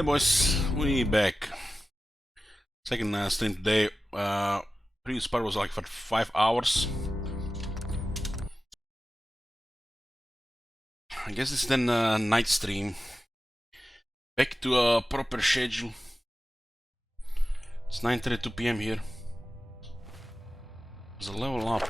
Hey boys, we back. Second stream today. Previous part was like for 5 hours. I guess it's then night stream. Back to a proper schedule. It's 9:32 p.m. here. There's a level up.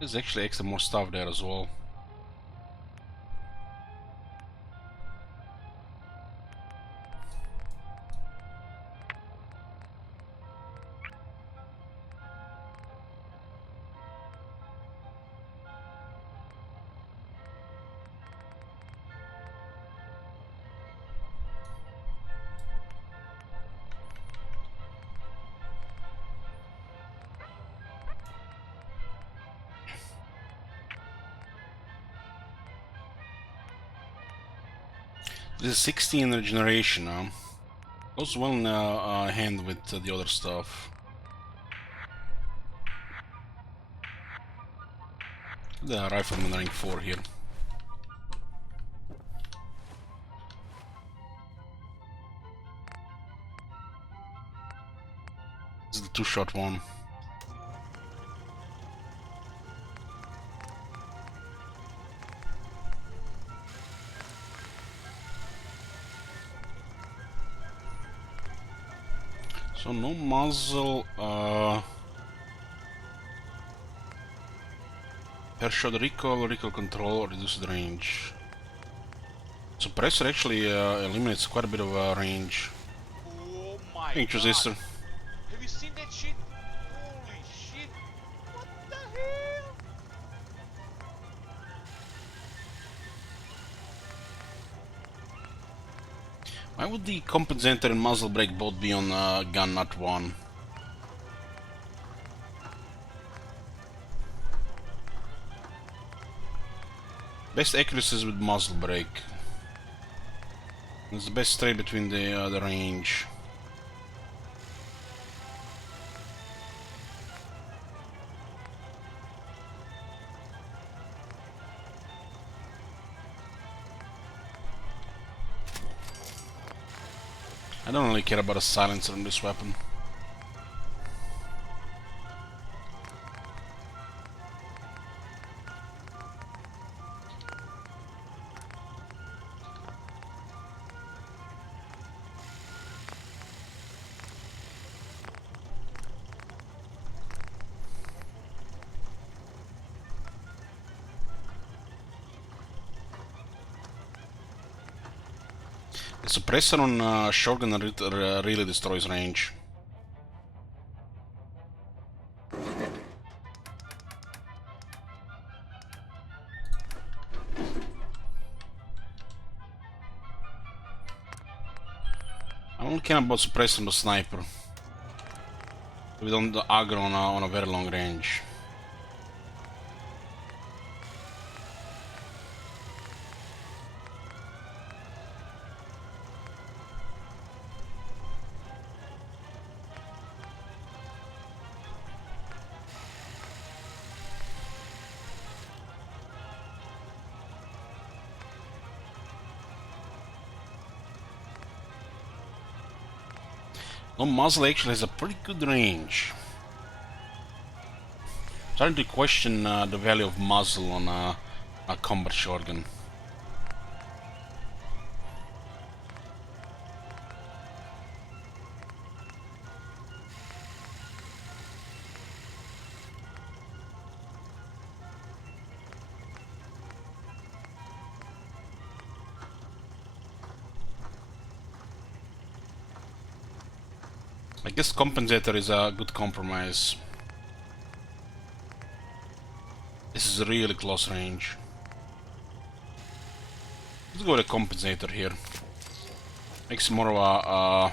There's actually extra more stuff there as well. This is 16 regeneration now. Goes well in hand with the other stuff. The rifleman rank 4 here. This is the 2-shot one. So no muzzle, per shot recoil, recoil control, or reduced range. Suppressor actually eliminates quite a bit of range. Oh my Thank you, sister. Have you seen that shit? Holy shit! What the hell? Why would the compensator and muzzle brake both be on gun, not one? Best accuracy is with muzzle brake. It's the best trade between the range. I don't really care about a silencer on this weapon. The suppressor on shotgun really destroys range. I only care about suppressor on the sniper. We don't aggro on a very long range. No, muzzle actually has a pretty good range. Starting to question the value of muzzle on a combat shotgun. I guess compensator is a good compromise. This is is really close range. Let's go with a compensator here. Makes more of a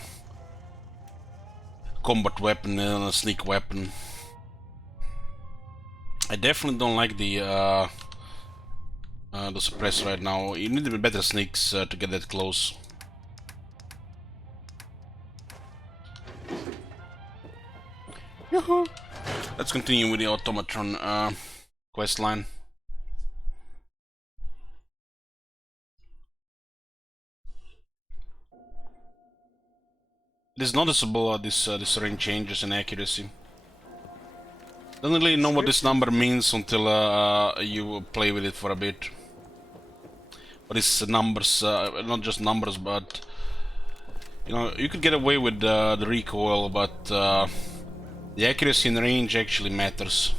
combat weapon than a sneak weapon. I definitely don't like the suppress right now. You need better sneaks to get that close. Yoo-hoo. Let's continue with the automatron quest line. It is noticeable this range changes in accuracy. Don't really know what this number means until you play with it for a bit. But it's numbers, not just numbers, but you know, you could get away with the recoil, but the accuracy and range actually matters.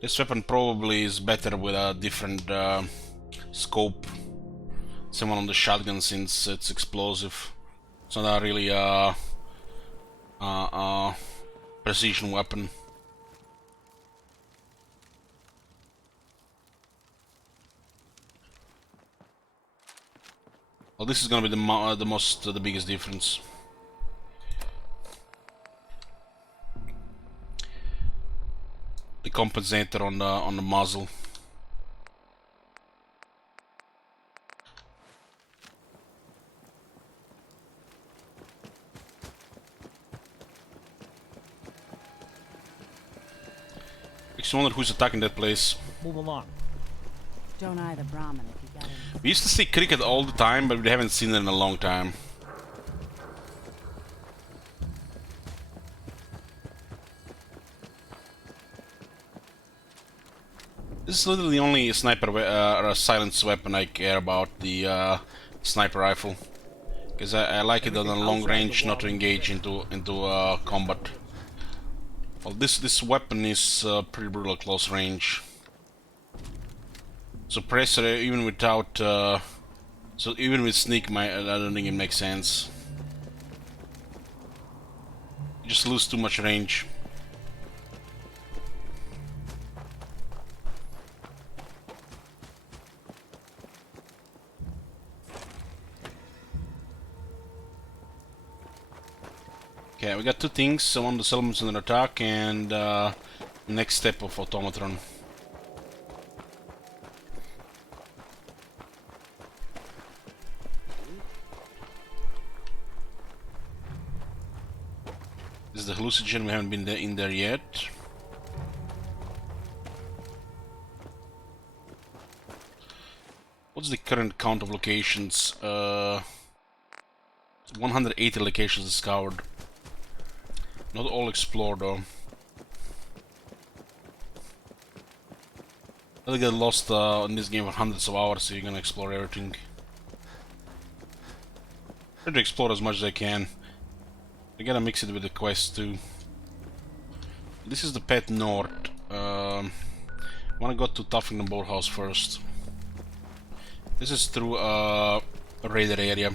This weapon probably is better with a different scope. Same one on the shotgun since it's explosive. It's not a really precision weapon. Well, this is gonna be the biggest difference. The compensator on the muzzle. Makes you wonder who's attacking that place. Move along. Don't eye the Brahmin if you got him. We used to see cricket all the time, but we haven't seen it in a long time. This is literally the only sniper or silence weapon I care about, the sniper rifle, because I like it on a long range, not to engage into combat. Well, this weapon is pretty brutal close range. Suppressor, even without, so even with sneak, I don't think it makes sense. You just lose too much range. Okay, we got two things. One of the settlements under attack, and next step of automatron. This is the hallucinogen. We haven't been in there yet. What's the current count of locations? 180 locations discovered. Not all explored though. I'll get lost in this game for hundreds of hours, so you're gonna explore everything. Try to explore as much as I can. I gotta mix it with the quest too. This is the Pet North. I wanna go to Tuffington Boathouse first. This is through a raider area.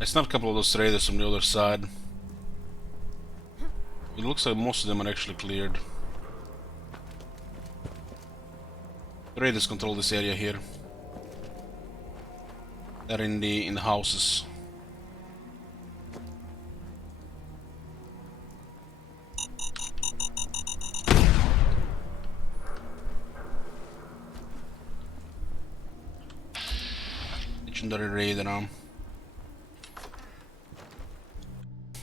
I snapped a couple of those raiders from the other side. It looks like most of them are actually cleared. The raiders control this area here. They're in the houses. Legendary raider now.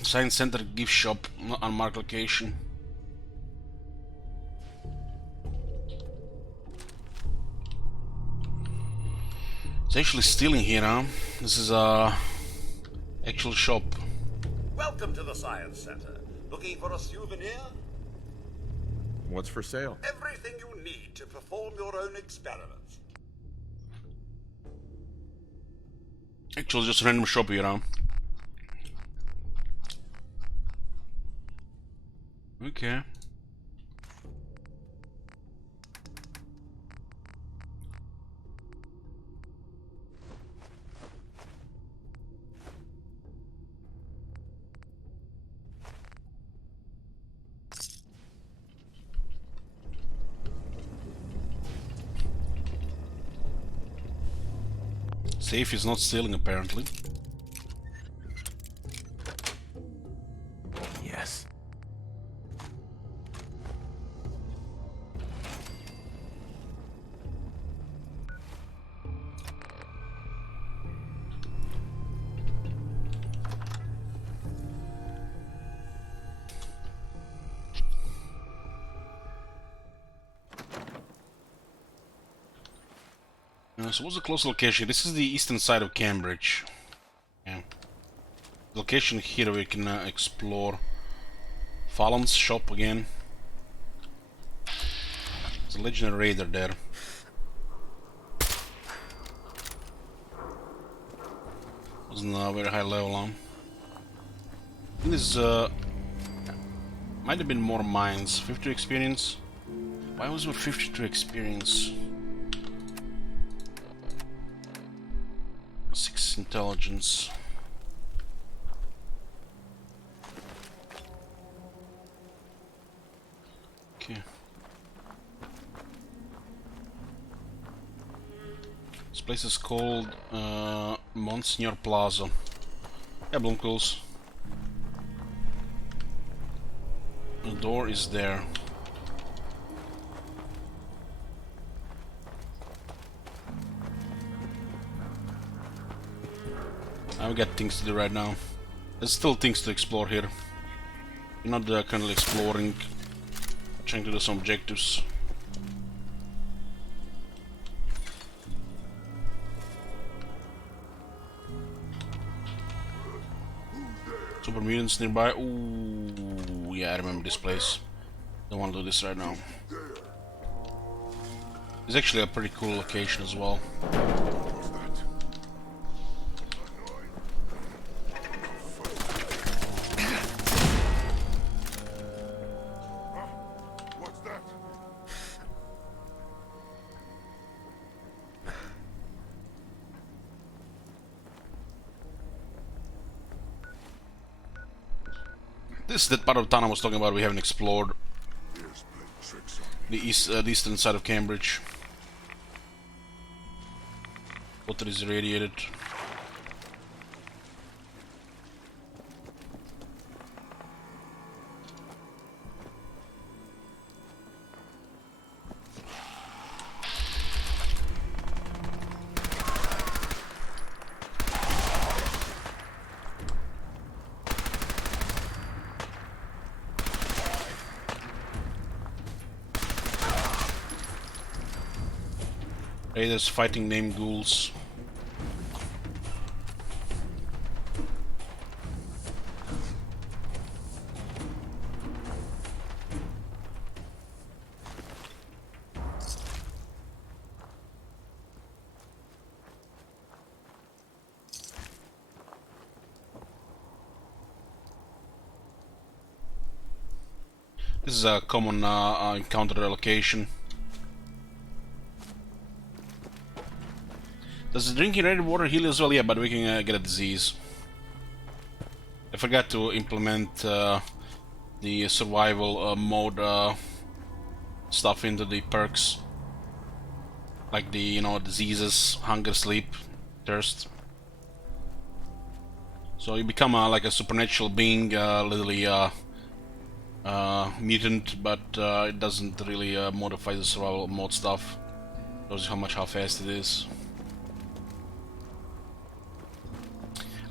Science Center gift shop, not unmarked location. It's actually stealing here, huh? This is a actual shop. Welcome to the Science Center. Looking for a souvenir? What's for sale? Everything you need to perform your own experiments. Actually, just a random shop here, huh? Okay. Safe is not stealing apparently. Yes. So what's the close location? This is the eastern side of Cambridge. Yeah. The location here we can explore. Fallon's shop again. There's a legendary raider there. Wasn't very high level on. This might have been more mines. 50 experience. Why was it 52 experience? 6 intelligence. Okay. This place is called Monsignor Plaza. Yeah, Blumquills. The door is there. I've got things to do right now. There's still things to explore here. We're not currently exploring. Trying to do some objectives. Super mutants nearby. Ooh, yeah, I remember this place. Don't want to do this right now. It's actually a pretty cool location as well. This is that part of town I was talking about we haven't explored. The eastern side of Cambridge. Water is irradiated. Raiders fighting named ghouls. This is a common encounter location. Does drinking red water heal as well? Yeah, but we can get a disease. I forgot to implement the survival mode stuff into the perks. Like the, diseases, hunger, sleep, thirst. So you become like a supernatural being, literally mutant, but it doesn't really modify the survival mode stuff. Shows you how fast it is.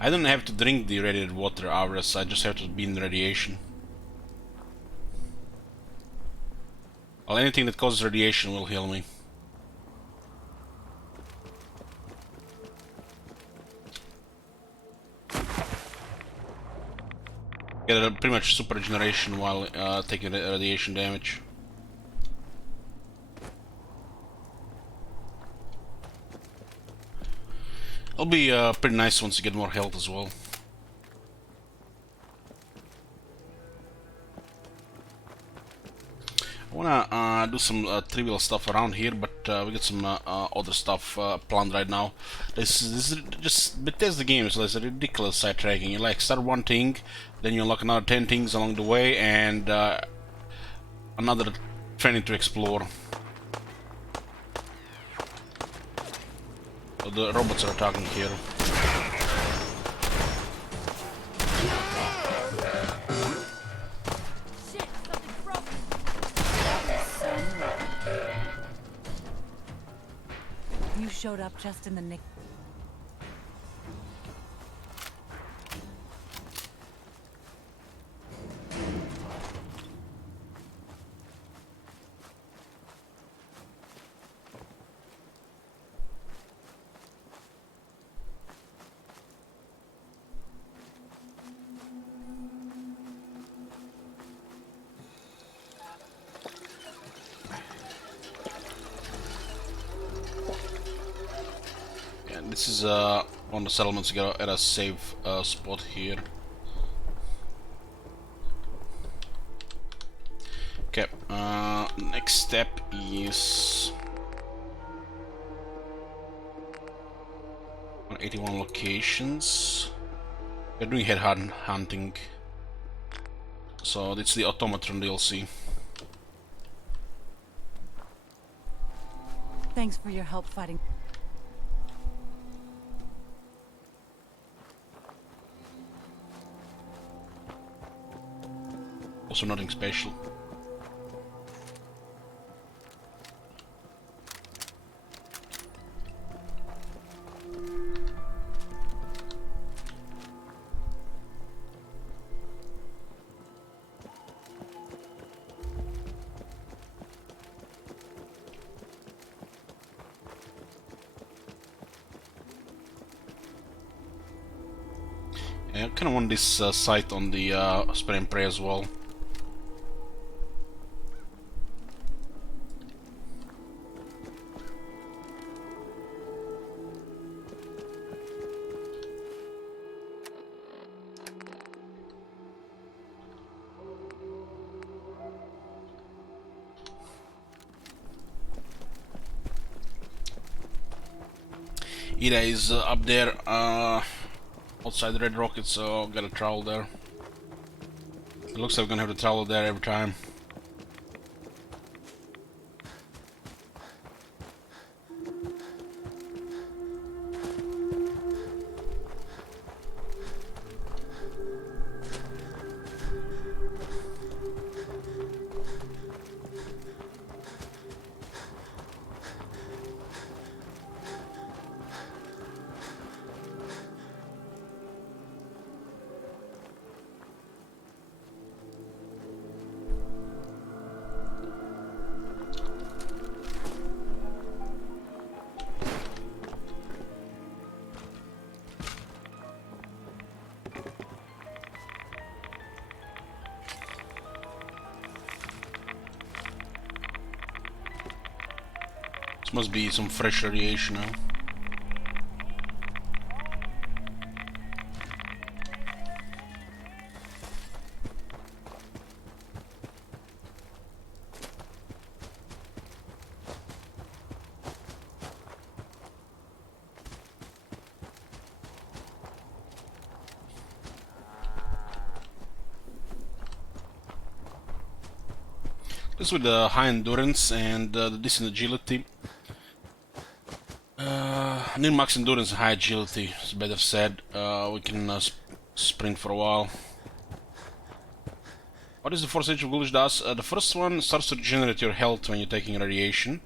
I don't have to drink the irradiated water hours, I just have to be in radiation. Well, anything that causes radiation will heal me. Get a pretty much super regeneration while taking radiation damage. It'll be pretty nice once you get more health as well. I wanna do some trivial stuff around here, but we got some other stuff planned right now. This is just Bethesda games. So there's a ridiculous sidetracking. You like start one thing, then you unlock another 10 things along the way, and another 20 to explore. So the robots are attacking here. Shit, something's broken. You showed up just in the nick. This is one of the settlements. You got at a safe spot here. Okay, next step is 81 locations. We're doing head hunting. So it's the Automatron DLC. Thanks for your help fighting. Also nothing special. I kind of want this site on the Spray and Pray as well. Ida is up there outside the Red Rocket, so gotta travel there. It looks like we're gonna have to travel there every time. This must be some fresh radiation now. This with the high endurance and the decent agility. Near max endurance and high agility, it's better said. We can sprint for a while. What is the Force Age of Ghoulish does? The first one starts to regenerate your health when you're taking radiation.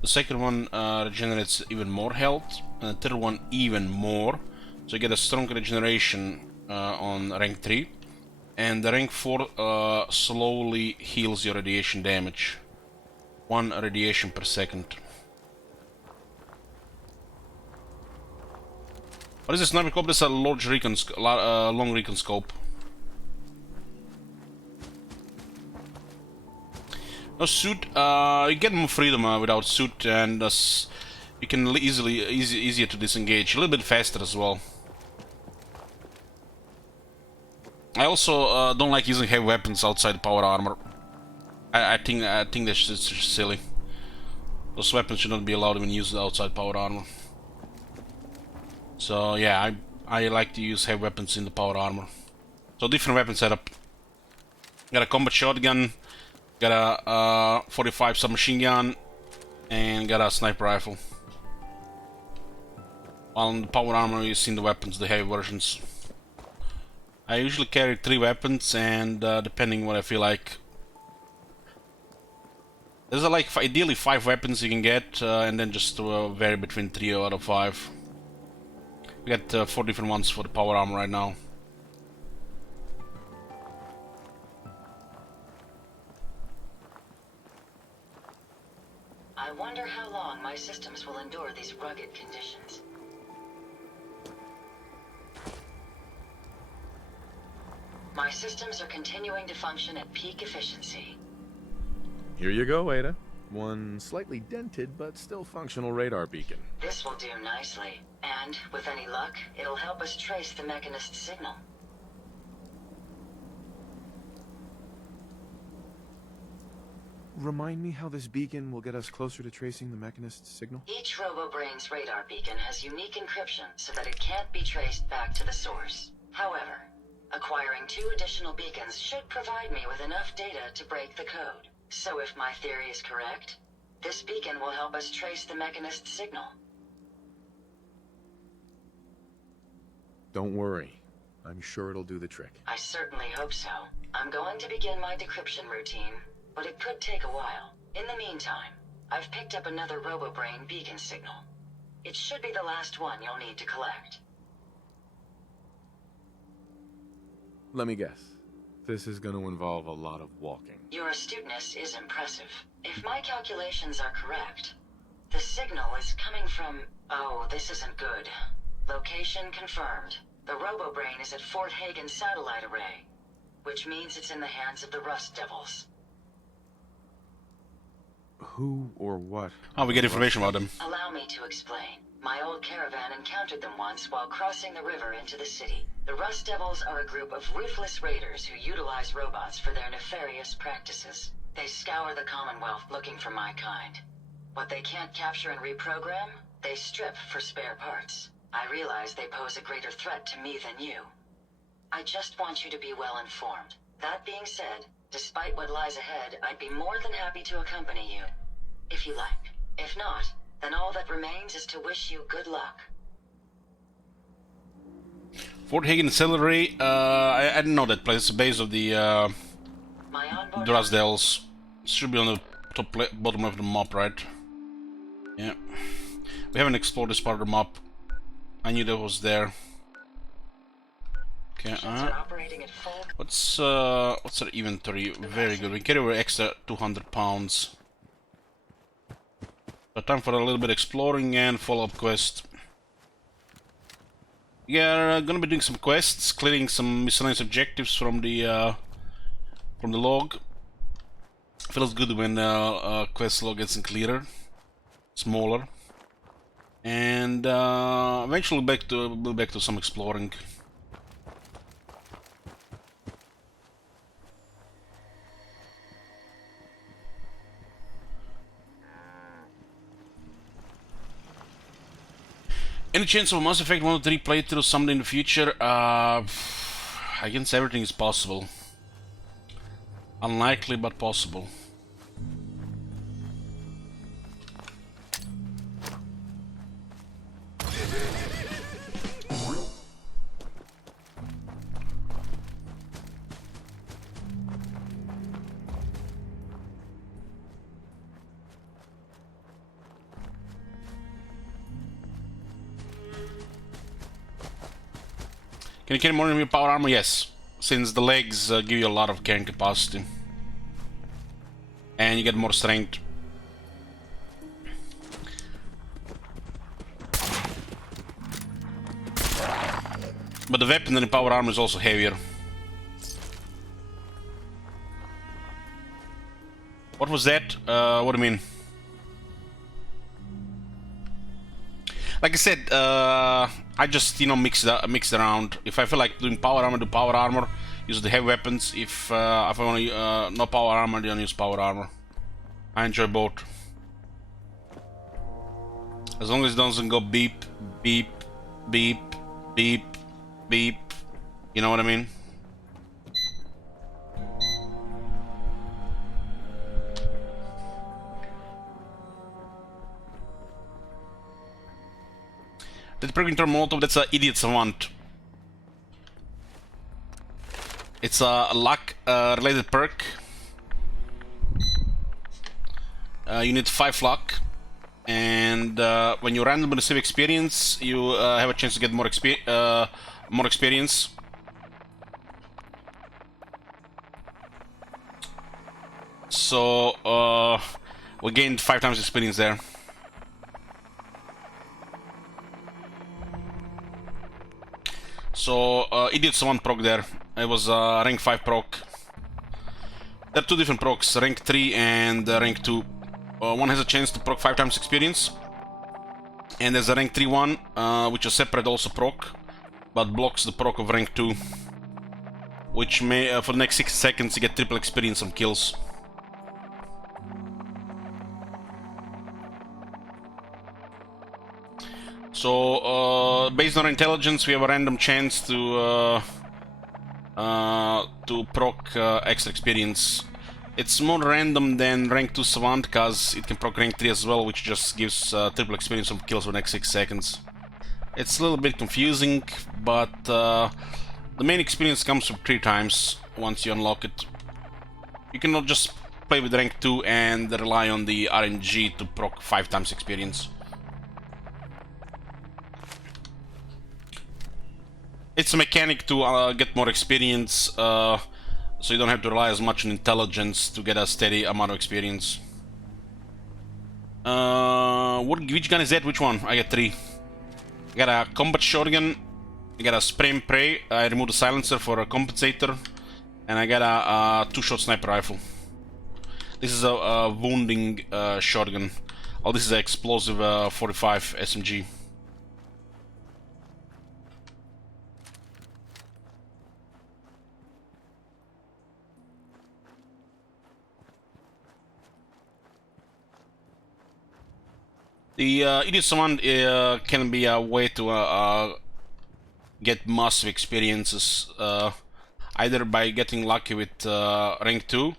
The second one regenerates even more health, and the third one even more. So you get a strong regeneration on rank 3. And the rank 4 slowly heals your radiation damage. 1 radiation per second. What is this sniper scope? This is a large recon long recon scope. No suit. You get more freedom without suit, and you can easier to disengage. A little bit faster as well. I also don't like using heavy weapons outside power armor. I think that's just silly. Those weapons should not be allowed when used outside powered armor. So yeah, I like to use heavy weapons in the powered armor. So different weapon setup. Got a combat shotgun, got a 45 submachine gun, and got a sniper rifle. While in the powered armor you see the weapons, the heavy versions. I usually carry 3 weapons, and depending what I feel like. There's like ideally 5 weapons you can get, and then just vary between 3 out of 5. We got 4 different ones for the power armor right now. I wonder how long my systems will endure these rugged conditions. My systems are continuing to function at peak efficiency. Here you go, Ada. One slightly dented but still functional radar beacon. This will do nicely, and with any luck, it'll help us trace the Mechanist's signal. Remind me how this beacon will get us closer to tracing the Mechanist's signal? Each RoboBrain's radar beacon has unique encryption so that it can't be traced back to the source. However, acquiring 2 additional beacons should provide me with enough data to break the code. So if my theory is correct, this beacon will help us trace the Mechanist's signal. Don't worry. I'm sure it'll do the trick. I certainly hope so. I'm going to begin my decryption routine, but it could take a while. In the meantime, I've picked up another RoboBrain beacon signal. It should be the last one you'll need to collect. Let me guess. This is going to involve a lot of walking. Your astuteness is impressive. If my calculations are correct, the signal is coming from... Oh, this isn't good. Location confirmed. The RoboBrain is at Fort Hagen Satellite Array, which means it's in the hands of the Rust Devils. Who or what? How we get information about them? Allow me to explain. My old caravan encountered them once while crossing the river into the city. The Rust Devils are a group of ruthless raiders who utilize robots for their nefarious practices. They scour the Commonwealth looking for my kind. What they can't capture and reprogram, they strip for spare parts. I realize they pose a greater threat to me than you. I just want you to be well informed. That being said, despite what lies ahead, I'd be more than happy to accompany you, if you like. If not, then all that remains is to wish you good luck. Fort Hagen Celery, I didn't know that place. It's the base of the My onboard... Drasdales. It should be on the top bottom of the map, right? Yeah. We haven't explored this part of the map. I knew that was there. Okay, are operating at full... what's our inventory? Very good. We carry over extra 200 pounds. So time for a little bit exploring and follow-up quest. We are gonna be doing some quests, clearing some miscellaneous objectives from the log. Feels good when quest log gets clearer, smaller, and eventually we'll back to some exploring. Any chance of Mass Effect 1 or 3 playthrough someday in the future? I guess everything is possible. Unlikely, but possible. Can you carry more than your power armor? Yes, since the legs give you a lot of carrying capacity. And you get more strength. But the weapon in the power armor is also heavier. What was that? What do you mean? Like I said, I just mix it around. If I feel like doing power armor, do power armor. use the heavy weapons. If I want to no power armor, then use power armor. I enjoy both. As long as it doesn't go beep, beep, beep, beep, beep. You know what I mean? That perk in turn Molotov, that's an idiot savant. It's a luck related perk. You need 5 luck, and when you randomly receive experience, you have a chance to get more experience. So we gained 5 times experience there. So idiot savant proc there. It was rank 5 proc. There are 2 different procs, rank 3 and rank 2. One has a chance to proc 5 times experience, and there's a rank 3 one, which is separate also proc, but blocks the proc of rank 2, which may, for the next 6 seconds, you get triple experience on kills. So, based on our intelligence, we have a random chance to proc extra experience. It's more random than rank 2 savant, because it can proc rank 3 as well, which just gives triple experience on kills for the next 6 seconds. It's a little bit confusing, but the main experience comes from 3 times once you unlock it. You cannot just play with rank 2 and rely on the RNG to proc 5 times experience. It's a mechanic to get more experience, so you don't have to rely as much on intelligence to get a steady amount of experience. Which gun is that? Which one? I got 3. I got a combat shotgun, I got a spray and pray, I removed the silencer for a compensator, and I got a 2-shot sniper rifle. This is a wounding shotgun. Oh, this is an explosive 45 SMG. The idiot savant can be a way to get massive experiences, either by getting lucky with rank 2,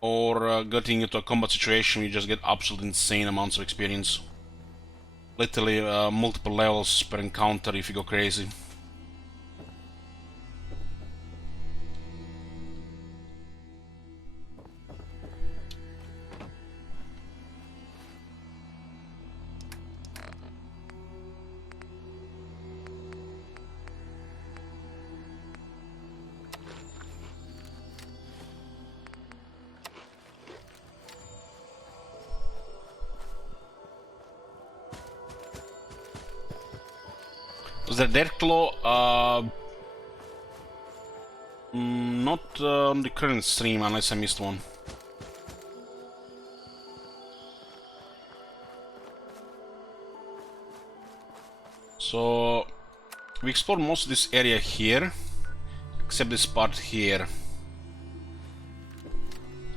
or getting into a combat situation where you just get absolutely insane amounts of experience. Literally multiple levels per encounter if you go crazy. Was there Death Claw? Not on the current stream, unless I missed one. So we explored most of this area here, except this part here.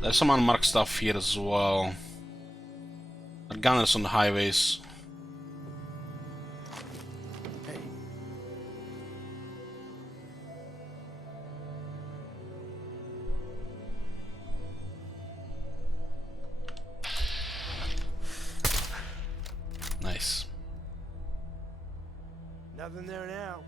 There's some unmarked stuff here as well. There are gunners on the highways. Nice. Nothing there now.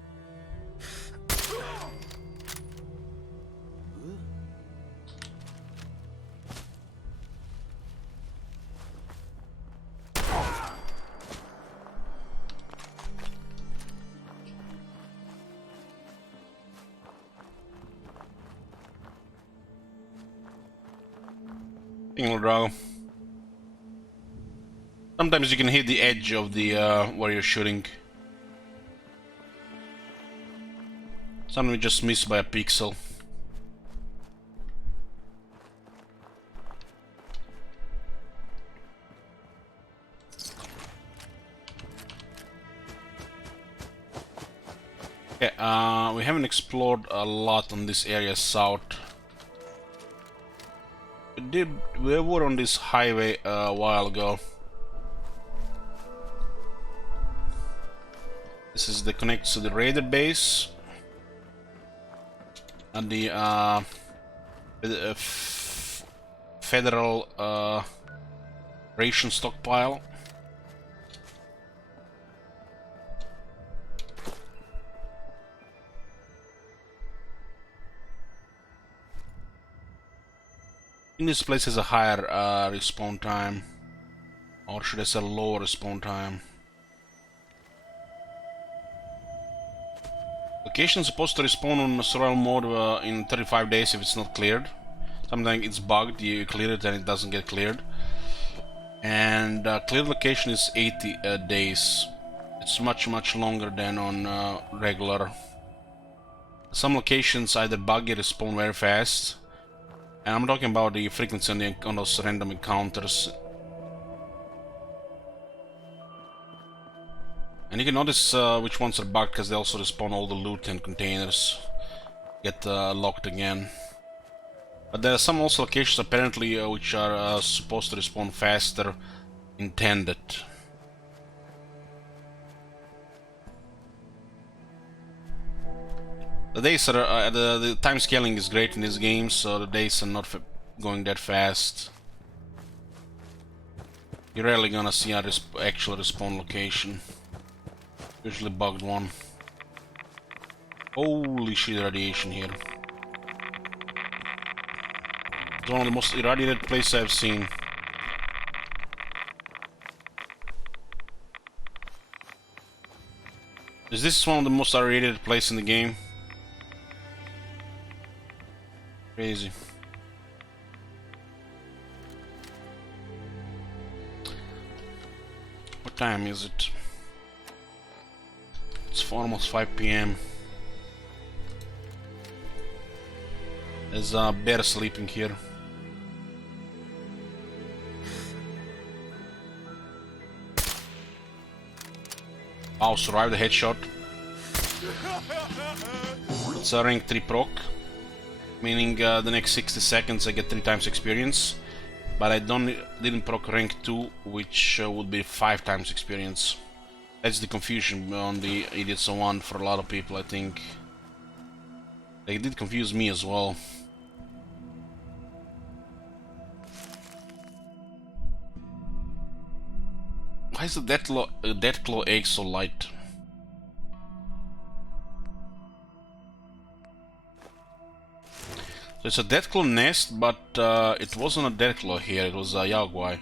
Single draw. Sometimes you can hit the edge of the where you're shooting. Sometimes you just miss by a pixel. Okay, we haven't explored a lot on this area south. We were on this highway a while ago. This is the connects to the raider base and the federal ration stockpile. In this place has a higher respawn time, or should I say lower respawn time. Location is supposed to respawn on survival mode in 35 days if it's not cleared. Sometimes it's bugged, you clear it and it doesn't get cleared. And cleared location is 80 days. It's much longer than on regular. Some locations either buggy respawn very fast, and I'm talking about the frequency on those random encounters. And you can notice which ones are bugged because they also respawn all the loot and containers get locked again. But there are some also locations apparently which are supposed to respawn faster intended. The days are the time scaling is great in this game, so the days are not going that fast. You're rarely gonna see an actual respawn location. Usually bugged one. Holy shit, radiation here. It's one of the most irradiated places I've seen. Is this one of the most irradiated places in the game? Crazy. What time is it? It's almost 5 PM. There's a bear sleeping here. Wow, survived the headshot. It's a rank 3 proc, meaning the next 60 seconds I get 3 times experience. But I didn't proc rank 2, which would be 5 times experience. That's the confusion on the Idiots of One for a lot of people, I think. They did confuse me as well. Why is the Deathclaw egg so light? So it's a Deathclaw nest, but it wasn't a Deathclaw here, it was a Yaguai.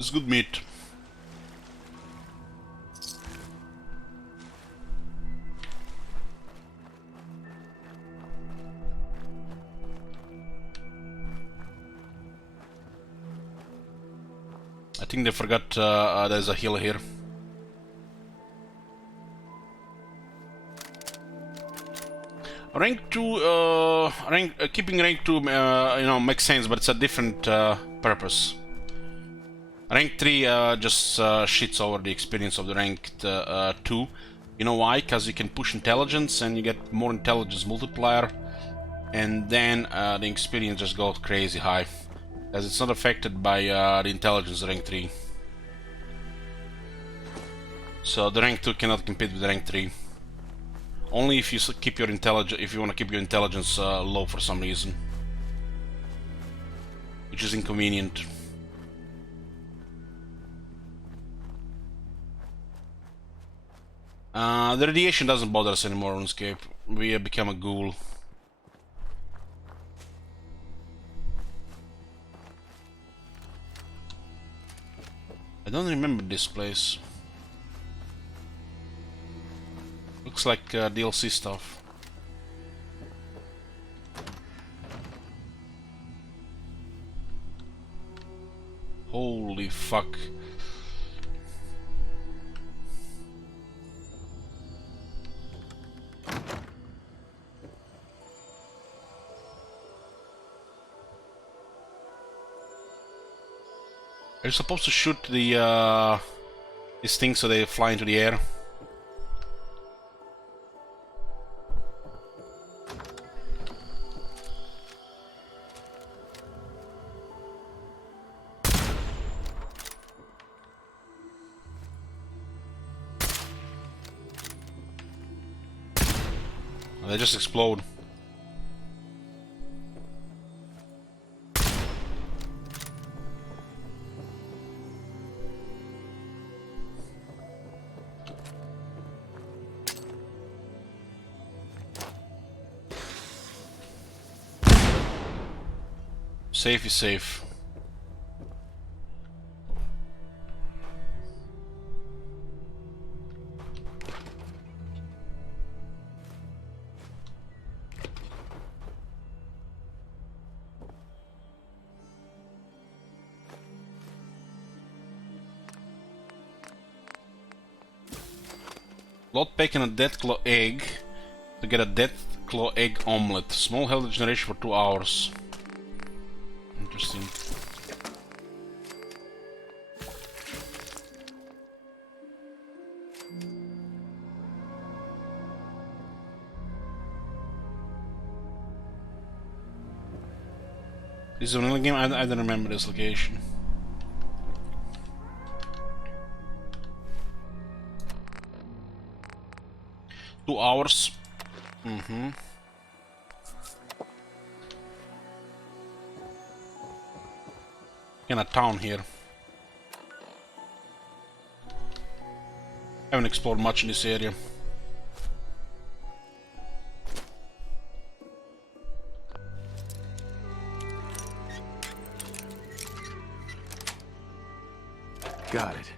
It's good meat. I think they forgot there's a hill here. Rank 2, keeping rank 2, you know, makes sense, but it's a different purpose. Rank 3 just shits over the experience of the ranked 2. You know why? Because you can push intelligence and you get more intelligence multiplier, and then the experience just goes crazy high. As it's not affected by the intelligence rank 3. So the rank 2 cannot compete with the rank 3. Only if you keep your intelligence, if you want to keep your intelligence low for some reason, which is inconvenient. The radiation doesn't bother us anymore on RuneScape. We have become a ghoul. I don't remember this place. Looks like DLC stuff. Holy fuck. Are you supposed to shoot the these things so they fly into the air? They just explode. Safe is safe. Lot bacon and death claw egg to get a death claw egg omelette. Small health generation for 2 hours. Interesting. This is a vanilla game. I don't remember this location. Two hours. In a town here. Haven't explored much in this area. Got it.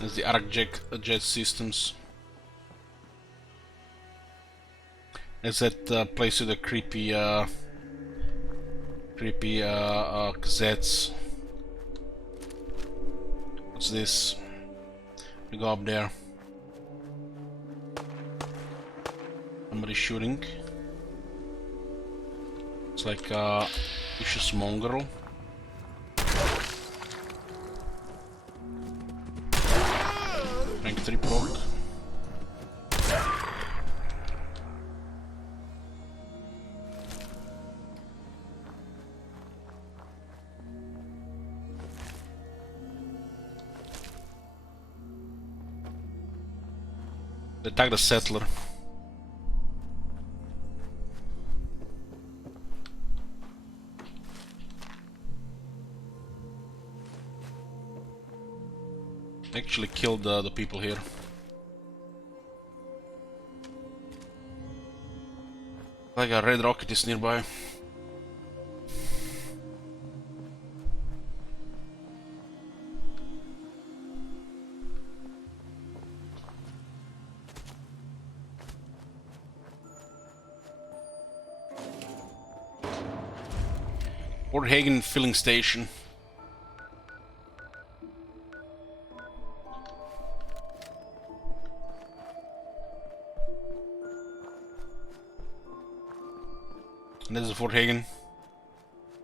There's the arc jet systems. There's that place with the creepy cassettes. What's this? We go up there. Somebody shooting. It's like a vicious mongrel. Rank 3 proc. Attack the settler. Actually killed the people here. Like a red rocket is nearby. Fort Hagen filling station. And this is Fort Hagen.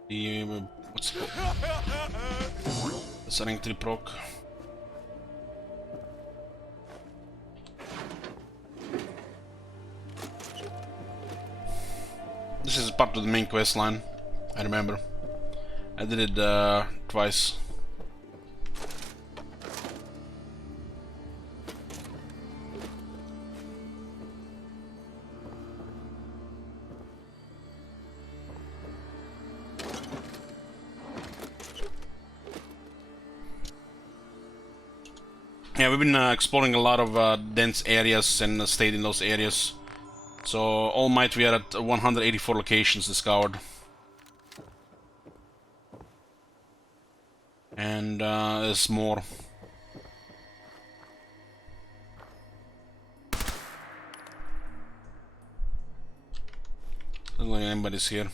The what's it called? That's a rank 3 proc. This is part of the main quest line. I remember. I did it twice. Yeah, we've been exploring a lot of dense areas and stayed in those areas. So, all might we are at 184 locations discovered. And there's more. Doesn't look like anybody's here.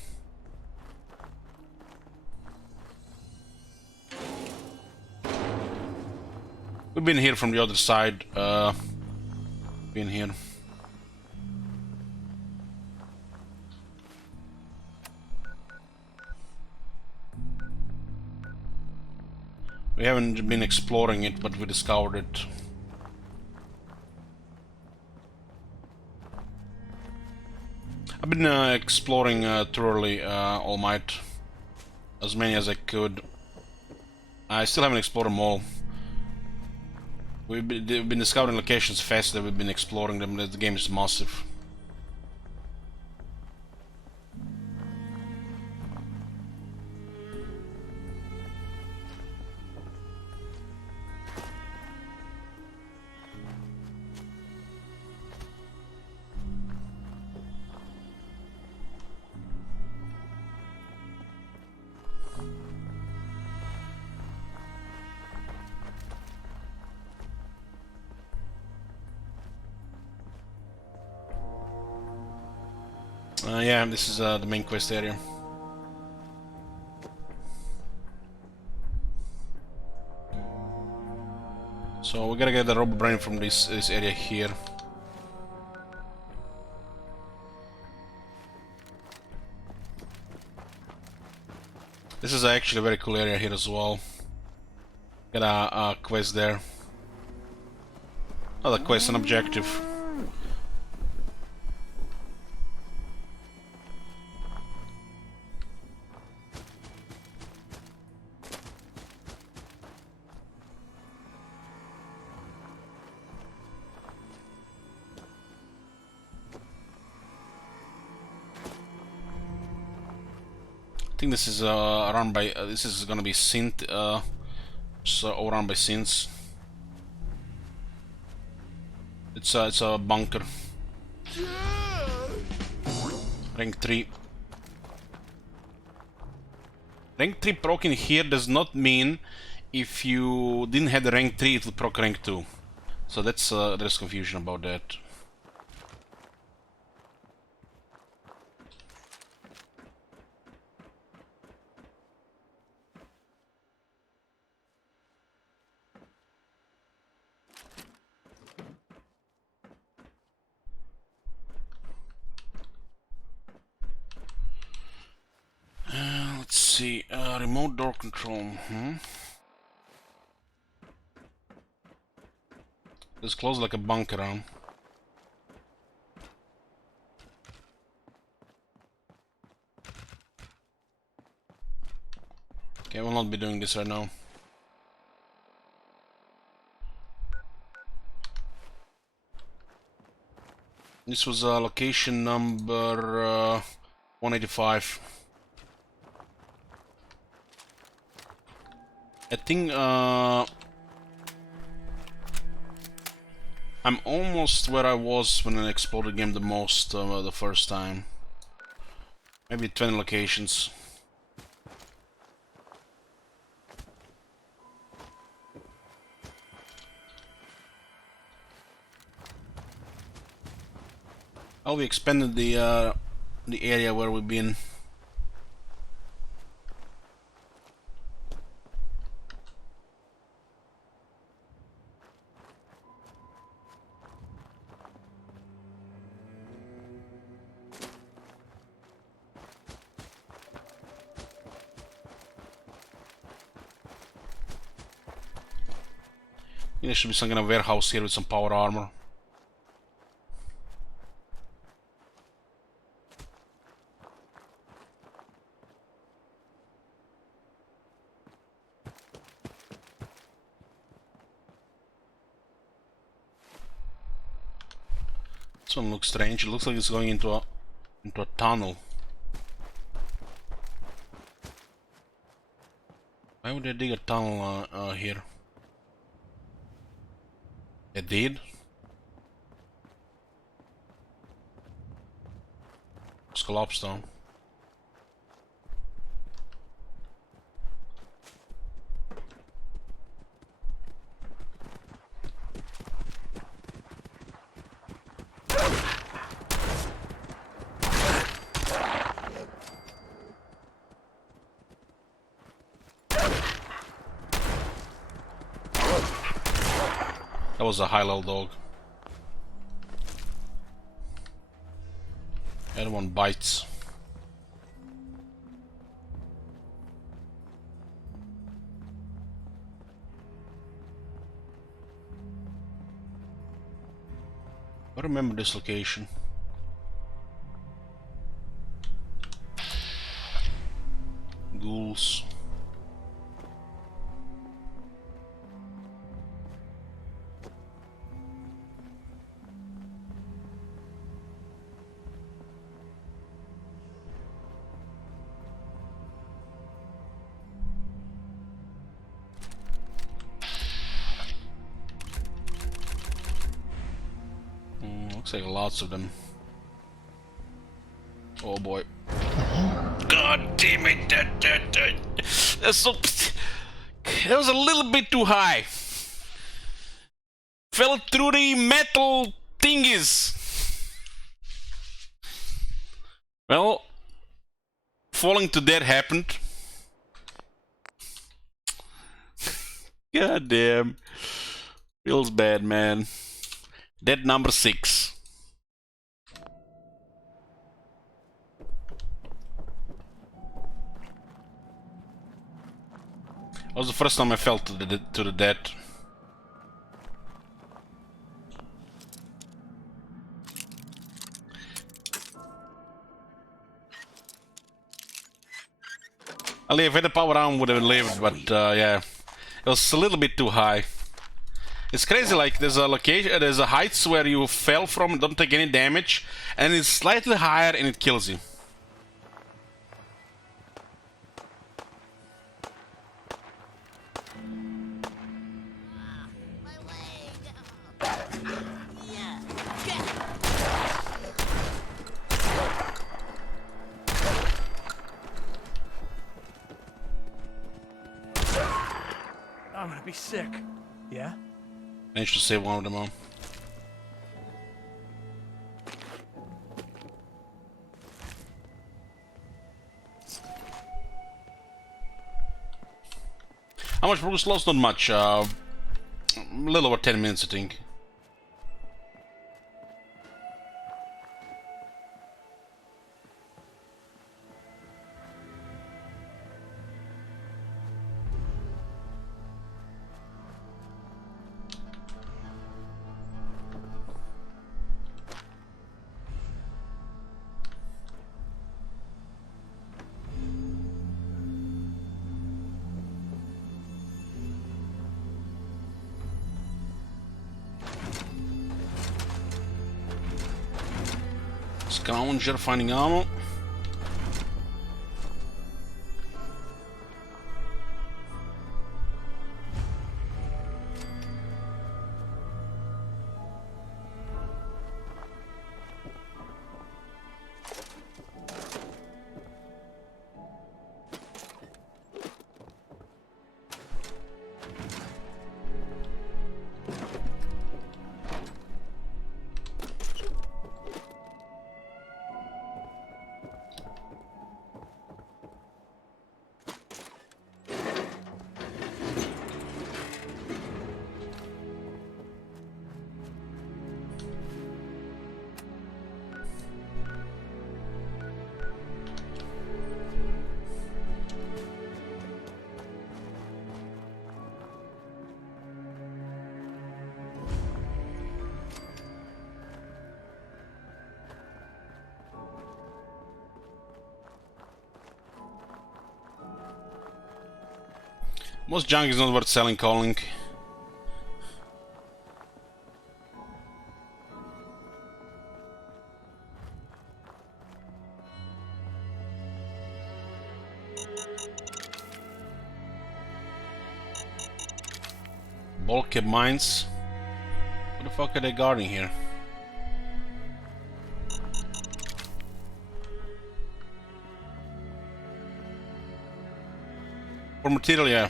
We've been here from the other side. Been here. We haven't been exploring it, but we discovered it. I've been exploring thoroughly All Might, as many as I could. I still haven't explored them all. We've been discovering locations faster than we've been exploring them. The game is massive. Yeah, this is the main quest area. So we gotta get the Robo Brain from this area here. This is actually a very cool area here as well. Got a quest there. Not a quest, an objective. I think this is run by. This is gonna be synth. So run by synths. It's a bunker. Rank 3. Rank 3 proc in here does not mean if you didn't have the rank 3 it will proc rank 2. So that's there's confusion about that. Let's see, remote door control. It's closed like a bunker, huh? Okay, I will not be doing this right now. This was location number 185. I think I'm almost where I was when I explored the game the most the first time. Maybe 20 locations. Oh, we expanded the area where we've been. There should be some kind of warehouse here with some power armor. This one looks strange. It looks like it's going into a tunnel. Why would they dig a tunnel here? It did? It's collapsed down. That was a high-level dog. The other one bites. remember this location. Ghouls. Looks like lots of them. Oh boy. God damn it! That's so. That was a little bit too high. Fell through the metal thingies. Well, falling to death happened. God damn. Feels bad, man. Dead number 6. That was the first time I fell to the dead. Well, if I had the power arm, would have lived, but yeah, it was a little bit too high. It's crazy. Like there's a location, there's a heights where you fell from, don't take any damage, and it's slightly higher and it kills you. I'm gonna be sick. Yeah? Managed to save one of them all. How much progress lost? Not much. A little over 10 minutes, I think. Scavenger finding ammo. Most junk is not worth selling, calling. Bulkhead mines. What the fuck are they guarding here? For material, yeah.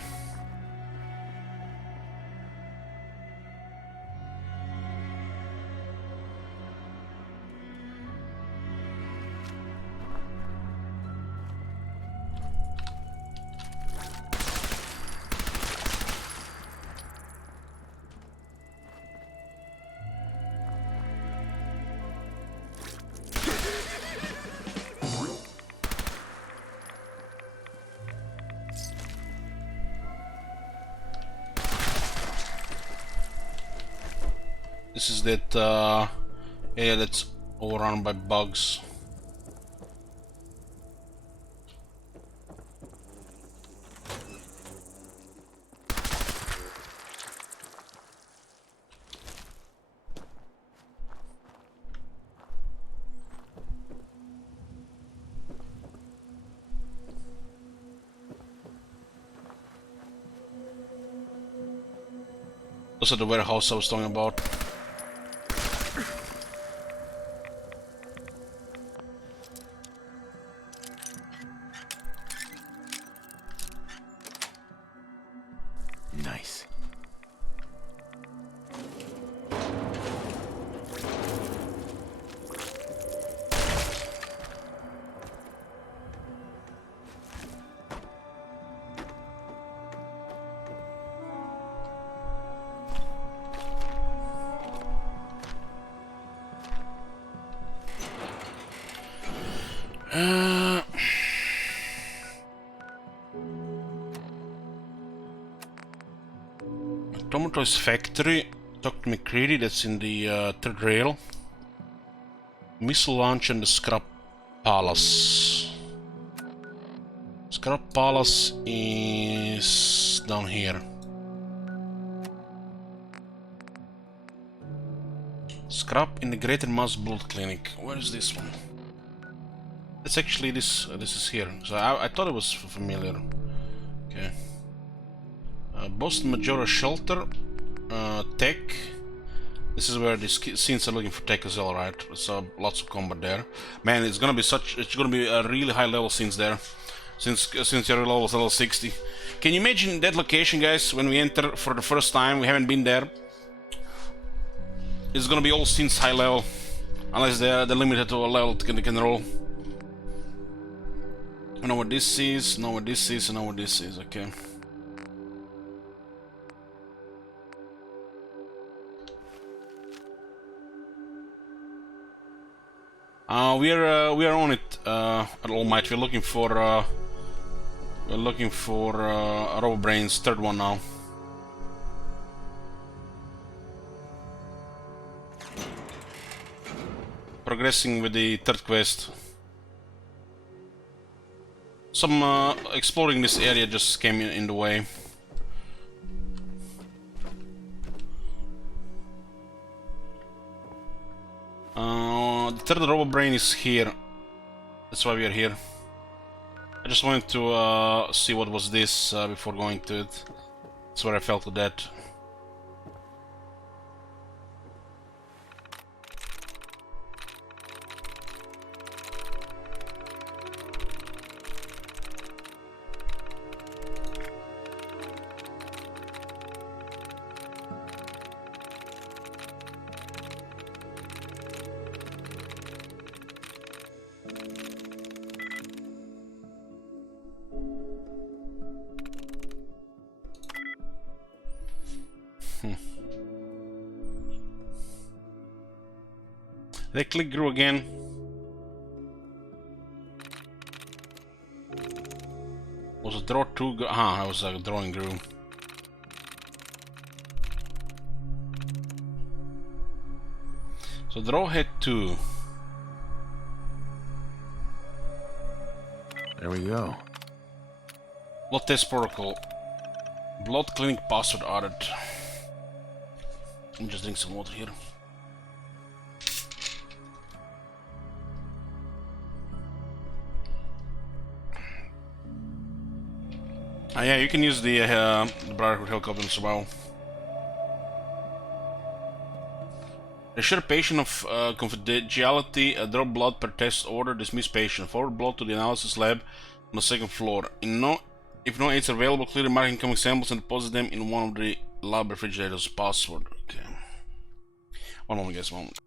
This is that Yeah, that's overrun by bugs. Those are the warehouse I was talking about. Nice. Tomato's factory. Dr. McCready, that's in the third rail. Missile launch and the scrap palace. Scrap palace is down here. Scrap in the Greater Mass Blood Clinic. Where is this one? It's actually this. This is here. So I thought it was familiar. Okay. Boston Majora Shelter. Tech. This is where the scenes are looking for tech as well, right? So lots of combat there. Man, it's gonna be a really high level scenes there. Since your level is level 60. Can you imagine that location, guys, when we enter for the first time? We haven't been there. It's gonna be all scenes high level. Unless they're limited to a level they can roll. I know what this is, know what this is, I know what this is, okay. We are on it at All Might. We're looking for Robobrain's third one now. Progressing with the third quest. Some exploring this area just came in the way. The third Robobrain is here. That's why we are here. I just wanted to see what was this before going to it. That's where I felt with that. They click grew again. Was it draw 2? I was drawing grew. So draw had 2. There we go. Blood test protocol. Blood clinic password added. Let me just drink some water here. Yeah, you can use the Brotherhood helicopter as well. Assure patient of confidentiality. Draw blood per test order. Dismiss patient. Forward blood to the analysis lab on the second floor. If no aids are available, clearly mark incoming samples and deposit them in one of the lab refrigerators. Password. Okay. One moment, guys. One moment.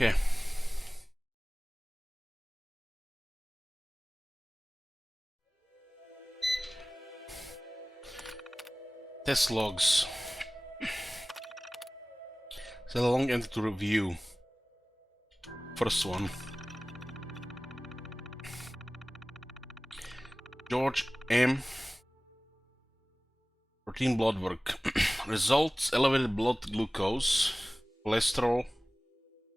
Okay. Test logs. It's a long entry to review. First one. George M. Routine blood work. Results: elevated blood glucose, cholesterol.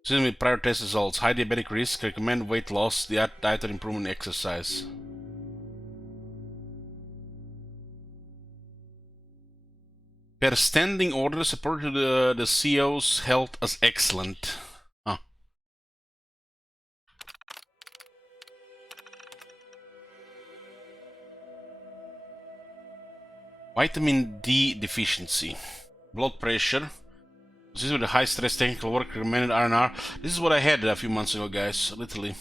Consistent with prior test results. High diabetic risk. Recommend weight loss, dietary improvement, exercise. Per standing order, supported the CEO's health as excellent. Huh. Vitamin D deficiency. Blood pressure. This is with the high stress technical work recommended R&R. This is what I had a few months ago, guys, literally.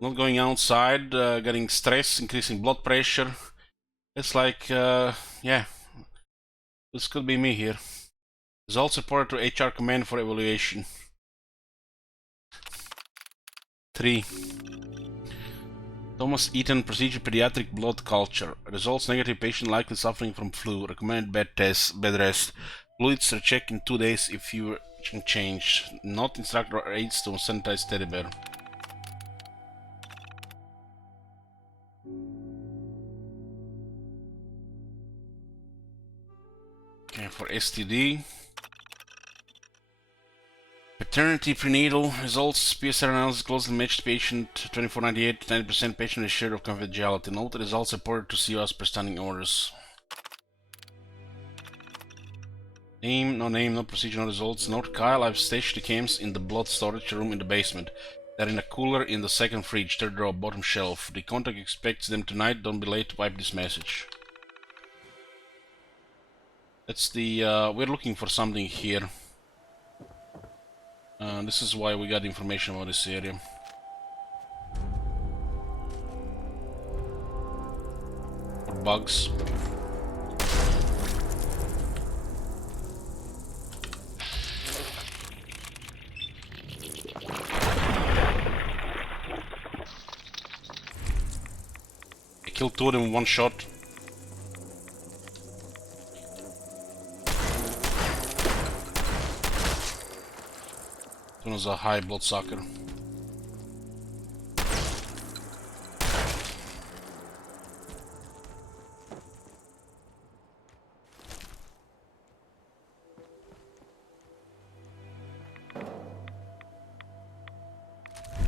Not going outside, getting stress, increasing blood pressure. It's like, yeah. This could be me here. Results reported to HR command for evaluation. 3. Thomas Eaton procedure pediatric blood culture. Results negative, patient likely suffering from flu. Recommended bed rest. Fluids are checked in 2 days if you change. Not instructor or aids to sanitize teddy bear. Okay, for STD. Paternity prenatal results. PSR analysis closely matched patient 2498. 90% patient assured of confidentiality. Note the results reported to COS per standing orders. Name, no procedure, no results. Note Kyle, I've stashed the cams in the blood storage room in the basement. They're in a cooler in the second fridge, third drawer, bottom shelf. The contact expects them tonight. Don't be late to wipe this message. That's the, we're looking for something here. This is why we got information about this area. Bugs. I killed 2 of them in 1 shot. One was a high blood sucker.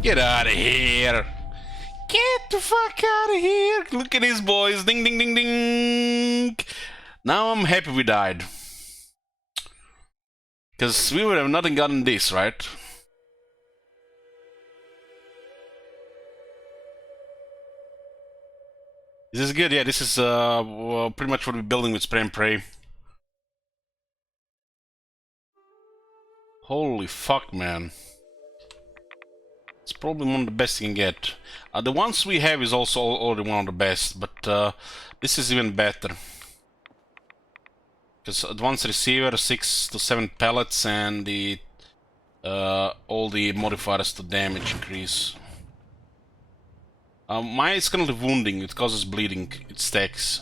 Get out of here! Get the fuck out of here! Look at these boys! Ding ding ding ding! Now I'm happy we died. Because we would have not gotten this, right? This is good, yeah, this is pretty much what we're building with Spray and Pray. Holy fuck, man. It's probably one of the best you can get. The ones we have is also already one of the best, but this is even better. Because advanced receiver, 6 to 7 pellets, and the all the modifiers to damage increase. Mine is currently wounding, it causes bleeding, it stacks.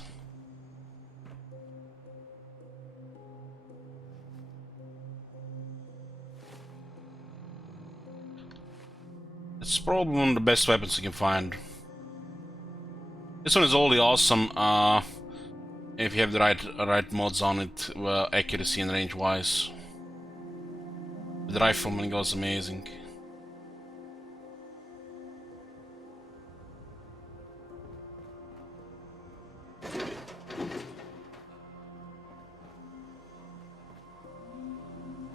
It's probably one of the best weapons you can find. This one is only awesome if you have the right mods on it, accuracy and range wise. The rifleman goes amazing.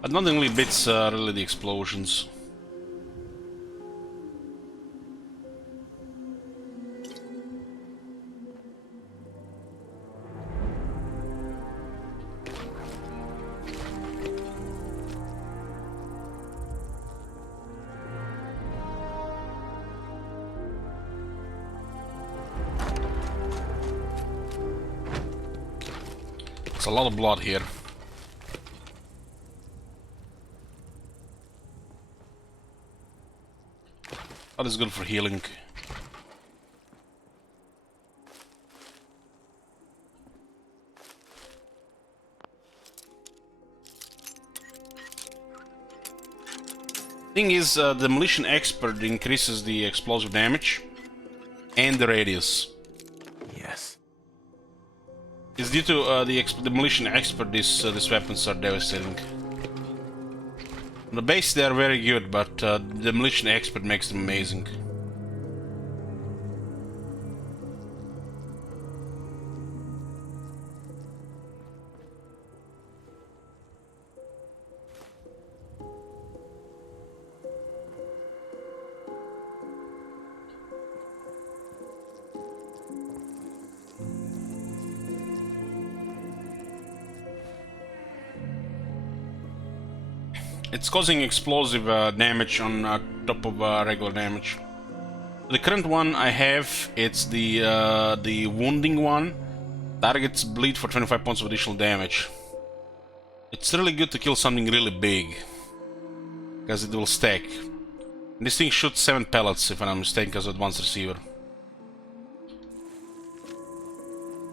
But nothing really beats really the explosions. It's a lot of blood here. What is good for healing? Thing is, Demolition Expert increases the explosive damage and the radius. Yes. It's due to the Demolition Expert these weapons are devastating. On the base they are very good, but the Demolition Expert makes them amazing. It's causing explosive damage on top of regular damage. The current one I have, it's the wounding one. Targets bleed for 25 points of additional damage. It's really good to kill something really big, because it will stack. And this thing shoots 7 pellets, if I'm not mistaken, because of advanced receiver.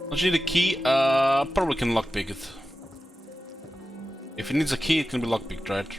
Don't you need a key? Probably can lockpick it. If it needs a key, it can be lockpicked, right?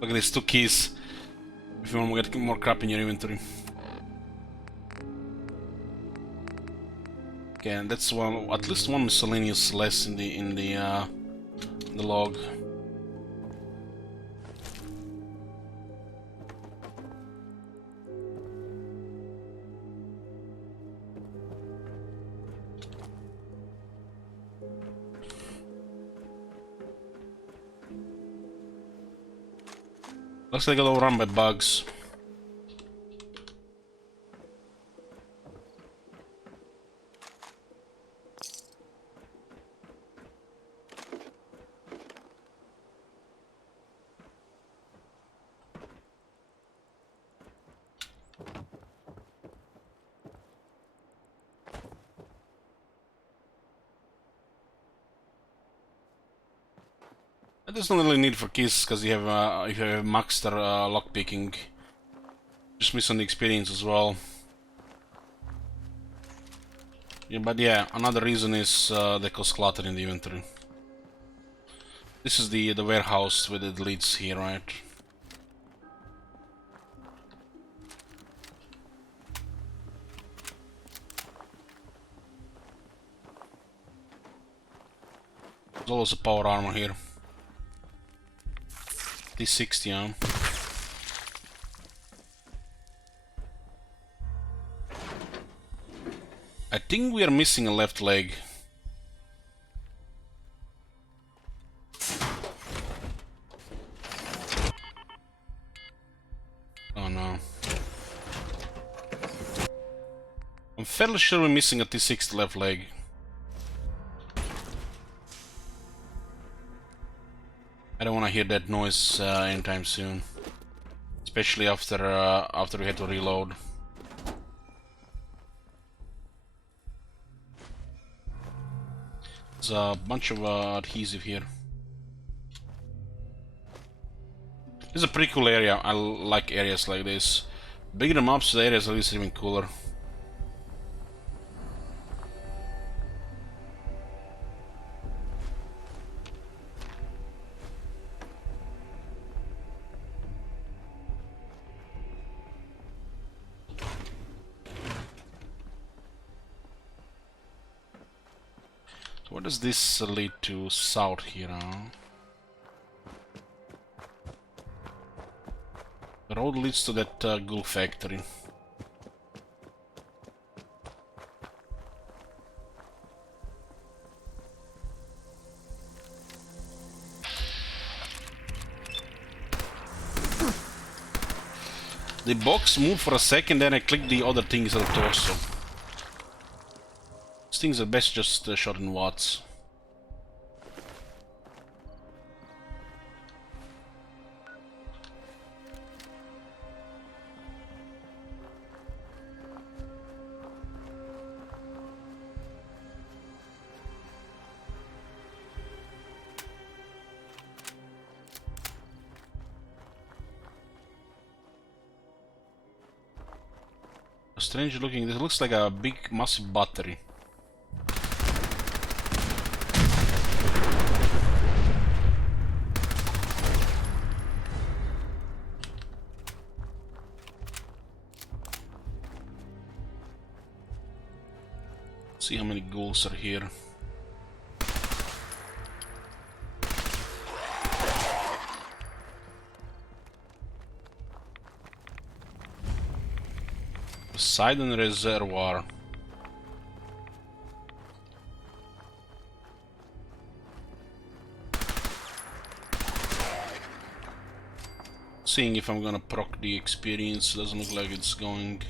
Look at these 2 keys if you want to get more crap in your inventory. Okay, and that's one, at least one miscellaneous less in the log. Looks like I got overrun by bugs. There's no really need for keys because you have if you have maxed lockpicking, just miss on the experience as well. Yeah, but yeah, another reason is they cause clutter in the inventory. This is the warehouse where it leads here, right? There's always a power armor here. T60, huh? I think we are missing a left leg. Oh no. I'm fairly sure we're missing a T60 left leg. I don't want to hear that noise anytime soon, especially after we had to reload. There's a bunch of adhesive here. This is a pretty cool area. I like areas like this. Bigger the maps, the areas like this are even cooler. What does this lead to south here? Huh? road leads to that ghoul factory. The box moved for a second, then I clicked the other things on the torso. These things are best just shot in watts. Strange looking, this looks like a big massive battery. See how many ghouls are here. Poseidon Reservoir. Seeing if I'm gonna proc the experience, doesn't look like it's going.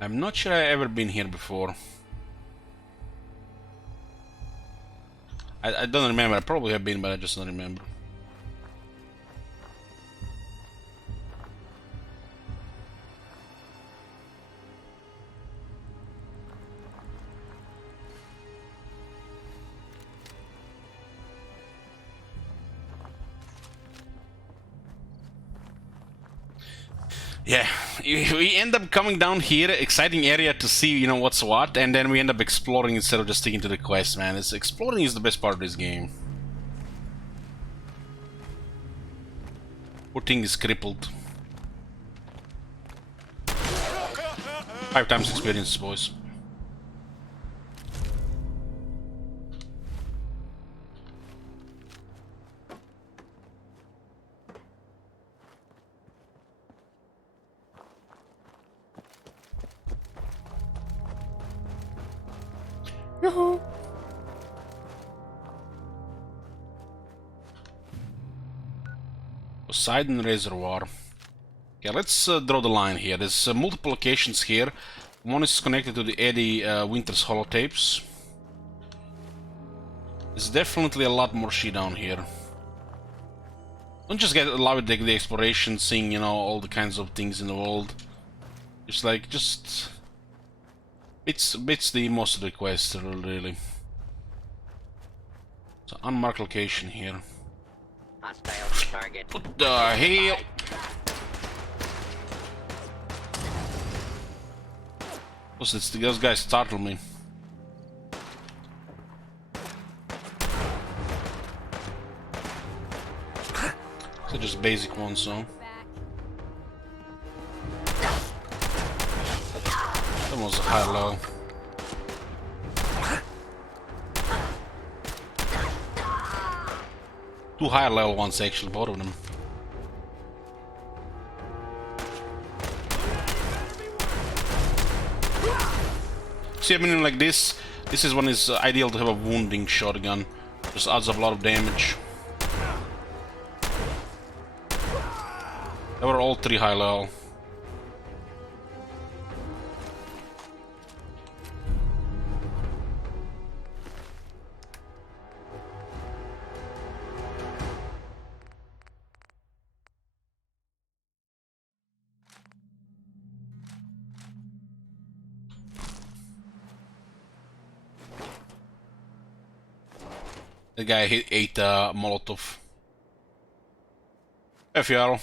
I'm not sure I've ever been here before. I don't remember, I probably have been, but I just don't remember. Yeah, we end up coming down here, exciting area to see, you know, what's what, and then we end up exploring instead of just sticking to the quest, man. Exploring is the best part of this game. Poor thing is crippled. 5 times experience, boys. Yoo-hoo. Poseidon Reservoir. Okay, let's draw the line here. There's multiple locations here. One is connected to the Eddie Winters holotapes. There's definitely a lot more shit down here. Don't just get allow it the exploration, seeing, you know, all the kinds of things in the world. It's like just it's the most of the quest, really. It's an unmarked location here. What the hell? What's this? Those guys startled me. They're just basic ones, so. That was a high-low. Two higher level ones, actually, both of them. See, I mean, like this is when it's ideal to have a wounding shotgun. Just adds up a lot of damage. They were all 3 high level. The guy ate Molotov. FYR.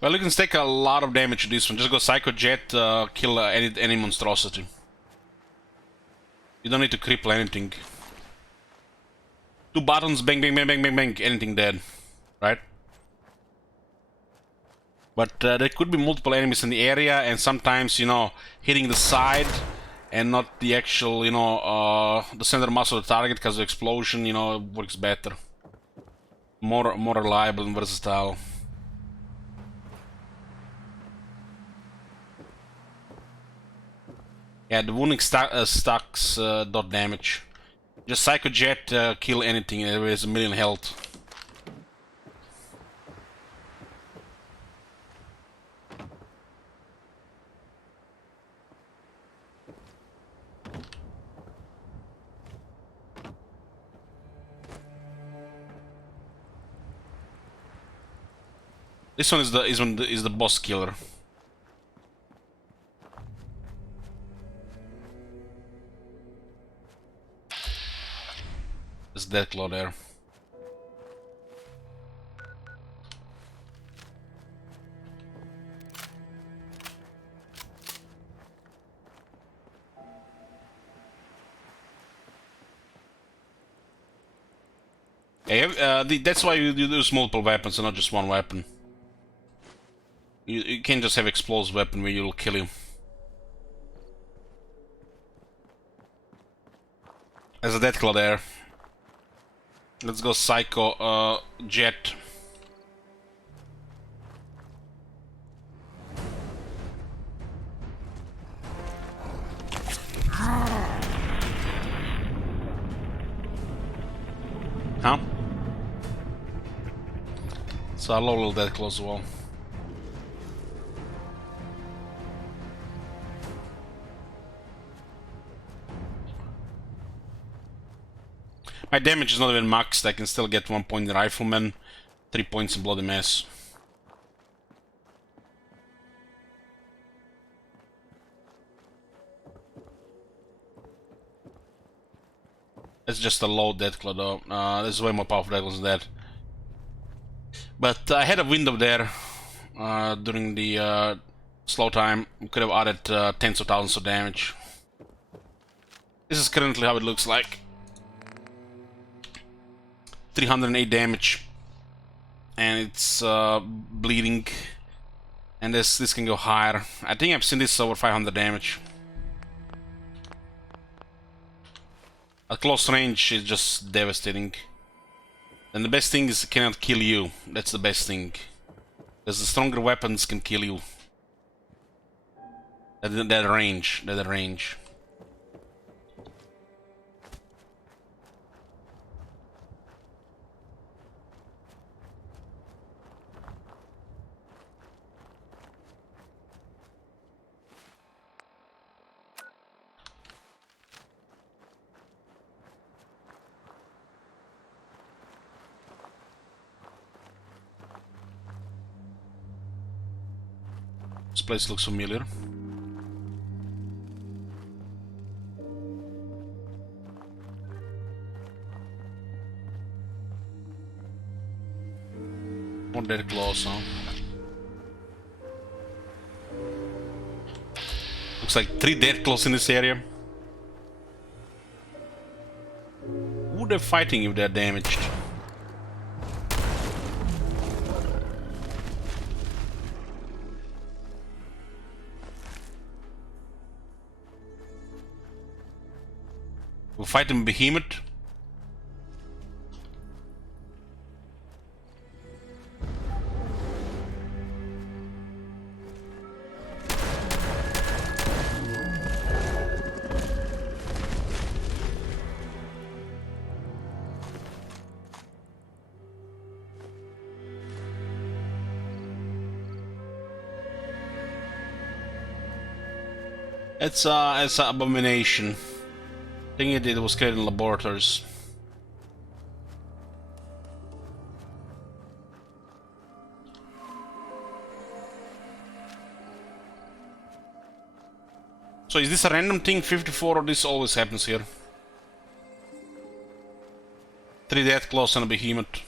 Well, you can take a lot of damage to this one. Just go Psycho Jet, kill any monstrosity. You don't need to cripple anything. 2 buttons, bang, bang, bang, bang, bang, bang, anything dead. Right? But there could be multiple enemies in the area, and sometimes, you know, hitting the side and not the actual, you know, the center mass of the target because of the explosion, you know, works better. More reliable and versatile. Yeah, the wounding stacks dot damage. Just Psycho Jet kill anything, there is a million health. This one is the boss killer. There's Deathclaw there. Hey, that's why you use multiple weapons and not just one weapon. You can't just have explosive weapon where you'll kill him. There's a Deathclaw there. Let's go Psycho Jet. Huh? So I low little Deathclaw as well. My damage is not even maxed, I can still get 1 point in Rifleman, 3 points in Bloody Mess. It's just a low Deathclaw though, there's way more powerful Deathclaws than that. But I had a window there during the slow time, we could have added tens of thousands of damage. This is currently how it looks like. 308 damage, and it's bleeding, and this can go higher. I think I've seen this over 500 damage. At close range, it's just devastating. And the best thing is it cannot kill you. That's the best thing, because the stronger weapons can kill you. That range. This place looks familiar. More Deathclaws, huh? Looks like 3 Deathclaws in this area. Who they're fighting if they're damaged? We'll fight them Behemoth. It's an abomination. Thing it did was created in laboratories. So is this a random thing, 54, or this always happens here? 3 Deathclaws and a Behemoth.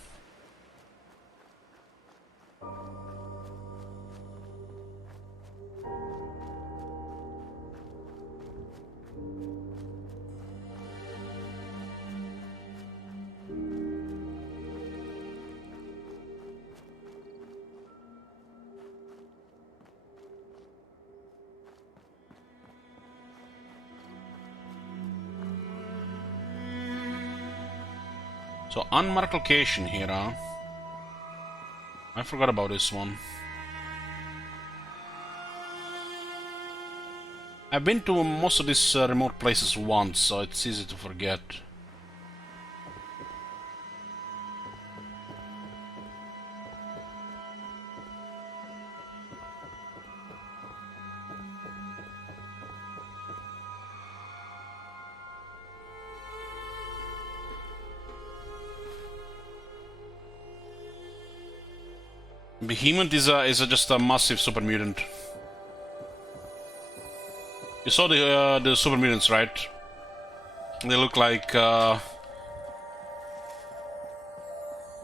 So unmarked location here, huh? I forgot about this one. I've been to most of these remote places once, so it's easy to forget. Behemoth is just a massive super mutant. You saw the super mutants, right? They look like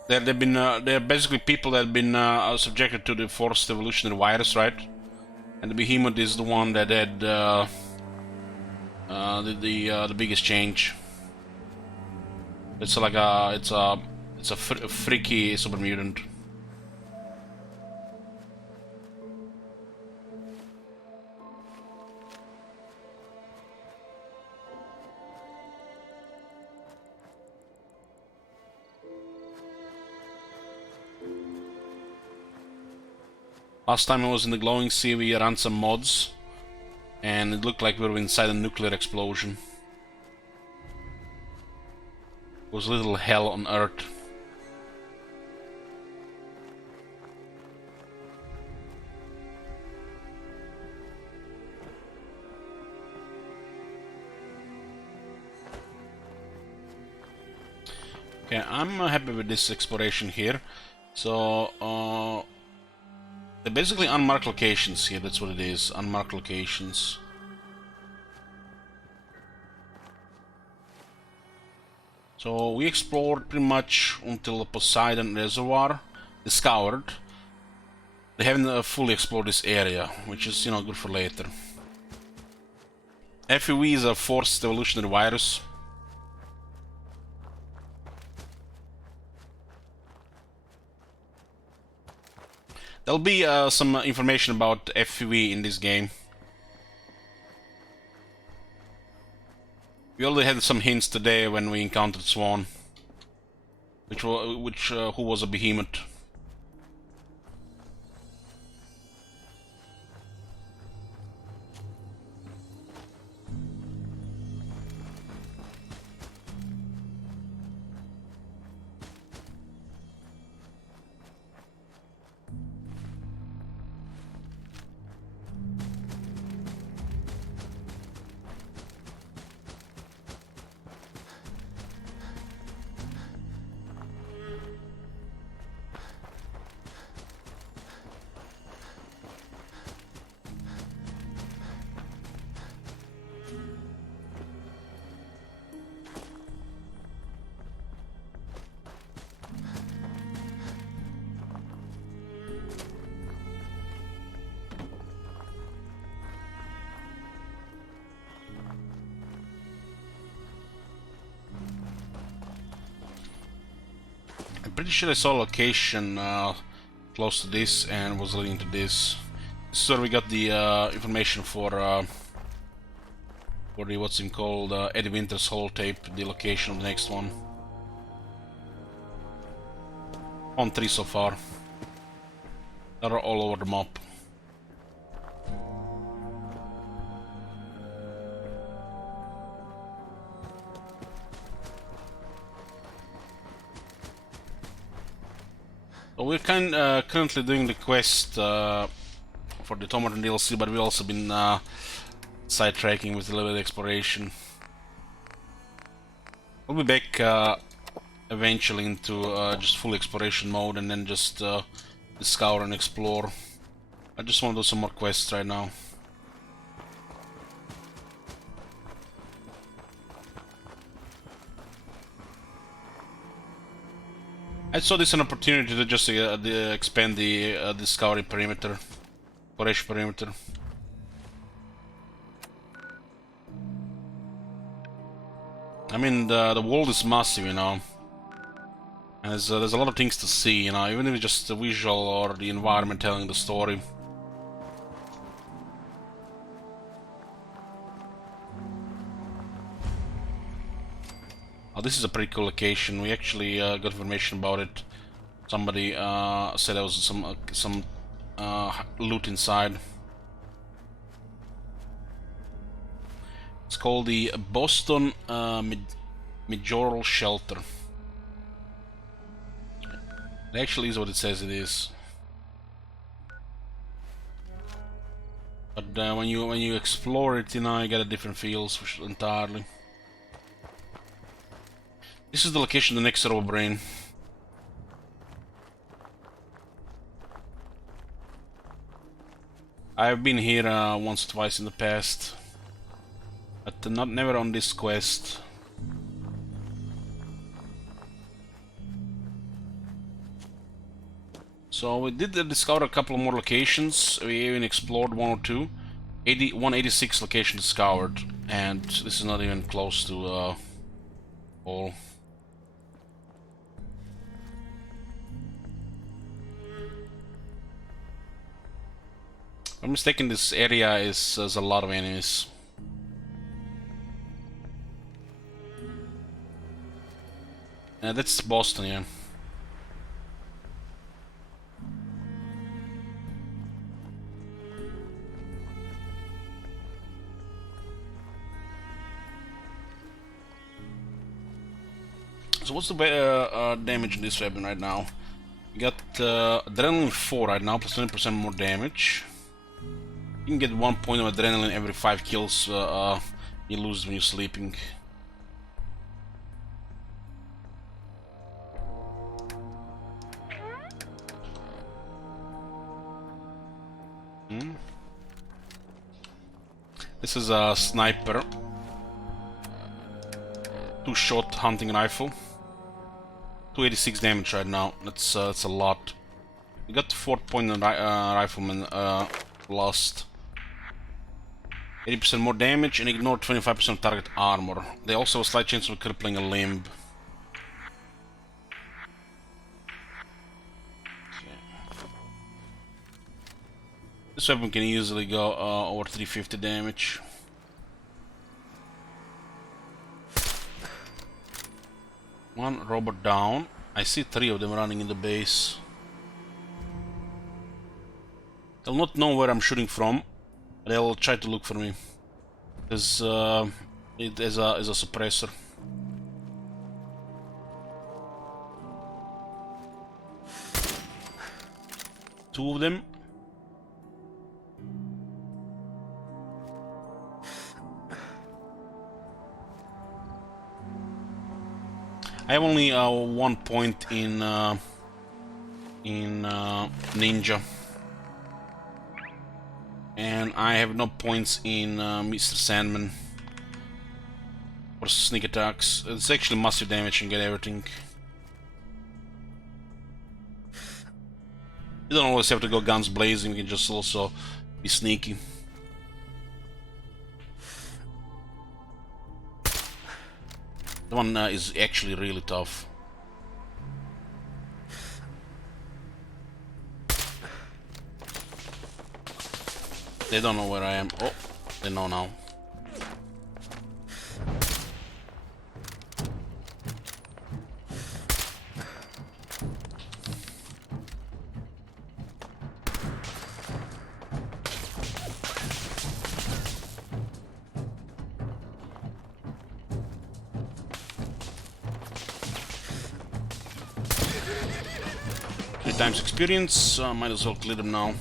they're basically people that have been subjected to the forced evolutionary virus, right? And the Behemoth is the one that had the biggest change. It's like a freaky super mutant. Last time I was in the glowing sea, we ran some mods, and it looked like we were inside a nuclear explosion. It was a little hell on Earth. Okay, I'm happy with this exploration here. So, they're basically unmarked locations here, that's what it is, unmarked locations. So we explored pretty much until the Poseidon Reservoir, discovered. They haven't fully explored this area, which is, you know, good for later. FEV is a forced evolutionary virus. There'll be some information about FEV in this game. We already had some hints today when we encountered Swan, who was a behemoth. I'm pretty sure I saw a location close to this and was leading to this. This is where we got the information for the what's it called, Eddie Winter's holotape, the location of the next one. On 3 so far. They're all over the map. So we're currently doing the quest for the Automaton DLC, but we've also been sidetracking with a little bit of exploration. We'll be back eventually into just full exploration mode and then just discover and explore. I just want to do some more quests right now. I saw this an opportunity to just expand the discovery perimeter, exploration perimeter. I mean, the world is massive, you know. And there's a lot of things to see, you know, even if it's just the visual or the environment telling the story. this is a pretty cool location. We actually got information about it. Somebody said there was some loot inside. It's called the Boston Majoral Shelter. It actually is what it says it is. But when you explore it, you know, you get a different feels entirely. This is the location of the next Robo Brain. I've been here once or twice in the past, but never on this quest. So we did discover a couple more locations. We even explored one or two. 186 location discovered, and this is not even close to all. If I'm mistaken, this area has a lot of enemies. That's Boston, yeah. So what's the damage in this weapon right now? You got adrenaline 4 right now, plus 20% more damage. You can get 1 point of adrenaline every 5 kills you lose when you're sleeping. This is a sniper. 2-shot hunting rifle. 286 damage right now. That's a lot. We got the 4th point in rifleman lost. 80% more damage and ignore 25% of target armor. They also have a slight chance of crippling a limb. This weapon can easily go over 350 damage. One robot down. I see 3 of them running in the base. They'll not know where I'm shooting from. They'll try to look for me. There's it is a suppressor. Two of them. I have only 1 point in Ninja, and I have no points in Mr. Sandman for sneak attacks. It's actually massive damage and get everything. You don't always have to go guns blazing. You can just also be sneaky. That one is actually really tough. They don't know where I am. Oh, they know now. Times experience, might as well clear them now.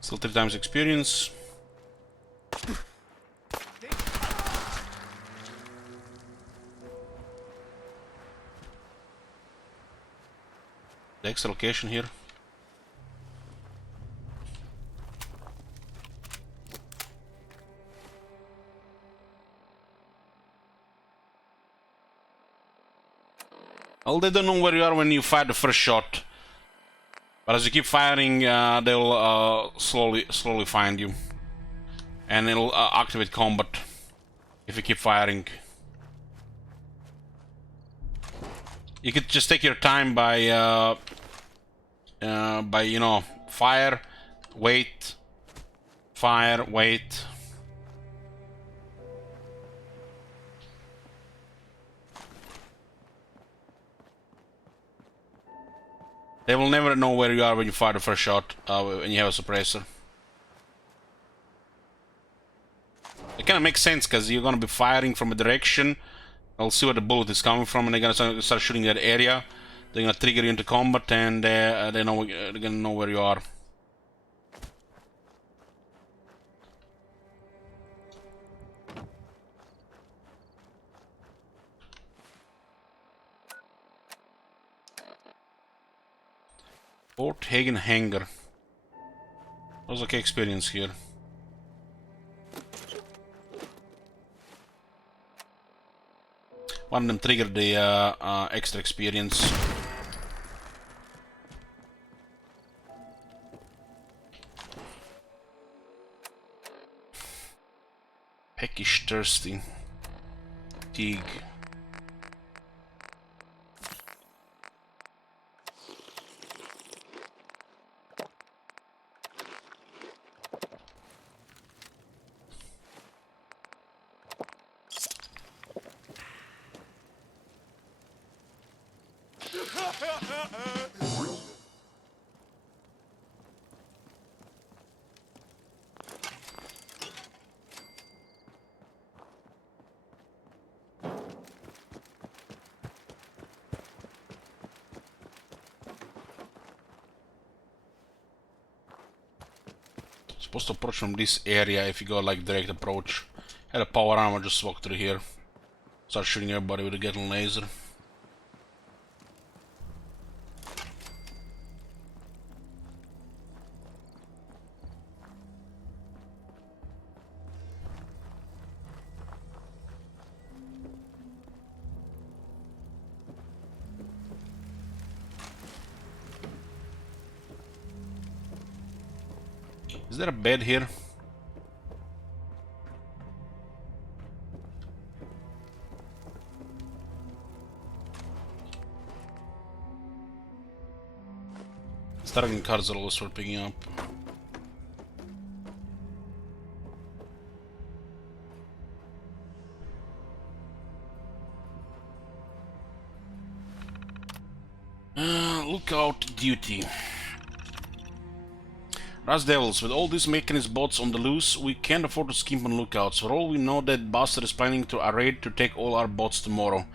Still 3 times experience. The extra location here. Well, they don't know where you are when you fire the first shot. But as you keep firing, they'll slowly find you. And it'll activate combat if you keep firing. You could just take your time by you know, fire, wait, fire, wait. They will never know where you are when you fire the first shot, when you have a suppressor. It kind of makes sense, because you're going to be firing from a direction. I'll see where the bullet is coming from, and they're going to start shooting that area. They're going to trigger you into combat, and they're going to know where you are. Fort Hagen Hangar. Was okay experience here. One of them triggered the extra experience. Peckish thirsty. Fatigue. Supposed to approach from this area if you go like direct approach. Had a power armor, just walk through here. Start shooting everybody with a Gatling laser. Is there a bed here? Starting cards are always worth picking up. Lookout duty. Rust Devils, with all these mechanist bots on the loose, we can't afford to skimp on lookouts. For all we know, that bastard is planning to raid to take all our bots tomorrow.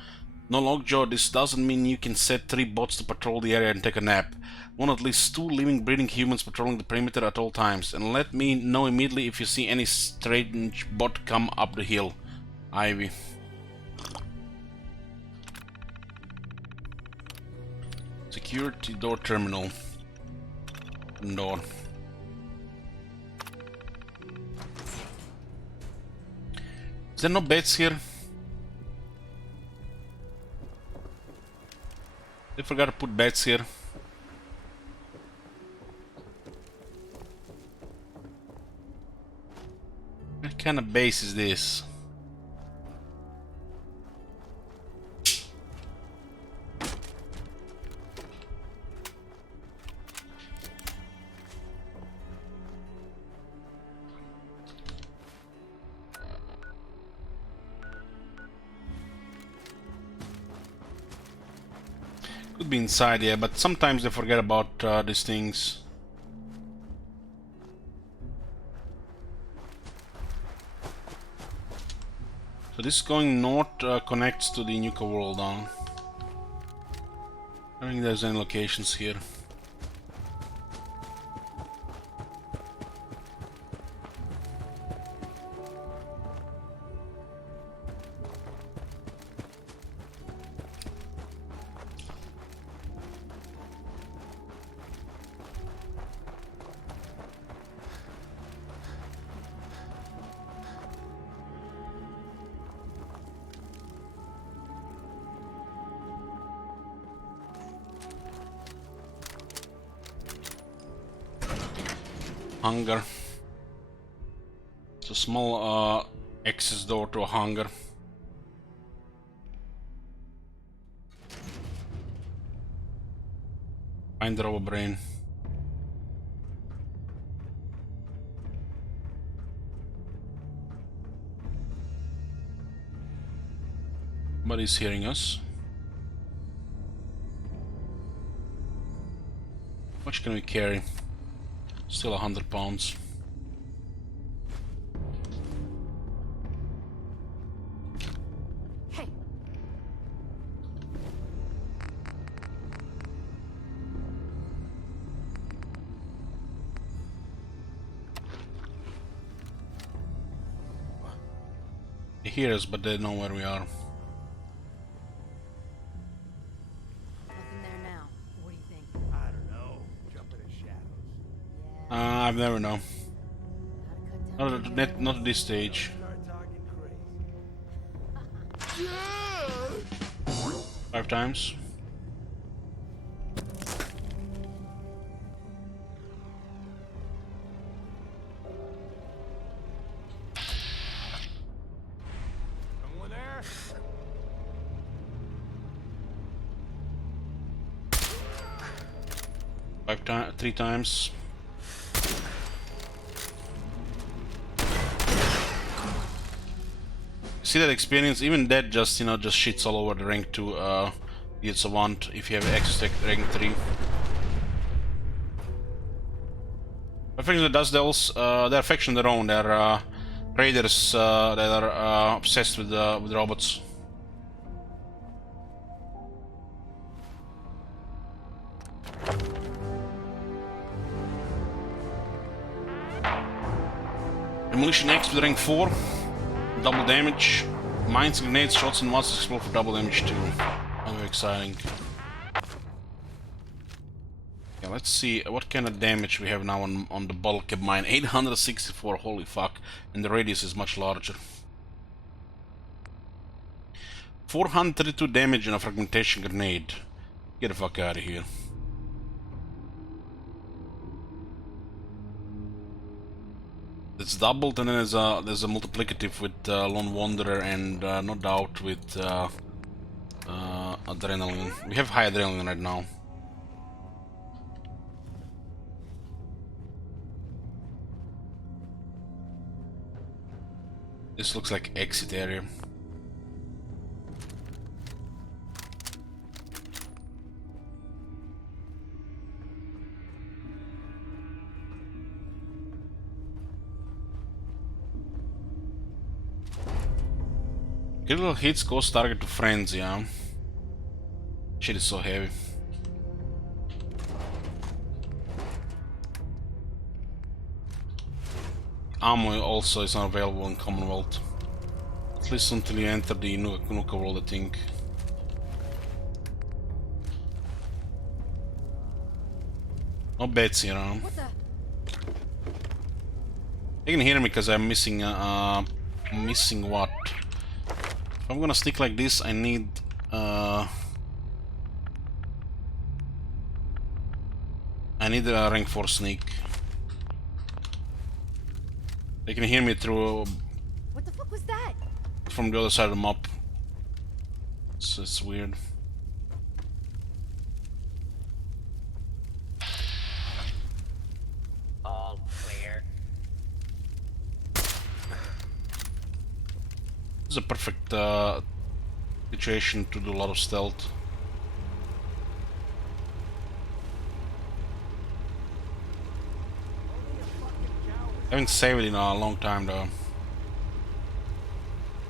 No, Lockjaw, this doesn't mean you can set 3 bots to patrol the area and take a nap. Want at least 2 living, breathing humans patrolling the perimeter at all times. And let me know immediately if you see any strange bot come up the hill. Ivy. Security door terminal. Door. Is there no beds here? They forgot to put beds here. What kind of base is this? Could be inside, yeah, but sometimes they forget about these things. So this going north connects to the Nuka world. I don't think there's any locations here. Hunger. It's a small access door to a hangar. Find the rubber brain. Somebody's hearing us. How much can we carry? Still 100 pounds. Hey. They hear us, but they know where we are. Nothing there now. What do you think? I don't know. Jump in the shadows. Yeah. I've never know. Gotta cut down the Not at this stage. Start talking crazy. 5 times. Someone there? 3 times. See that experience? Even that just, just shits all over the rank 2 it's a want if you have access to rank 3. I think the Dust Devils, they're faction their own. They're raiders that are obsessed with robots. Demolition X with rank 4, double damage. Mines, grenades, shots, and mods explode for double damage too. Very exciting. Yeah, let's see what kind of damage we have now on the bulk of mine. 864, holy fuck. And the radius is much larger. 432 damage on a fragmentation grenade. Get the fuck out of here. It's doubled, and then there's a multiplicative with Lone Wanderer and no doubt with adrenaline. We have high adrenaline right now. This looks like exit area. Critical hits cause target to frenzy, yeah. Shit is so heavy. Ammo also is not available in Commonwealth. At least until you enter the Nuka world, I think. No beds here, huh? What the? They can hear me because I'm missing missing what? If I'm gonna stick like this, I need a rank 4 sneak. They can hear me through What the fuck was that? from the other side of the map. It's weird. All clear. This is a perfect situation to do a lot of stealth. I haven't saved it in a long time though.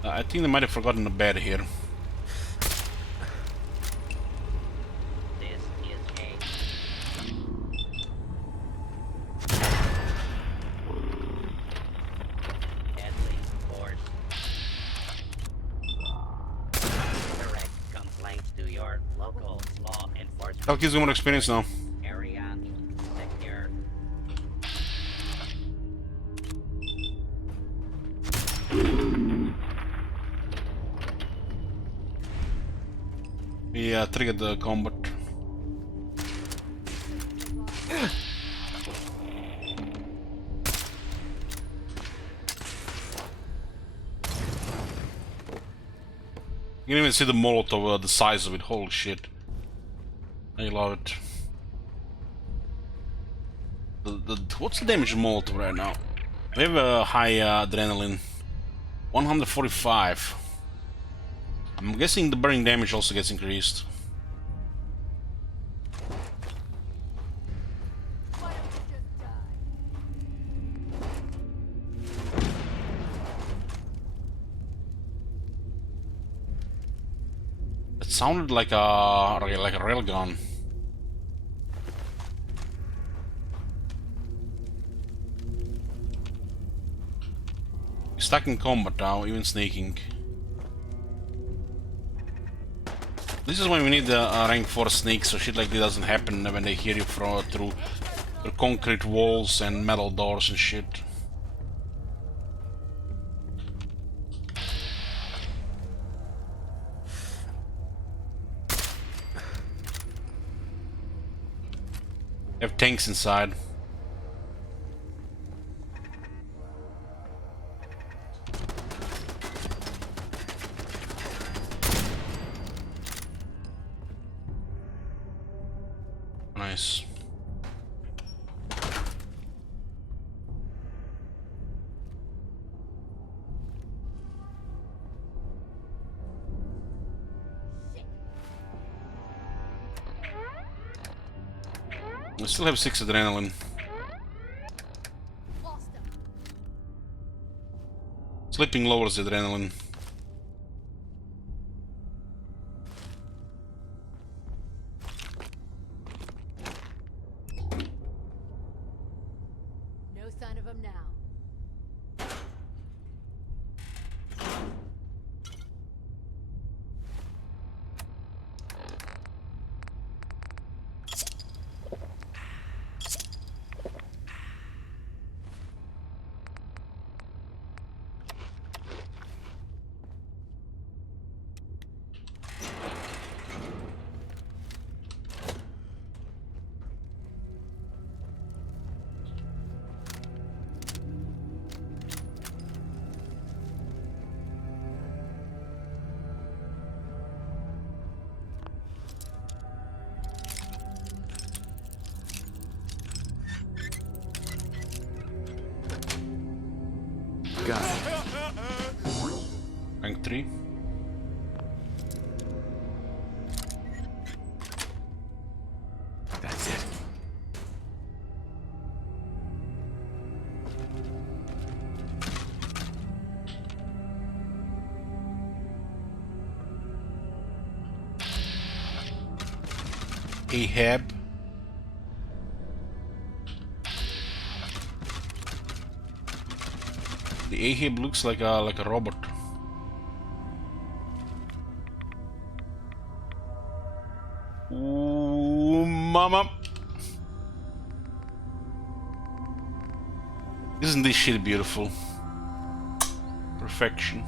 I think they might have forgotten the bed here. This is a deadly force. Direct complaints to your local law enforcement. That gives me more experience now. Area secure. We triggered the combat. You can even see the Molotov, the size of it. Holy shit. I love it. What's the damage of Molotov right now? We have a high adrenaline. 145. I'm guessing the burning damage also gets increased. It sounded like a railgun. Stuck in combat now, even sneaking. This is when we need the rank 4 sneaks, so shit like this doesn't happen when they hear you through concrete walls and metal doors and shit. Have tanks inside. Nice. I still have 6 adrenaline. Sleeping lowers the adrenaline. No sign of him now. Got it. Rank 3. That's it. Ahab. The Ahab looks like a robot. Ooh, mama! Isn't this shit beautiful? Perfection.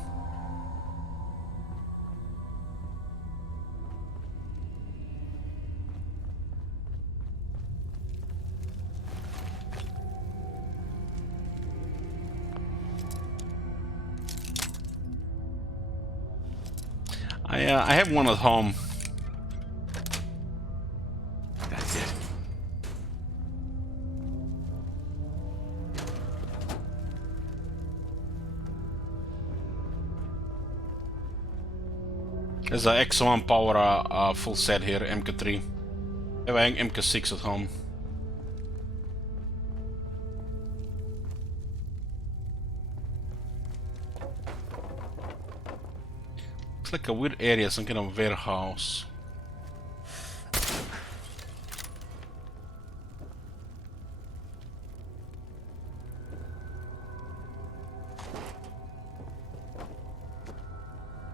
I have one at home. That's it. There's a X1 power full set here, MK3. I have an MK6 at home. Looks like a weird area, some kind of warehouse.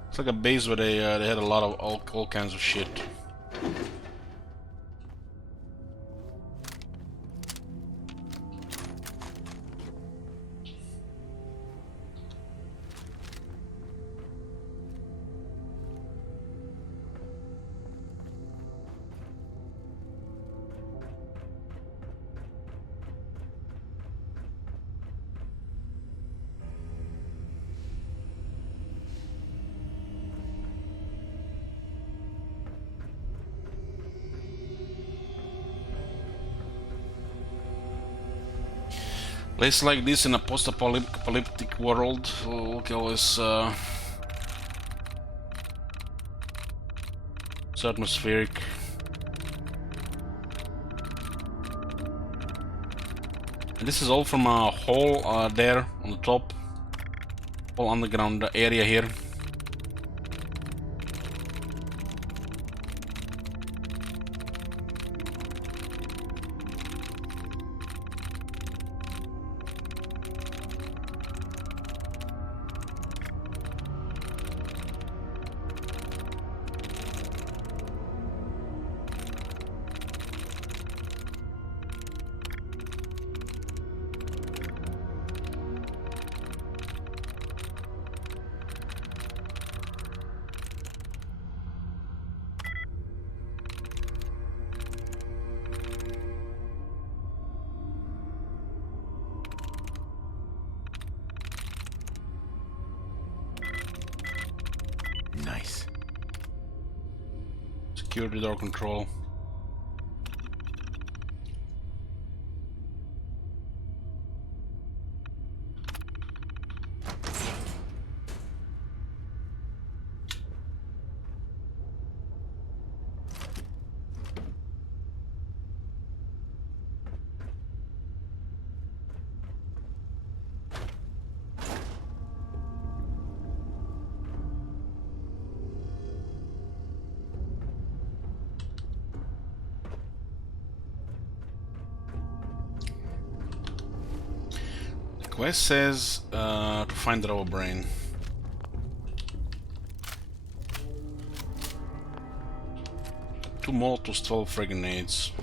It's like a base where they had a lot of all kinds of shit. Place like this in a post-apocalyptic world look always it's atmospheric. And this is all from a hole there on the top, whole underground area here. Nice. Security door control. Quest says to find the rubber brain. Two Molotovs, 12 frag grenades.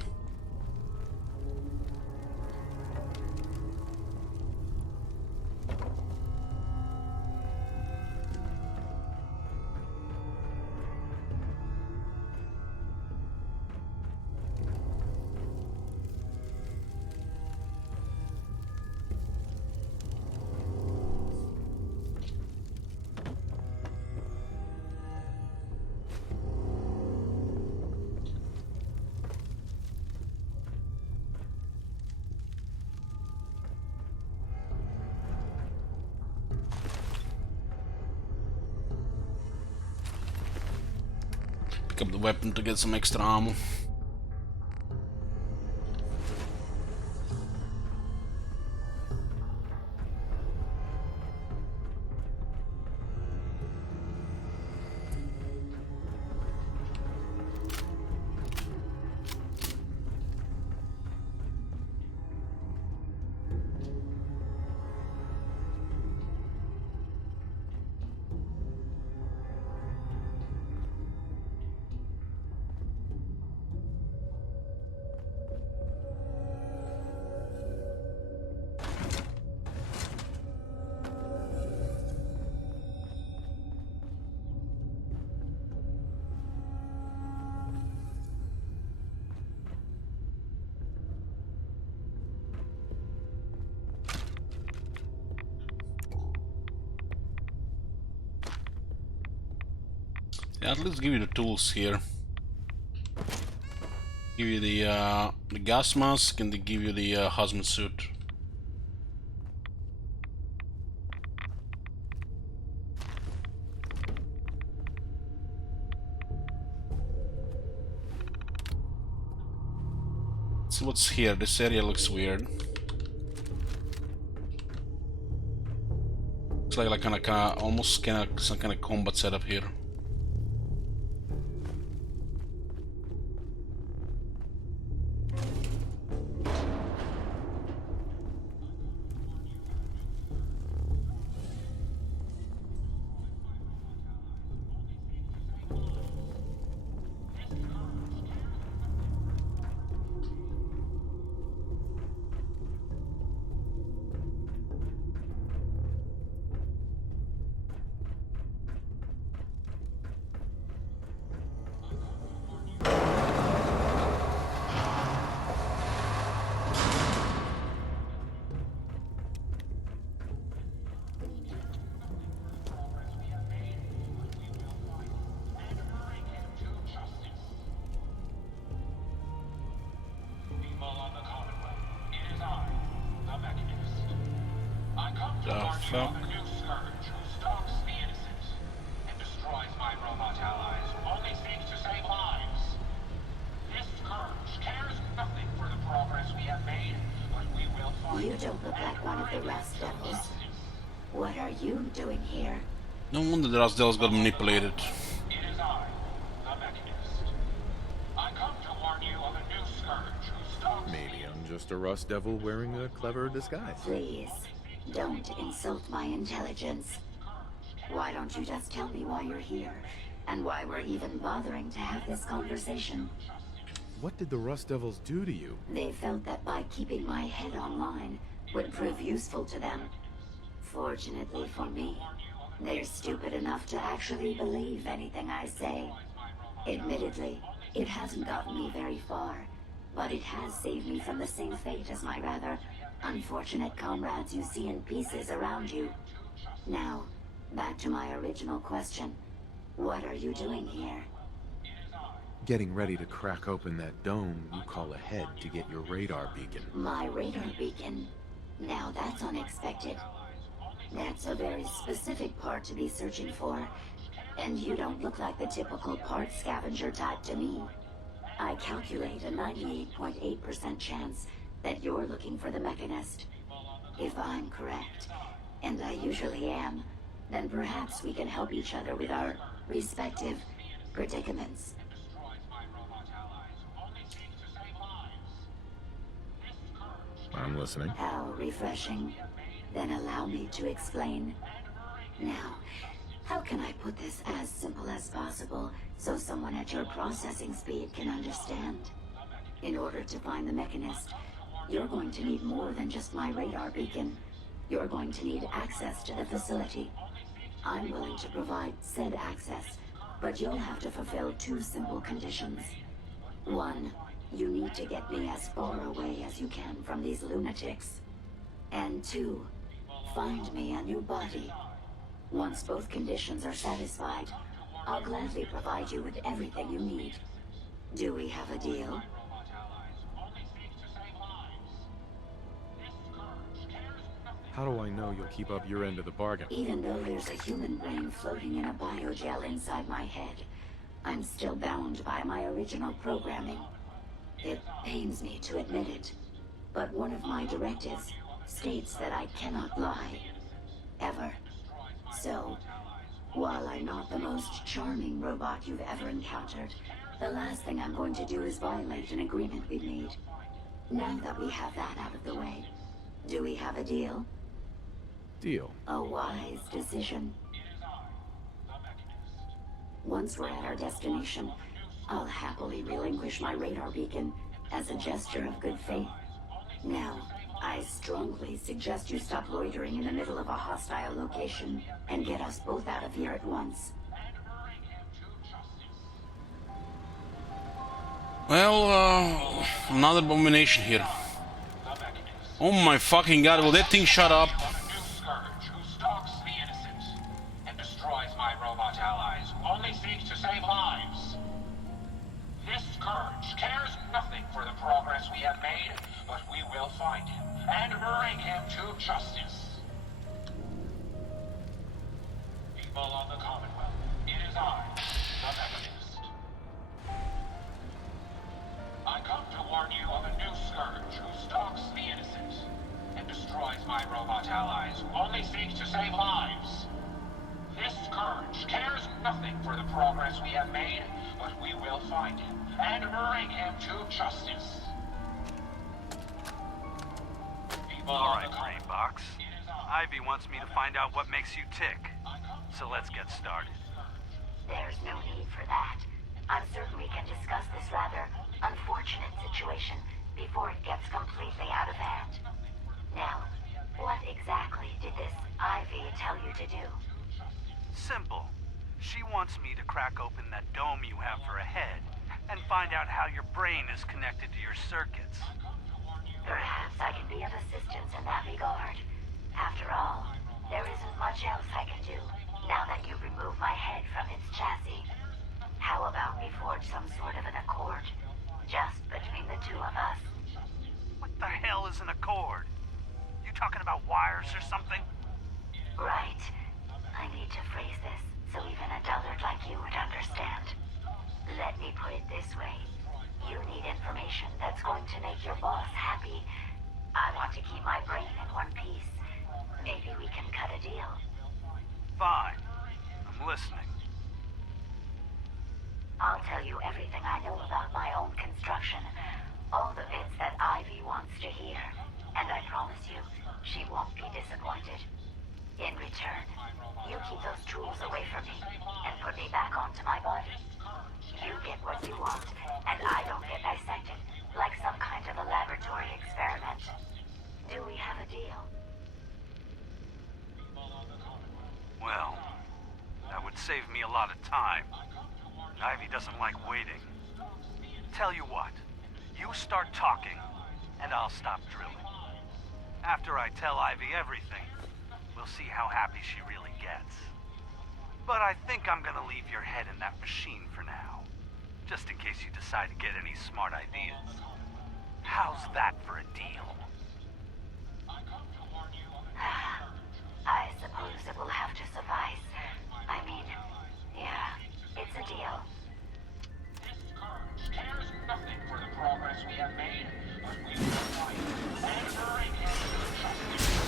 Pick up the weapon to get some extra ammo. Yeah, at least give you the tools here. Give you the gas mask and they give you the hazmat suit. Let's see what's here. This area looks weird. Looks like almost some kind of combat setup here. fuck? A new scourge who stalks the innocent and destroys my robot allies, only seeks to save lives. This scourge cares nothing for the progress we have made, but we will find You don't look like one of the Rust Devils. What are you doing here? No wonder the Rust Devils got manipulated. It is I, the Mechanist. I come to warn you of a new scourge who stalks Maybe I'm just a Rust Devil wearing a clever disguise. Please, don't insult my intelligence. Why don't you just tell me why you're here, and why we're even bothering to have this conversation? What did the Rust Devils do to you? They felt that by keeping my head online would prove useful to them. Fortunately for me, they're stupid enough to actually believe anything I say. Admittedly, it hasn't gotten me very far, but it has saved me from the same fate as my rather unfortunate comrades you see in pieces around you. Now, back to my original question. What are you doing here? Getting ready to crack open that dome you call a head to get your radar beacon. My radar beacon? Now that's unexpected. That's a very specific part to be searching for, and you don't look like the typical part scavenger type to me. I calculate a 98.8% chance that you're looking for the Mechanist. If I'm correct, and I usually am, then perhaps we can help each other with our respective predicaments. I'm listening. How refreshing. Then allow me to explain. Now, how can I put this as simple as possible so someone at your processing speed can understand? In order to find the Mechanist, you're going to need more than just my radar beacon. You're going to need access to the facility. I'm willing to provide said access, but you'll have to fulfill two simple conditions. One, you need to get me as far away as you can from these lunatics. And two, find me a new body. Once both conditions are satisfied, I'll gladly provide you with everything you need. Do we have a deal? How do I know you'll keep up your end of the bargain? Even though there's a human brain floating in a biogel inside my head, I'm still bound by my original programming. It pains me to admit it, but one of my directives states that I cannot lie. Ever. So, while I'm not the most charming robot you've ever encountered, the last thing I'm going to do is violate an agreement we made. Now that we have that out of the way, do we have a deal? Deal. A wise decision. Once we're at our destination, I'll happily relinquish my radar beacon as a gesture of good faith. Now, I strongly suggest you stop loitering in the middle of a hostile location and get us both out of here at once. Well, another abomination here. Oh my fucking god, will that thing shut up? Only seeks to save lives. This scourge cares nothing for the progress we have made, but we will find him and bring him to justice. People of the Commonwealth, it is I, the Mechanist. I come to warn you of a new scourge who stalks the innocent and destroys my robot allies who only seeks to save lives. This scourge cares nothing for the progress we have made, but we will find him and bring him to justice. All right, Brain Box. Ivy wants me to find out what makes you tick. So let's get started. There's no need for that. I'm certain we can discuss this rather unfortunate situation before it gets completely out of hand. Now, what exactly did this Ivy tell you to do? Simple. She wants me to crack open that dome you have for a head and find out how your brain is connected to your circuits. Perhaps I can be of assistance in that regard. After all, there isn't much else I can do now that you've removed my head from its chassis. How about we forge some sort of an accord, just between the two of us? What the hell is an accord? You talking about wires or something? this way. You need information that's going to make your boss happy. I want to keep my brain in one piece. Maybe we can cut a deal. Fine. I'm listening. I'll tell you everything I know about my own construction. All the bits that Ivy wants to hear. And I promise you, she won't be disappointed. In return, you keep those tools away from me and put me back onto my body. You get what you want, and I don't get dissected like some kind of a laboratory experiment. Do we have a deal? Well, that would save me a lot of time. Ivy doesn't like waiting. Tell you what, you start talking, and I'll stop drilling. After I tell Ivy everything, we'll see how happy she really gets. But I think I'm gonna leave your head in that machine for now, just in case you decide to get any smart ideas. How's that for a deal? I suppose it will have to suffice. I mean, yeah, it's a deal. This scourge cares nothing for the progress we have made, but we will fight and bring him to justice.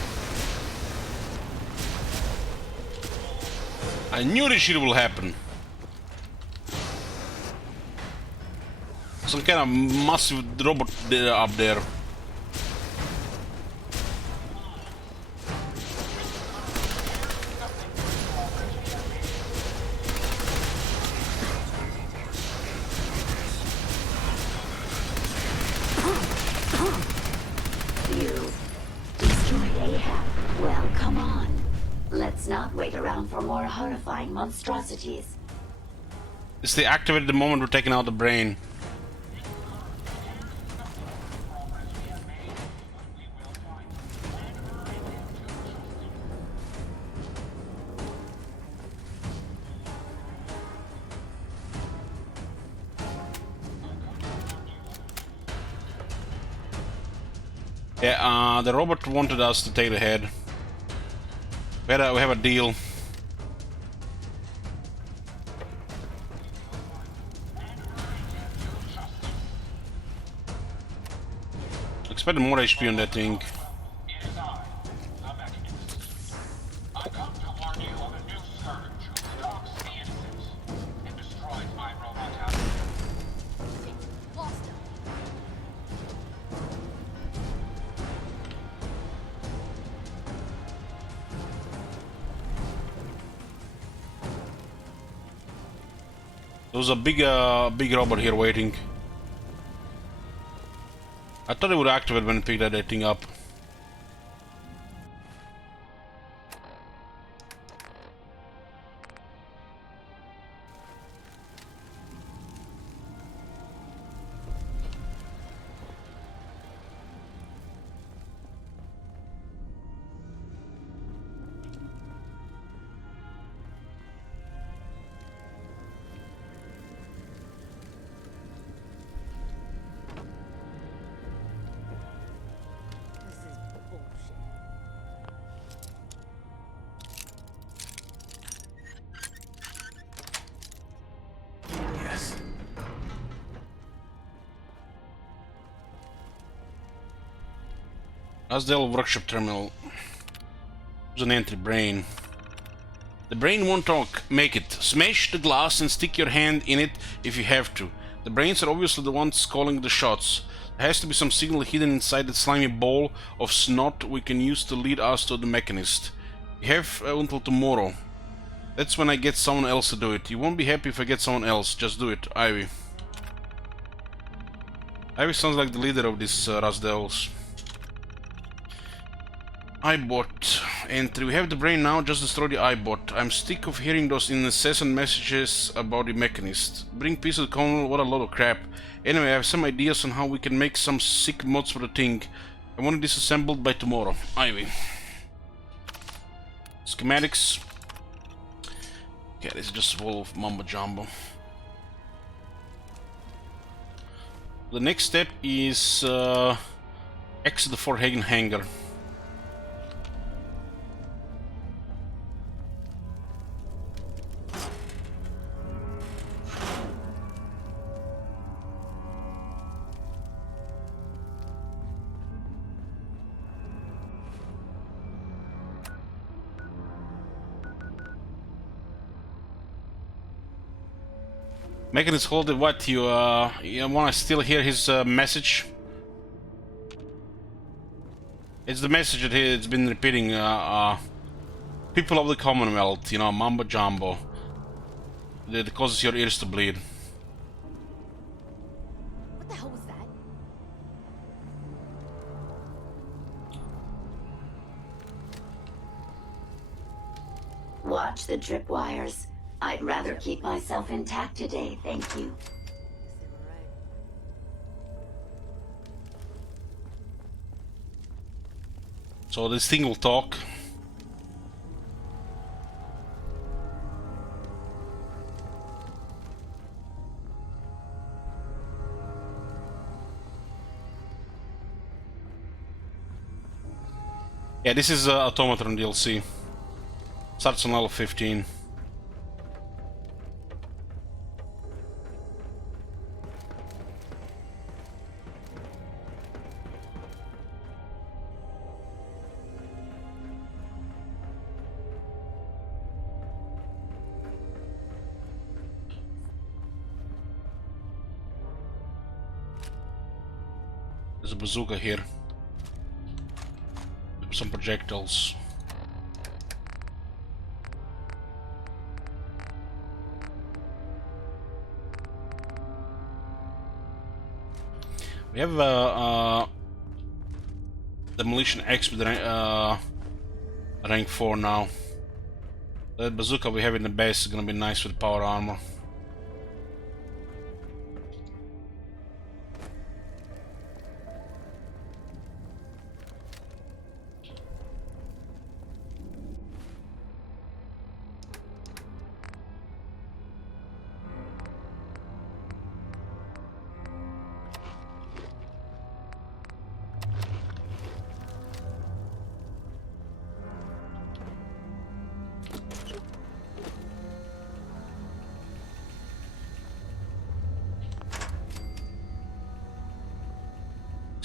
I knew this shit will happen. Some kind of massive robot up there. You destroyed Ahab. Well, come on. Let's not wait around for more horrifying monstrosities. It's the activated the moment we're taking out the brain. Yeah, the robot wanted us to take the head. We have a deal. Expect more HP on that thing. It is I, the Mechanist. I come to warn you of a new scourge who stalks the innocent and destroys my robot house. Lost him. There was a big robot here waiting. I thought it would activate when it picked that thing up. This is bullshit. Yes. Asdale workshop terminal. There's an entry brain. The brain won't talk. Make it. Smash the glass and stick your hand in it if you have to. The brains are obviously the ones calling the shots. There has to be some signal hidden inside that slimy ball of snot we can use to lead us to the Mechanist. We have until tomorrow. That's when I get someone else to do it. You won't be happy if I get someone else. Just do it. Ivy. Ivy sounds like the leader of these Rasdels. iBot entry. We have the brain now, just destroy the iBot. I'm sick of hearing those incessant messages about the Mechanist. Bring peace to the Colonel, what a lot of crap. Anyway, I have some ideas on how we can make some sick mods for the thing. I want it disassembled by tomorrow. Ivy. Schematics. Okay, this is just full of mumbo jumbo. The next step is exit the Fort Hagen hangar. Mechanist, hold it. What you wanna still hear his message? It's the message that it's been repeating. People of the Commonwealth, you know, Mambo Jumbo. That causes your ears to bleed. What the hell was that? Watch the tripwires. I'd rather keep myself intact today, thank you. Guess they were right. So this thing will talk. Yeah, this is Automatron DLC. Starts on level 15. There's a bazooka here. Some projectiles. We have demolition X with rank 4 now. That bazooka we have in the base is gonna be nice with power armor.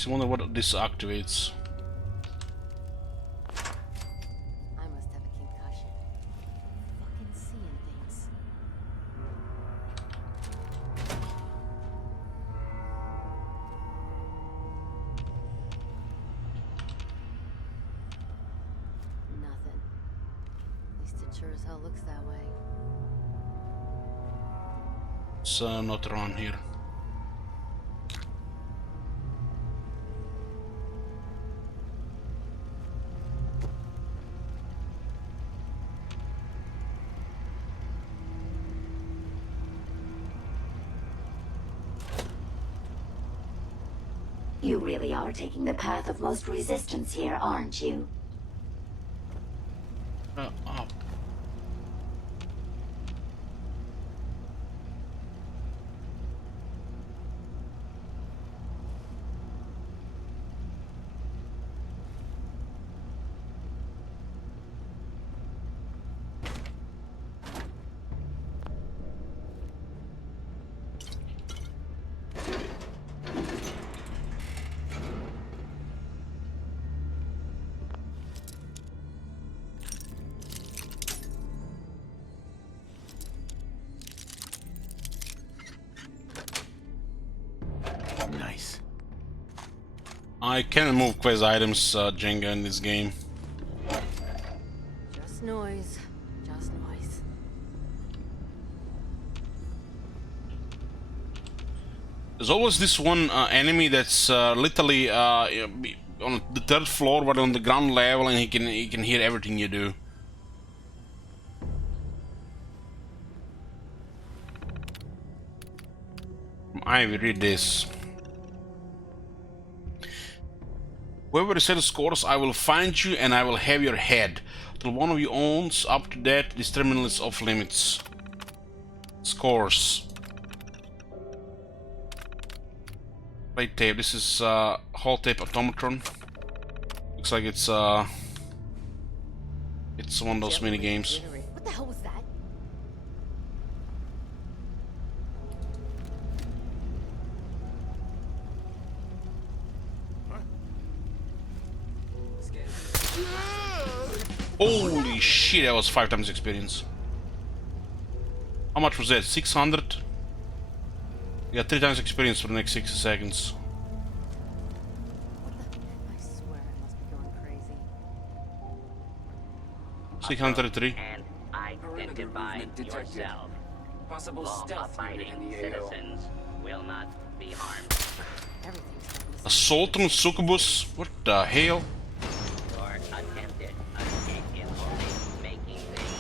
I wonder what this activates. I must have a concussion. Fucking seeing things. Nothing. At least it sure as hell looks that way. It's not around here. You really are taking the path of most resistance here, aren't you? Oh. Nice. I can move quest items, Jenga, in this game. Just noise. Just noise. There's always this one enemy that's literally on the third floor, but on the ground level, and he can hear everything you do. I will read this. Whoever the set scores, I will find you and I will have your head. Till one of you owns up to that, this terminal is off limits. Scores. Play tape. This is whole tape automatron. Looks like it's one of those mini games. What the hell was that? Holy shit, that was 5 times experience. How much was that? 600? You got 3 times experience for the next 60 seconds. What the? I swear I must be going crazy. 603. And identify yourself. Law-abiding citizens will not be harmed. Everything's starting to Assault on Succubus? What the hell? Your attempted escape is only making things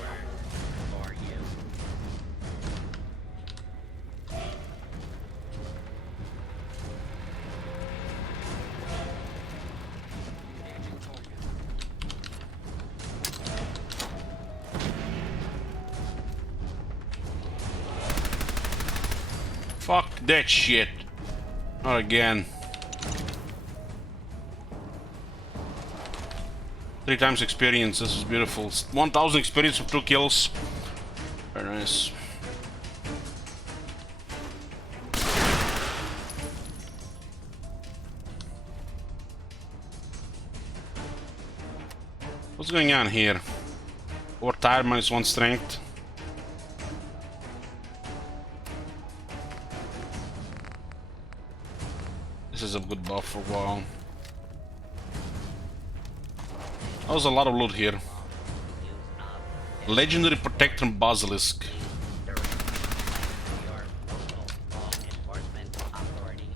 worse for you. Fuck that shit. Not again. 3 times experience, this is beautiful. 1000 experience for 2 kills. Very nice. What's going on here? Overtire -1 strength. This is a good buff for a while. That was a lot of loot here. Legendary Protector Basilisk. Your local law enforcement authority.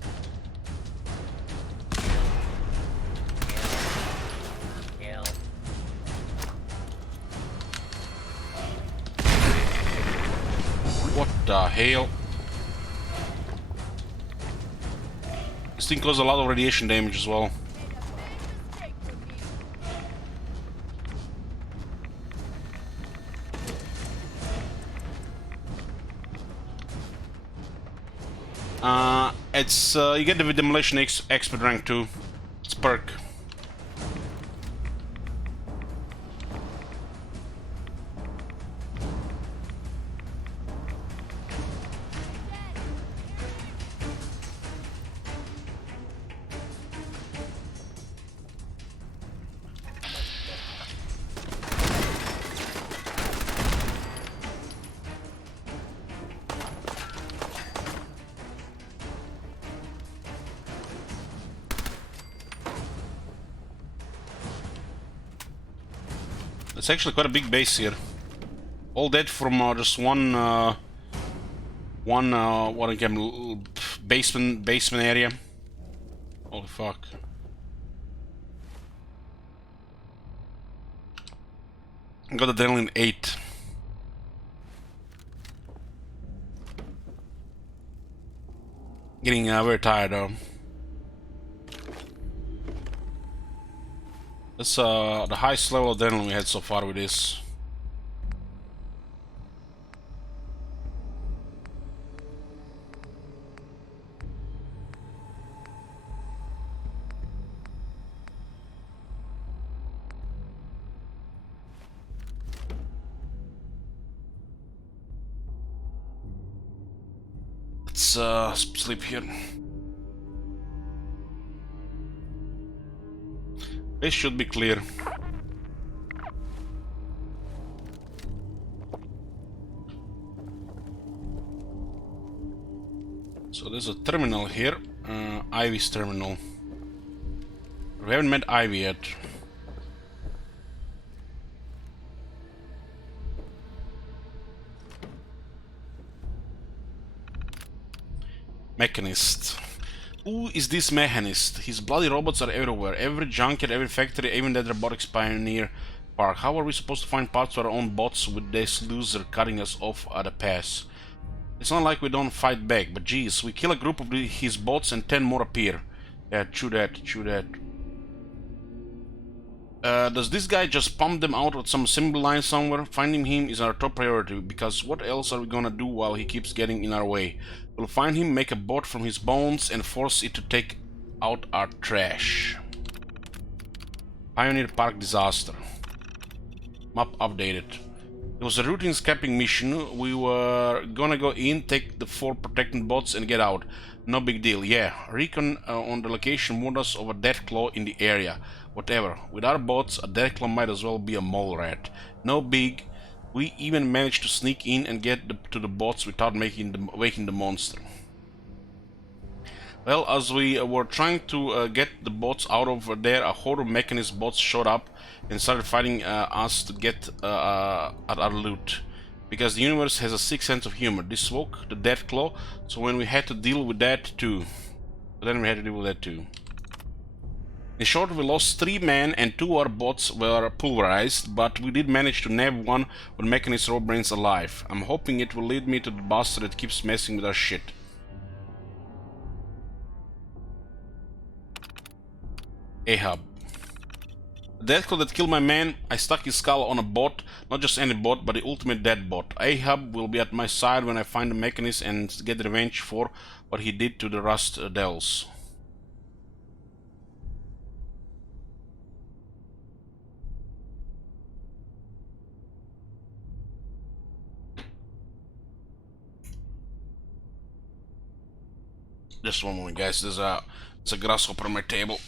Kill. What the hell? This thing caused a lot of radiation damage as well. It's you get the demolition expert rank too. It's perk. It's actually quite a big base here. All that from just one what again, basement area. Holy fuck! I got adrenaline 8. Getting very tired though. That's the highest level of adrenaline we had so far with this. Let's sleep here. This should be clear. So there's a terminal here, Ivy's terminal. We haven't met Ivy yet. Mechanist. Who is this mechanist? His bloody robots are everywhere. Every junkyard, every factory, even that robotics pioneer park. How are we supposed to find parts to our own bots with this loser cutting us off at a pass? It's not like we don't fight back, but geez, we kill a group of his bots and 10 more appear. Yeah, true that, true that. Does this guy just pump them out with some assembly line somewhere? Finding him is our top priority, because what else are we gonna do while he keeps getting in our way? We'll find him, make a bot from his bones, and force it to take out our trash. Pioneer Park disaster. Map updated. It was a routine scrapping mission. We were gonna go in, take the 4 protecting bots, and get out. No big deal. Yeah, recon on the location warned us of a Deathclaw in the area. Whatever. With our bots, a Deathclaw might as well be a mole rat. No big. We even managed to sneak in and get to the boats without waking the monster. Well, as we were trying to get the boats out of there, a horde of mechanist bots showed up and started fighting us to get at our loot. Because the universe has a sick sense of humor. This woke the Death Claw, so when we had to deal with that too. In short, we lost 3 men and 2 of our bots were pulverized, but we did manage to nab one with mechanist row brains alive. I'm hoping it will lead me to the bastard that keeps messing with our shit. Ahab. The death claw that killed my man, I stuck his skull on a bot, not just any bot, but the ultimate dead bot. Ahab will be at my side when I find the mechanist and get revenge for what he did to the Rust Devils. Just one moment, guys. There's a grasshopper on my table.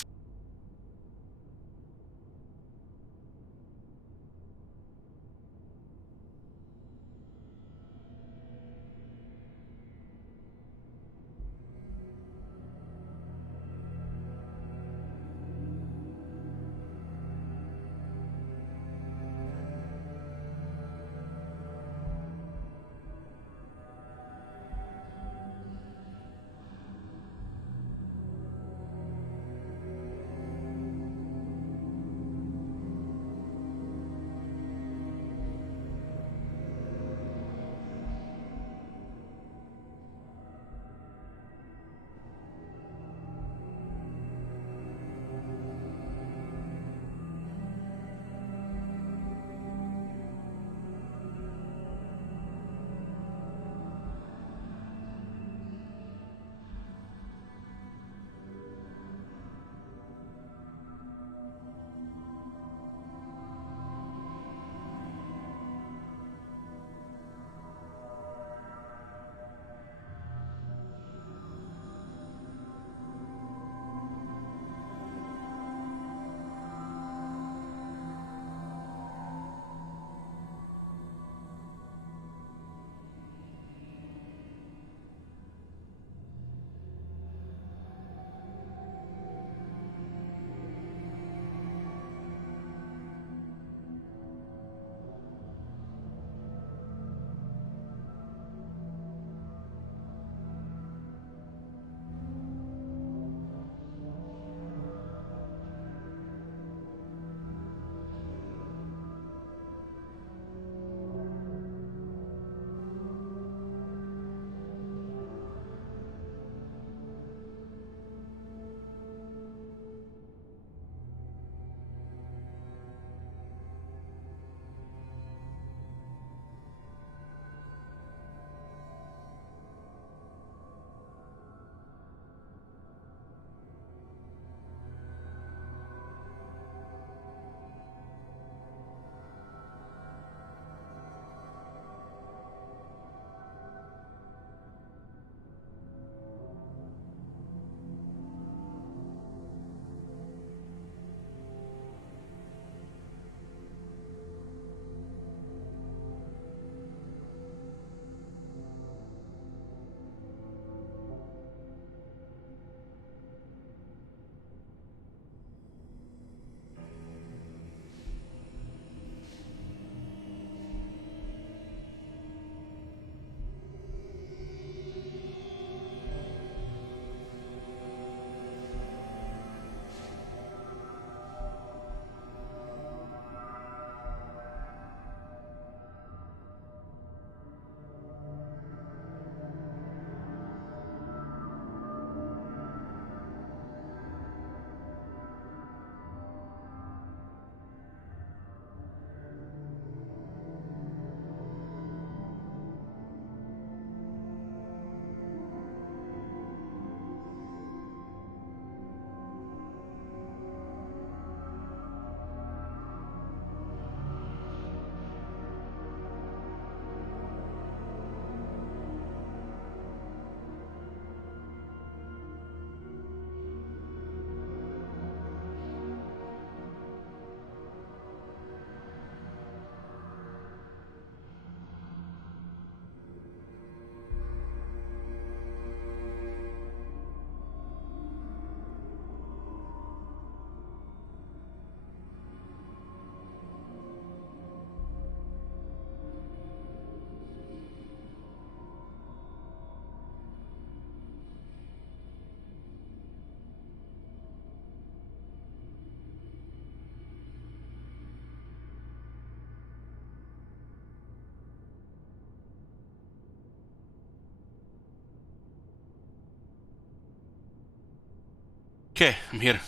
Okay, I'm here.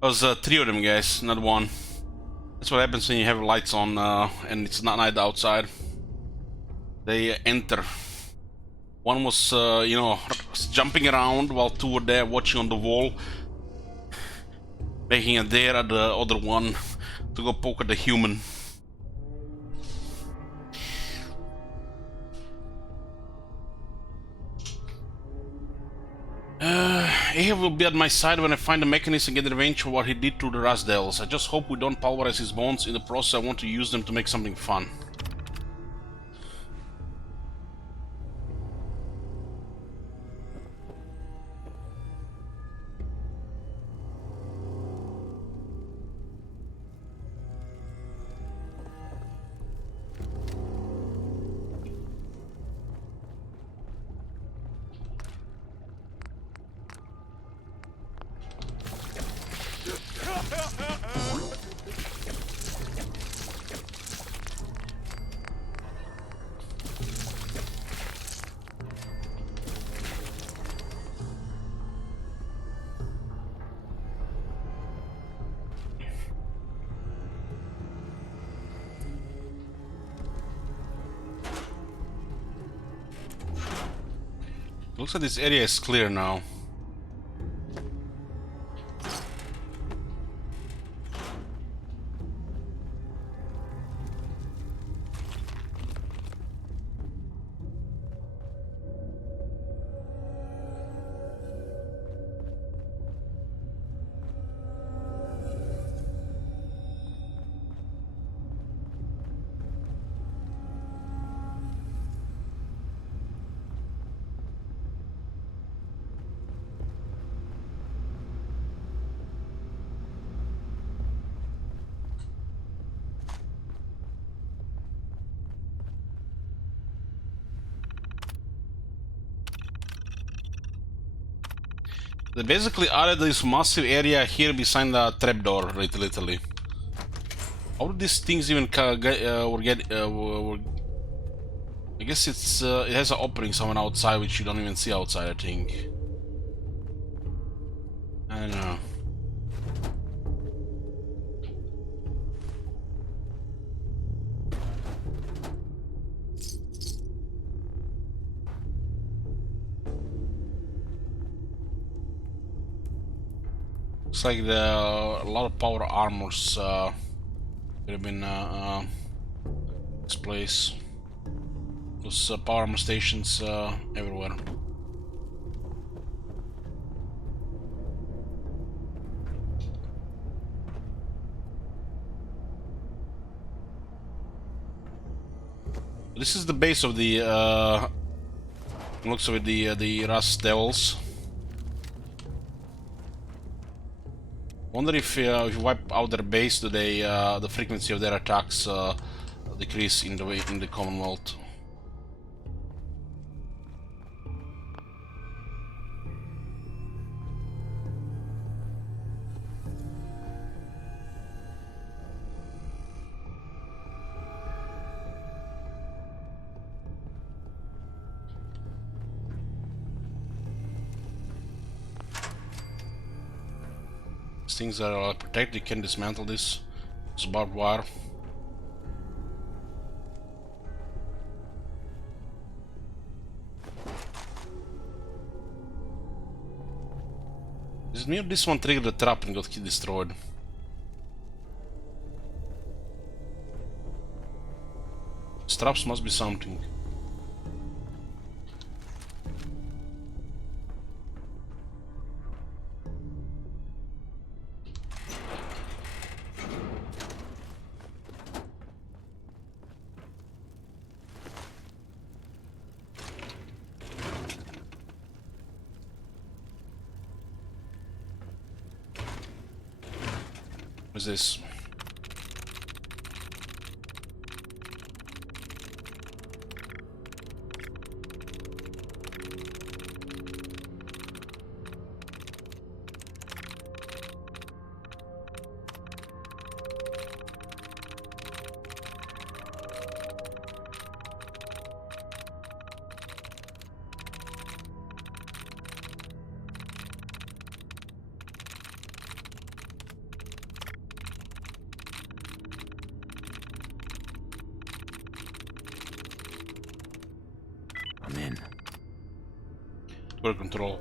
There's 3 of them, guys, not 1. That's what happens when you have lights on and it's not night outside. They enter. One was, you know, jumping around while 2 were there watching on the wall, making a dare at the other one to go poke at the human. Ahab will be at my side when I find the mechanism and get revenge for what he did to the Rust Devils. I just hope we don't pulverize his bones. In the process, I want to use them to make something fun. Looks like this area is clear now. They basically added this massive area here beside the trapdoor, literally. How did these things even I guess it's it has an opening somewhere outside which you don't even see outside, I think. I don't know. Looks like a lot of power armors could have been this place. Those power armor stations everywhere. This is the base of the looks of it, the Rust Devils. Wonder if you wipe out their base, do they the frequency of their attacks decrease in the Commonwealth? Things are protected, you can dismantle this. It's barbed wire. Is it me or this one triggered the trap and got destroyed? These traps must be something. What's this? Good control.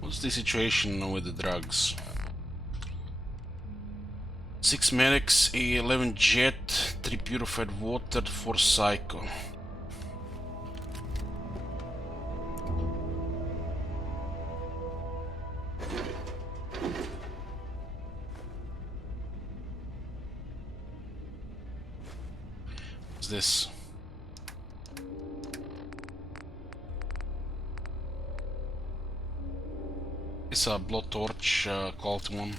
What's the situation with the drugs? 6 medics, 11 jet, 3 purified water, 4 psycho. What's this? It's a blowtorch cult one.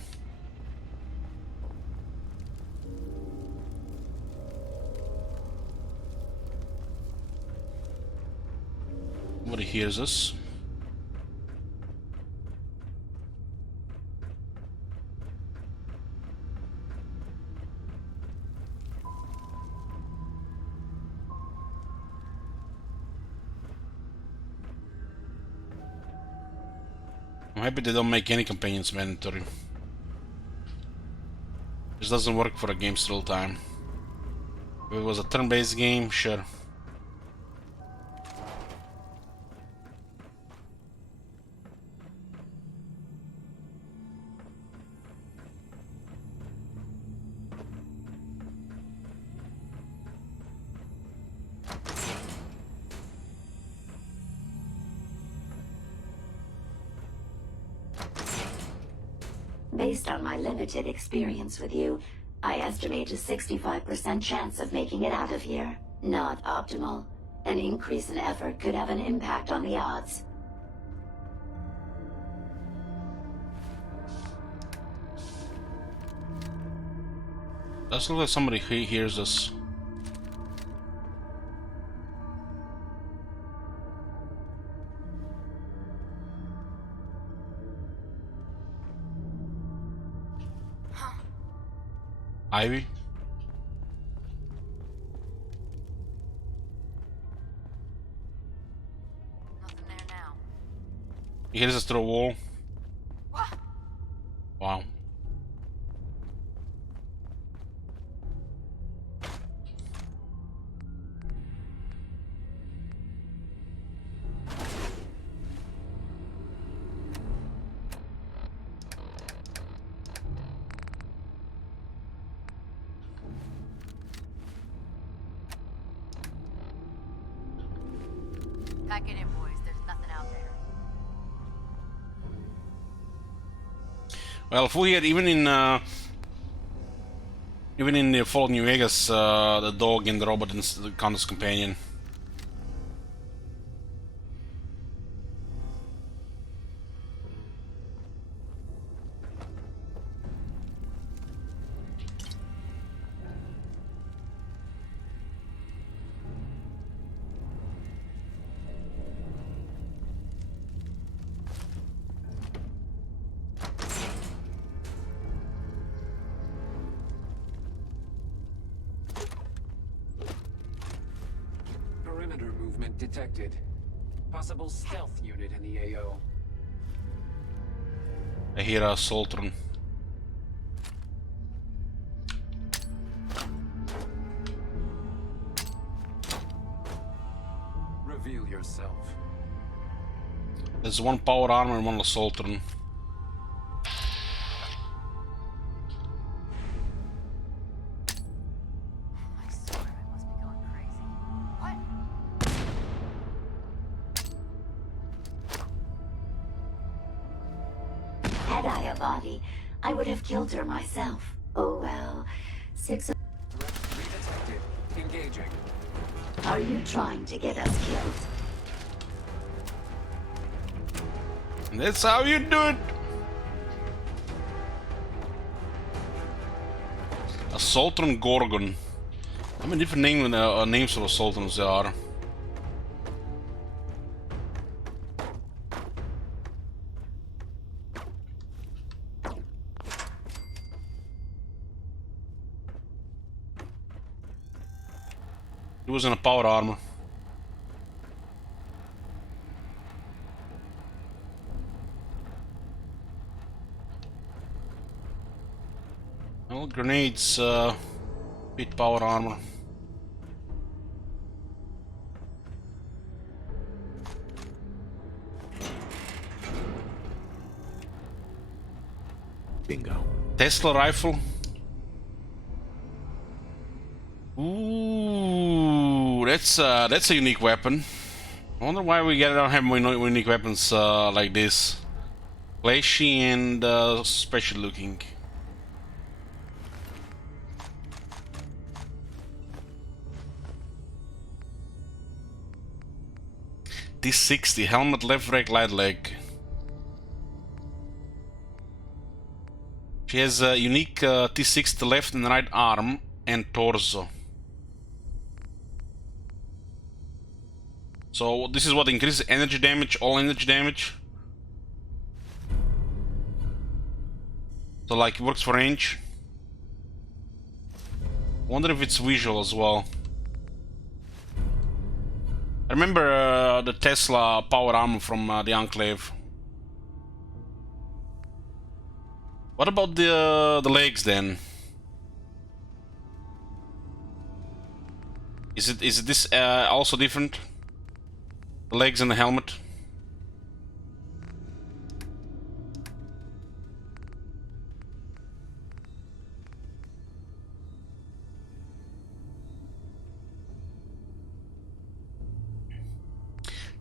Nobody hears us. I'm happy they don't make any companions mandatory. This doesn't work for a game still time. If it was a turn-based game, sure. Based on my limited experience with you, I estimate a 65% chance of making it out of here. Not optimal. An increase in effort could have an impact on the odds. Does look like somebody hears us. Ivy? Nothing there now. He hits us through a wall. What? Wow. Pack it in, boys. There's nothing out there. Well, if we had even in the Fallout New Vegas, the dog and the robot and the count as companion. Perimeter movement detected. Possible stealth unit in the AO. I hear a Soltron. Reveal yourself. There's one power armor and one Soltron. I swear I must be going crazy. What? Had I a body, I would have killed her myself. Oh well. Six of... Redetected. Engaging. Are you trying to get us killed? And that's how you do it! A Soltron Gorgon. How many different names for the Soltrons there are? He was in a power armor. Well, grenades beat power armor. Bingo. Tesla rifle. Ooh, that's a unique weapon. I wonder why we don't have more unique weapons like this. Flashy and special looking. T60 helmet, left leg, right leg. She has a unique T60 left and right arm and torso. So this is what increases energy damage, all energy damage. So like it works for range. Wonder if it's visual as well. I remember the Tesla power armor from the Enclave. What about the legs then? Is it this also different? The legs and the helmet.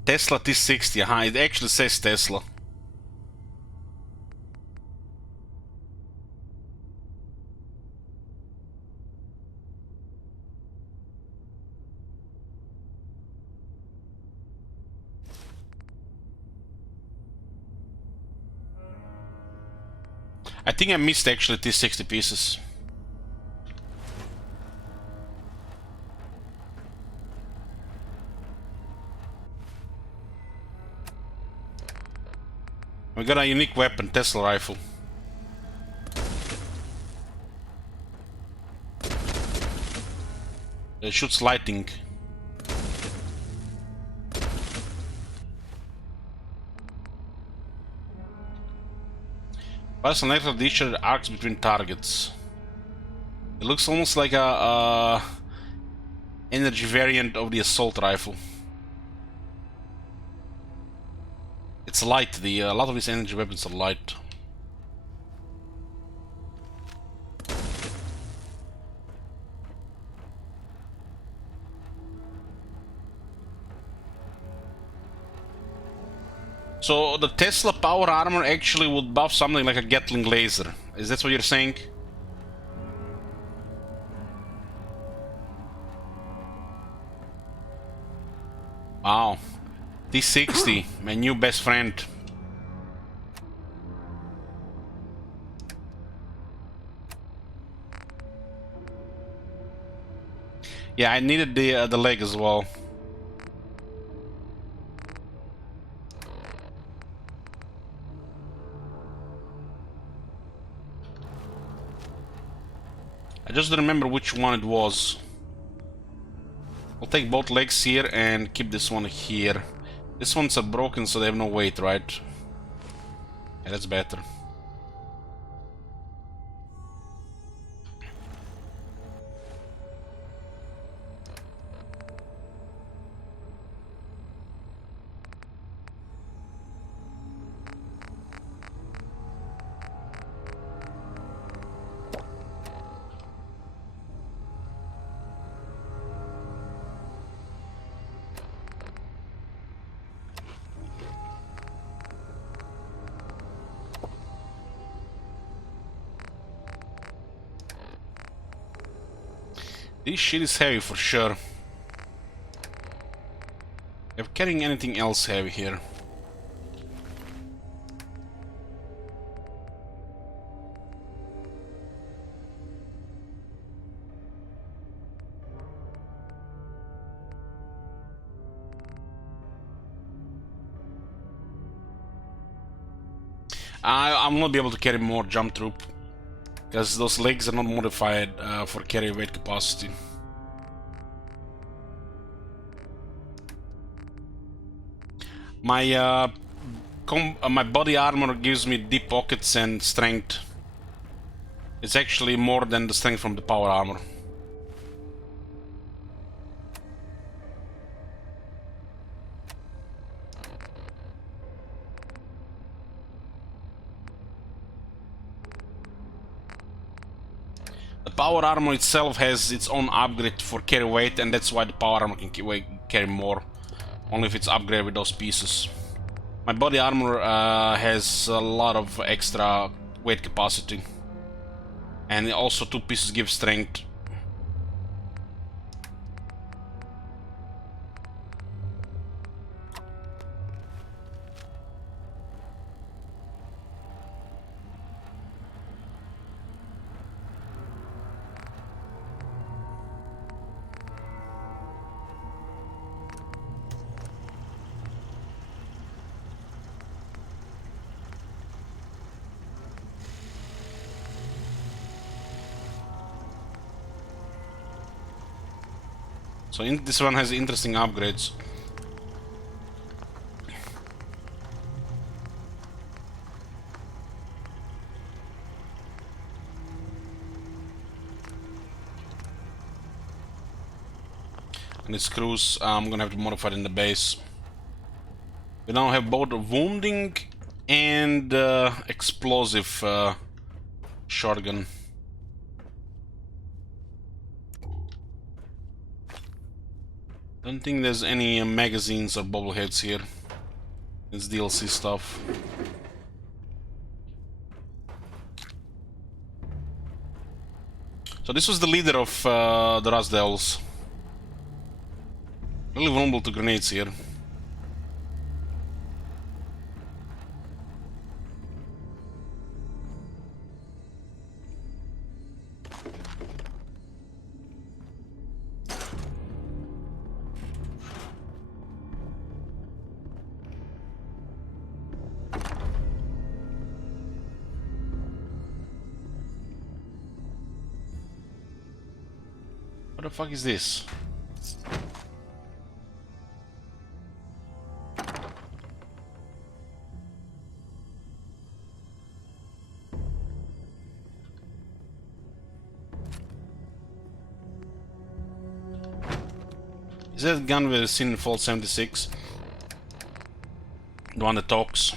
Tesla T60, it actually says Tesla. I think I missed actually T60 pieces. We got a unique weapon, Tesla rifle. It shoots lightning. Fires an electrical discharge that arcs between targets. It looks almost like a energy variant of the assault rifle. It's light. A lot of these energy weapons are light. So the Tesla power armor actually would buff something like a Gatling laser. Is that what you're saying? Wow. T60, my new best friend. Yeah, I needed the leg as well. I just don't remember which one it was. I'll take both legs here and keep this one here. This one's broken, so they have no weight, right? Yeah, that's better. This shit is heavy for sure. I'm carrying anything else heavy here. I'm not be able to carry more jump troop. Because those legs are not modified for carry weight capacity. My my body armor gives me deep pockets and strength. It's actually more than the strength from the power armor. The power armor itself has its own upgrade for carry weight, and that's why the power armor can carry more. Only if it's upgraded with those pieces. My body armor has a lot of extra weight capacity. And also 2 pieces give strength. So this one has interesting upgrades. And its screws, I'm gonna have to modify it in the base. We now have both wounding and explosive shotgun. Don't think there's any magazines or bobbleheads here. It's DLC stuff. So this was the leader of the Rust Devils. Really vulnerable to grenades here. What the fuck is this? Is that the gun we've seen in Fallout 76? The one that talks?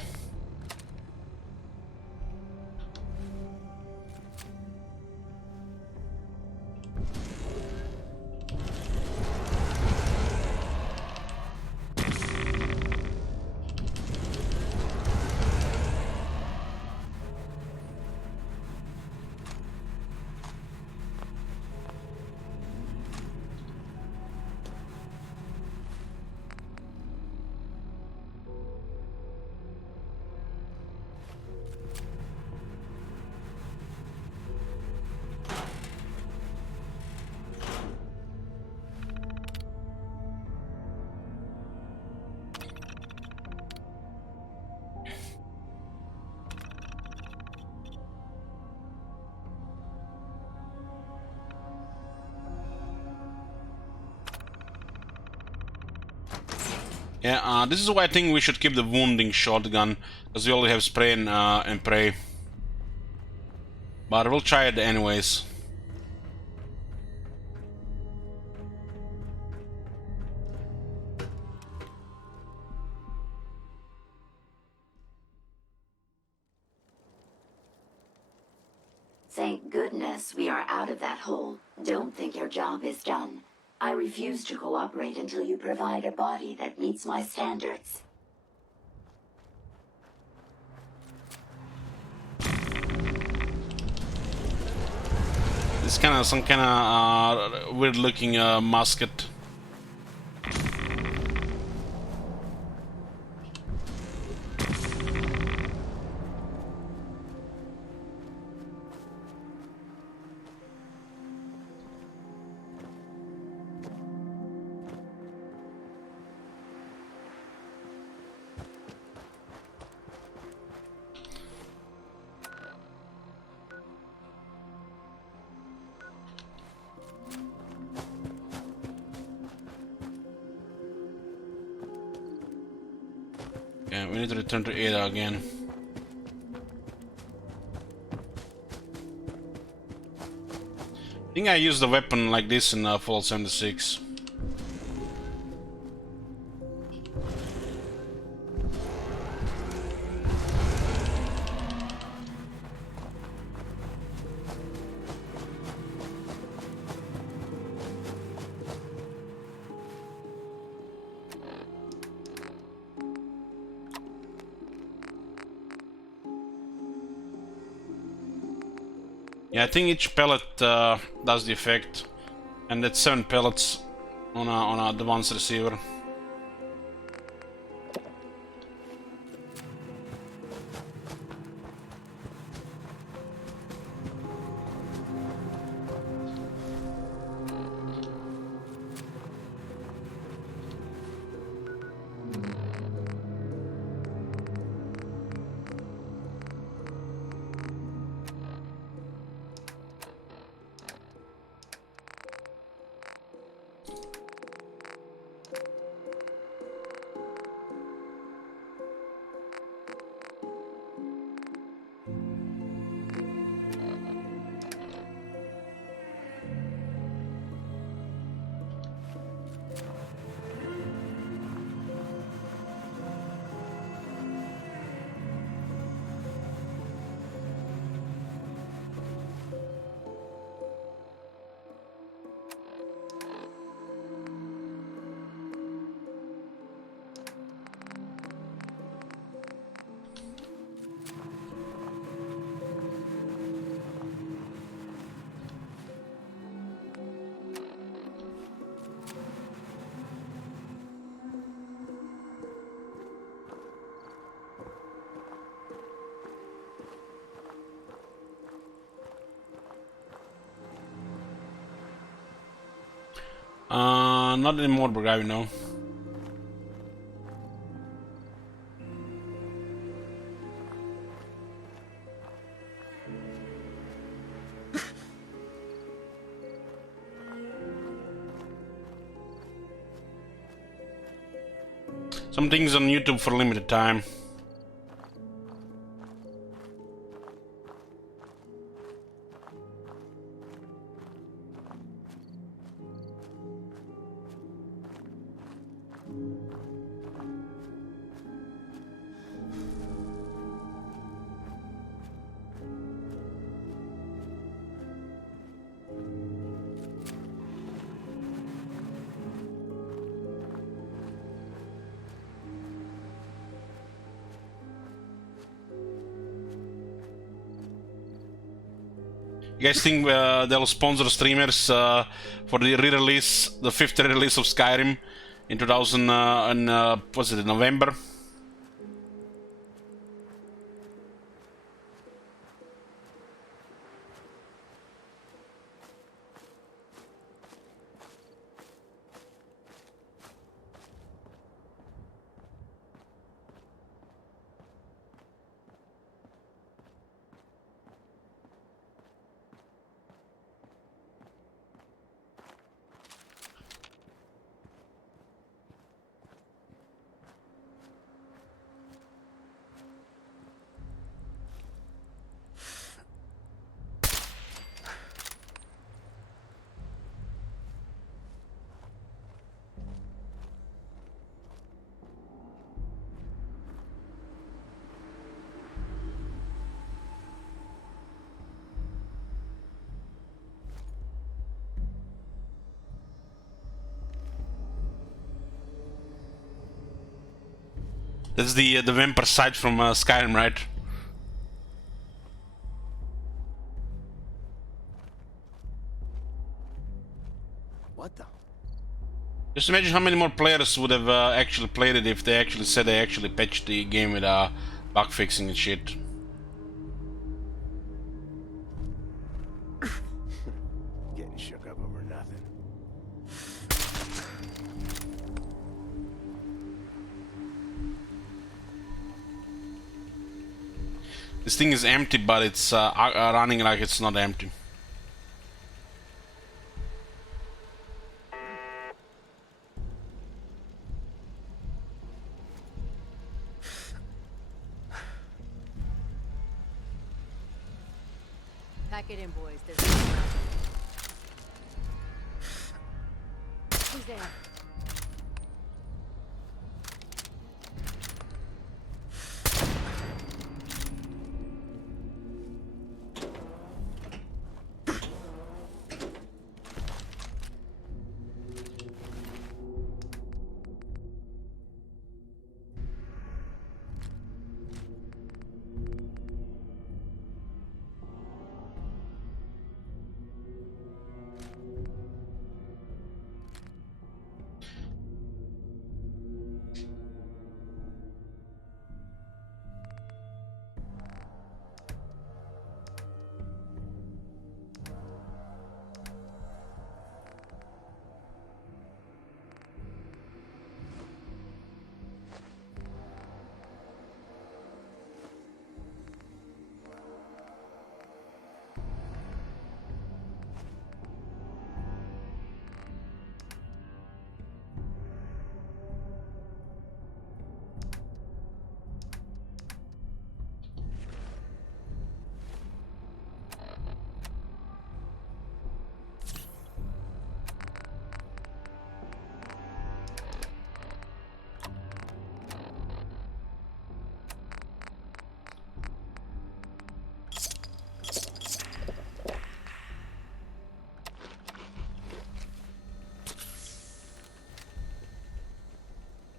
Yeah, this is why I think we should keep the wounding shotgun, because we only have spray and pray. But we'll try it anyways. Thank goodness we are out of that hole. Don't think your job is done. I refuse to cooperate until you provide a body that meets my standards. It's kind of some kind of weird-looking musket. Okay, we need to return to Ada again. I think I used a weapon like this in Fallout 76. Yeah, I think each pellet does the effect, and that's 7 pellets on a advanced receiver. Not anymore, Bragavi, no. Some things on YouTube for a limited time. You guys think they'll sponsor streamers for the re-release, the 5th release of Skyrim in 2000 was it November? That's the vampire side from Skyrim, right? What the? Just imagine how many more players would have actually played it if they actually said they actually patched the game with bug fixing and shit. Getting shook up over nothing. This thing is empty, but it's running like it's not empty. Pack it in, boys. There's Who's there?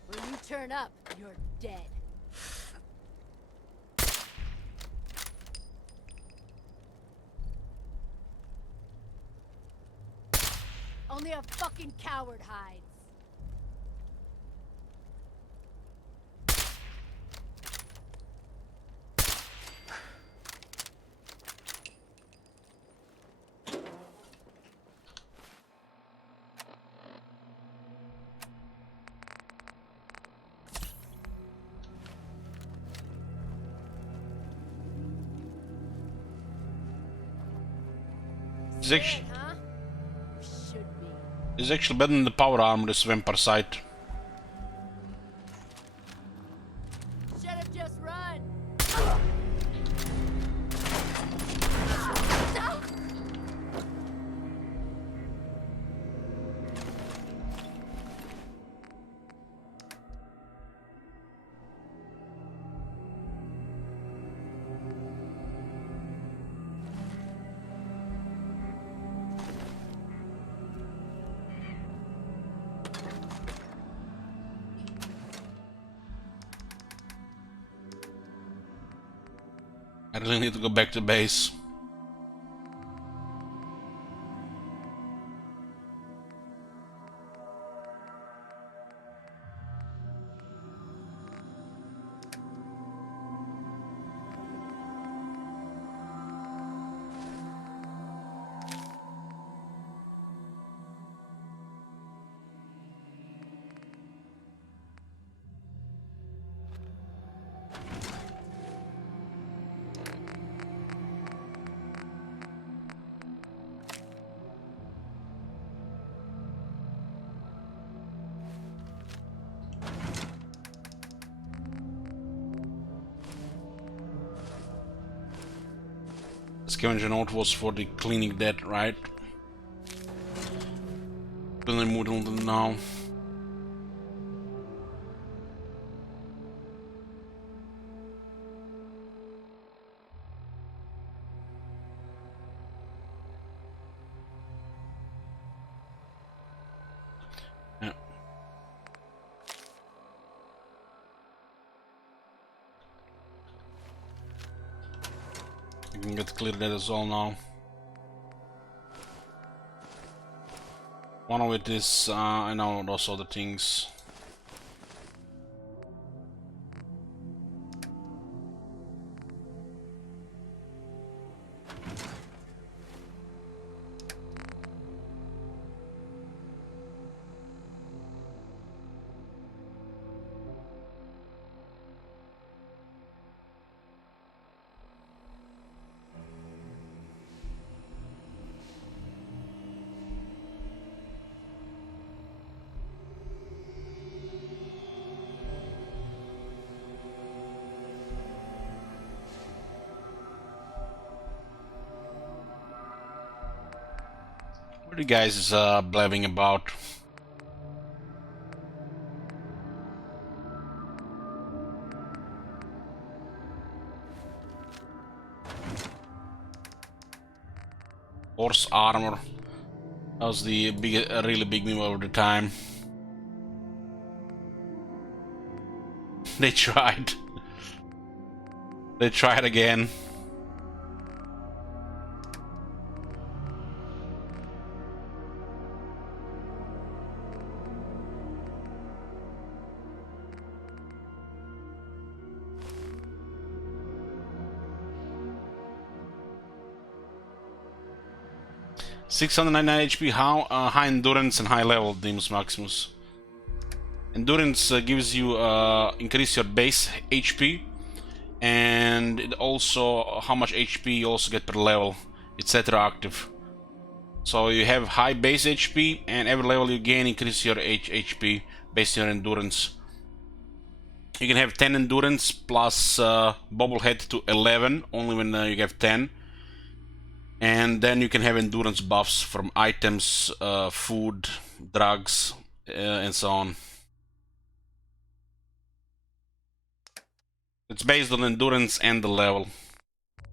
When you turn up, you're dead. Only a fucking coward hides. It's actually, Huh? Should be. it's actually better than the power armor, this vampire sight. Should've just run. I really need to go back to base. Scavenger note was for the cleaning that, right? Then I moved on to now. Yeah. I can get clear that as well now. One of it is, I know those other things. What are you guys blabbing about? Horse armor. That was the really big move over the time. They tried. They tried again. $699 HP, high endurance and high level, Demus Maximus. Endurance gives you increase your base HP, and it also how much HP you also get per level. It's retroactive. So you have high base HP, and every level you gain increase your HP based on your endurance. You can have 10 endurance plus bobblehead to 11 only when you have 10. And then you can have endurance buffs from items, food, drugs, and so on. It's based on endurance and the level.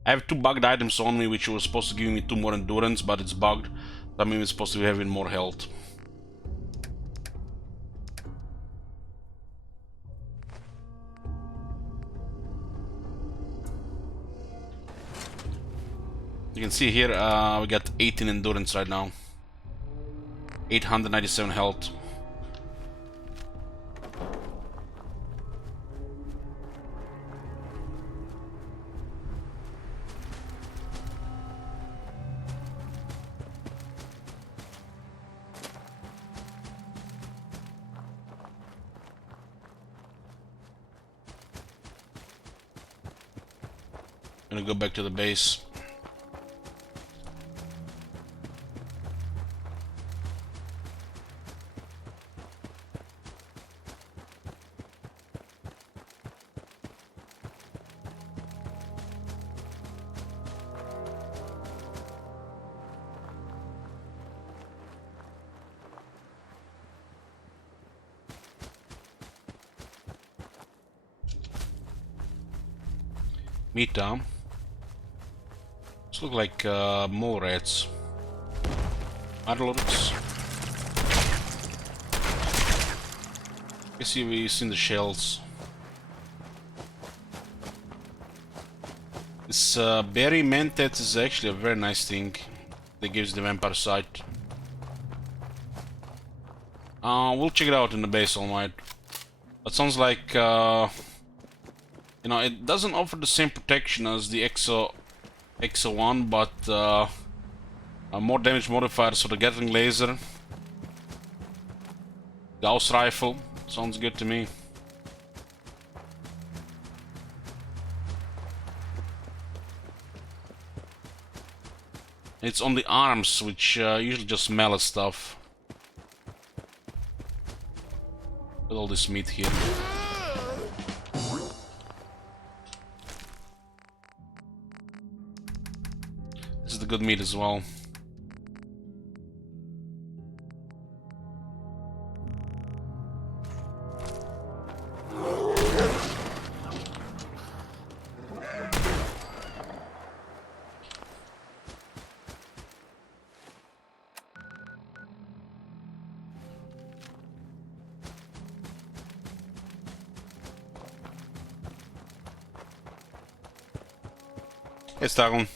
I have 2 bugged items on me, which was supposed to give me 2 more endurance, but it's bugged. That means it's supposed to be having more health. You can see here we got 18 endurance right now. 897 health. I'm gonna go back to the base. Meat down. This look like mole rats. Adults. You see, we've seen the shells. This berry mentat is actually a very nice thing that gives the vampire sight. We'll check it out in the base, alright. That sounds like, you know, it doesn't offer the same protection as the Exo 1, but more damage modifiers for the Gatling laser. Gauss rifle, sounds good to me. It's on the arms, which usually just melee stuff. With all this meat here. This is the good meat as well. Estavam.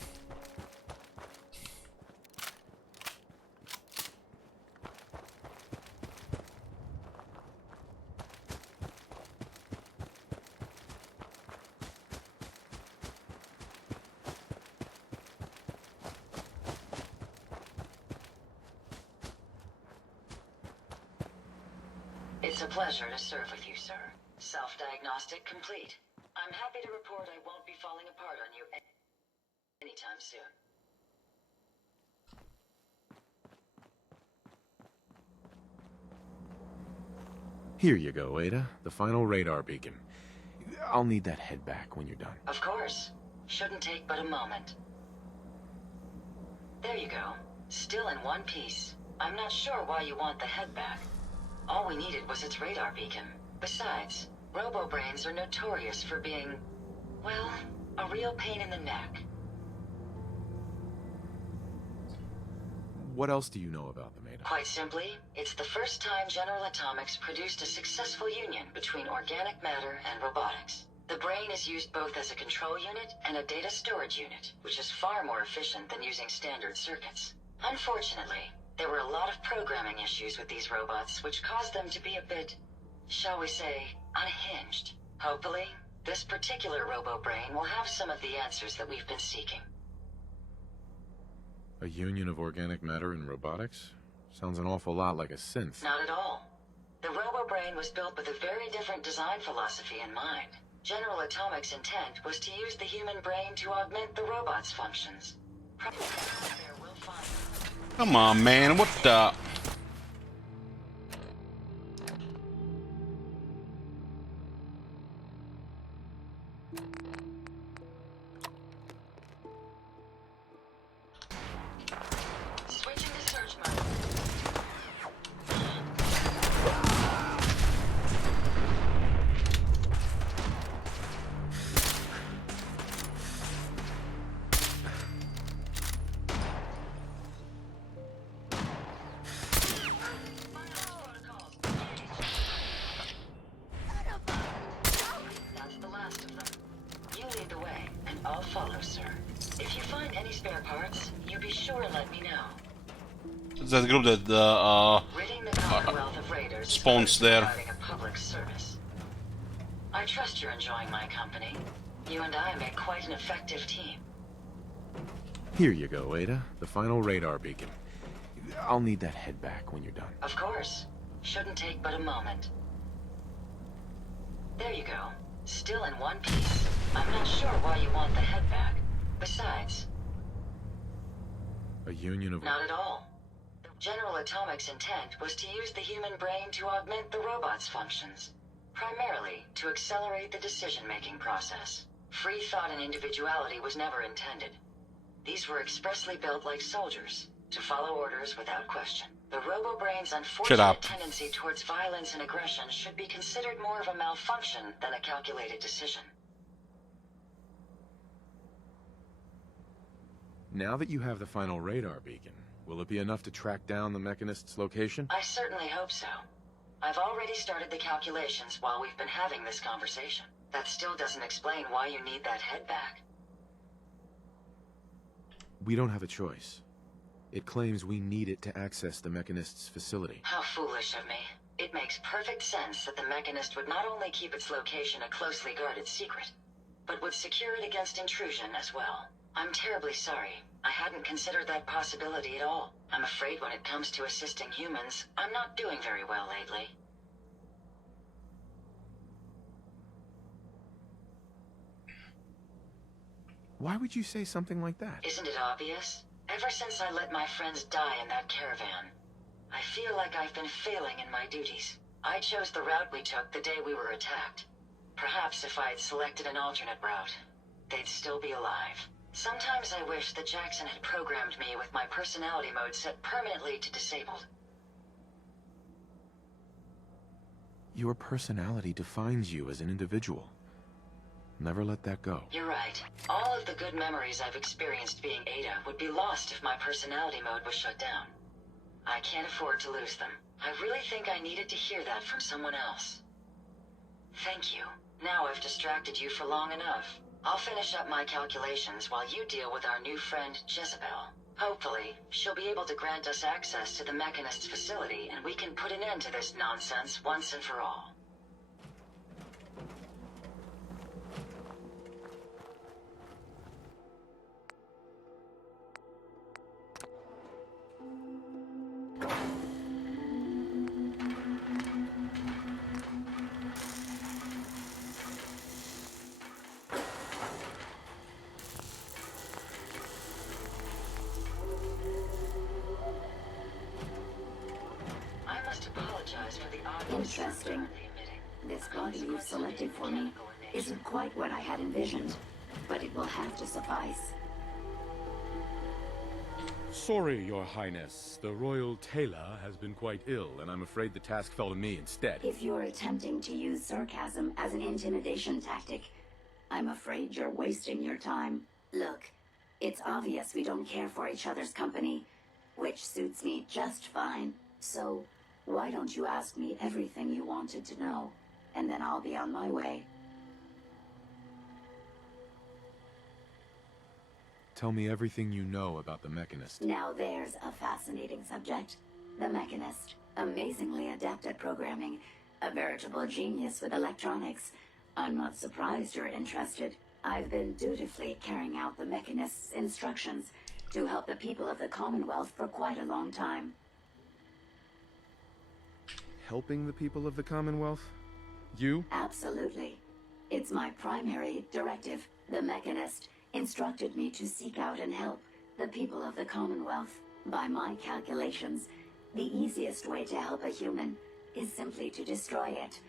It's a pleasure to serve with you, sir. Self-diagnostic complete. I'm happy to report I won't be falling apart on you anytime soon. Here you go, Ada. The final radar beacon. I'll need that head back when you're done. Of course. Shouldn't take but a moment. There you go. Still in one piece. I'm not sure why you want the head back. All we needed was its radar beacon. Besides, robo-brains are notorious for being, well, a real pain in the neck. What else do you know about them, Ada? Quite simply, it's the first time General Atomics produced a successful union between organic matter and robotics. The brain is used both as a control unit and a data storage unit, which is far more efficient than using standard circuits. Unfortunately, there were a lot of programming issues with these robots, which caused them to be a bit, shall we say, unhinged. Hopefully, this particular robo-brain will have some of the answers that we've been seeking. A union of organic matter and robotics? Sounds an awful lot like a synth. Not at all. The robo-brain was built with a very different design philosophy in mind. General Atomics' intent was to use the human brain to augment the robot's functions. Come on, man, what the... Switching to search mode. That's the last of them. You lead the way, and I'll follow, sir. If you find any spare parts, you be sure and let me know. That group that Ridding the Commonwealth of Raiders spawns there. providing a public service. I trust you're enjoying my company. You and I make quite an effective team. Here you go, Ada. The final radar beacon. I'll need that head back when you're done. Of course. Shouldn't take but a moment. There you go. Still in one piece. I'm not sure why you want the head back. Besides, A union of... not at all. General Atomics' intent was to use the human brain to augment the robot's functions, primarily to accelerate the decision-making process. Free thought and individuality was never intended. These were expressly built like soldiers, to follow orders without question. The robo-brain's unfortunate tendency towards violence and aggression should be considered more of a malfunction than a calculated decision. Now that you have the final radar beacon, will it be enough to track down the Mechanist's location? I certainly hope so. I've already started the calculations while we've been having this conversation. That still doesn't explain why you need that head back. We don't have a choice. It claims we need it to access the Mechanist's facility. How foolish of me. It makes perfect sense that the Mechanist would not only keep its location a closely guarded secret, but would secure it against intrusion as well. I'm terribly sorry. I hadn't considered that possibility at all. I'm afraid when it comes to assisting humans, I'm not doing very well lately. Why would you say something like that? Isn't it obvious? Ever since I let my friends die in that caravan, I feel like I've been failing in my duties. I chose the route we took the day we were attacked. Perhaps if I had selected an alternate route, they'd still be alive. Sometimes I wish that Jackson had programmed me with my personality mode set permanently to disabled. Your personality defines you as an individual. Never let that go. You're right. All of the good memories I've experienced being Ada would be lost if my personality mode was shut down. I can't afford to lose them. I really think I needed to hear that from someone else. Thank you. Now I've distracted you for long enough. I'll finish up my calculations while you deal with our new friend, Jezebel. Hopefully, she'll be able to grant us access to the Mechanist's facility, and we can put an end to this nonsense once and for all. Interesting. This body you've selected for me isn't quite what I had envisioned, but it will have to suffice. Sorry, Your Highness. The Royal Tailor has been quite ill, and I'm afraid the task fell to me instead. If you're attempting to use sarcasm as an intimidation tactic, I'm afraid you're wasting your time. Look, it's obvious we don't care for each other's company, which suits me just fine. So, why don't you ask me everything you wanted to know, and then I'll be on my way. Tell me everything you know about the Mechanist. Now there's a fascinating subject. The Mechanist, amazingly adept at programming, a veritable genius with electronics. I'm not surprised you're interested. I've been dutifully carrying out the Mechanist's instructions to help the people of the Commonwealth for quite a long time. Helping the people of the Commonwealth? You? Absolutely. It's my primary directive. The Mechanist instructed me to seek out and help the people of the Commonwealth. By my calculations, the easiest way to help a human is simply to destroy it.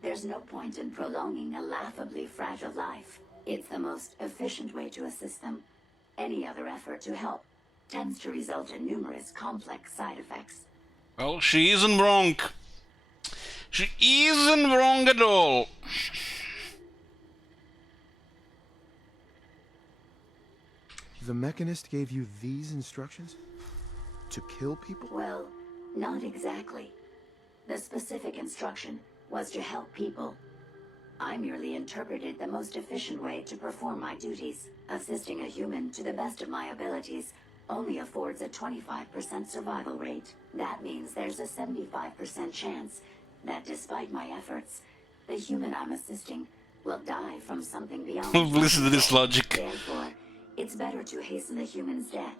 There's no point in prolonging a laughably fragile life. It's the most efficient way to assist them. Any other effort to help tends to result in numerous complex side effects. Well, she isn't wrong. She isn't wrong at all. The Mechanist gave you these instructions? To kill people? Well, not exactly. The specific instruction was to help people. I merely interpreted the most efficient way to perform my duties. Assisting a human to the best of my abilities only affords a 25% survival rate. That means there's a 75% chance that despite my efforts, the human I'm assisting will die from something beyond. Listen to this logic. Therefore, it's better to hasten the human's death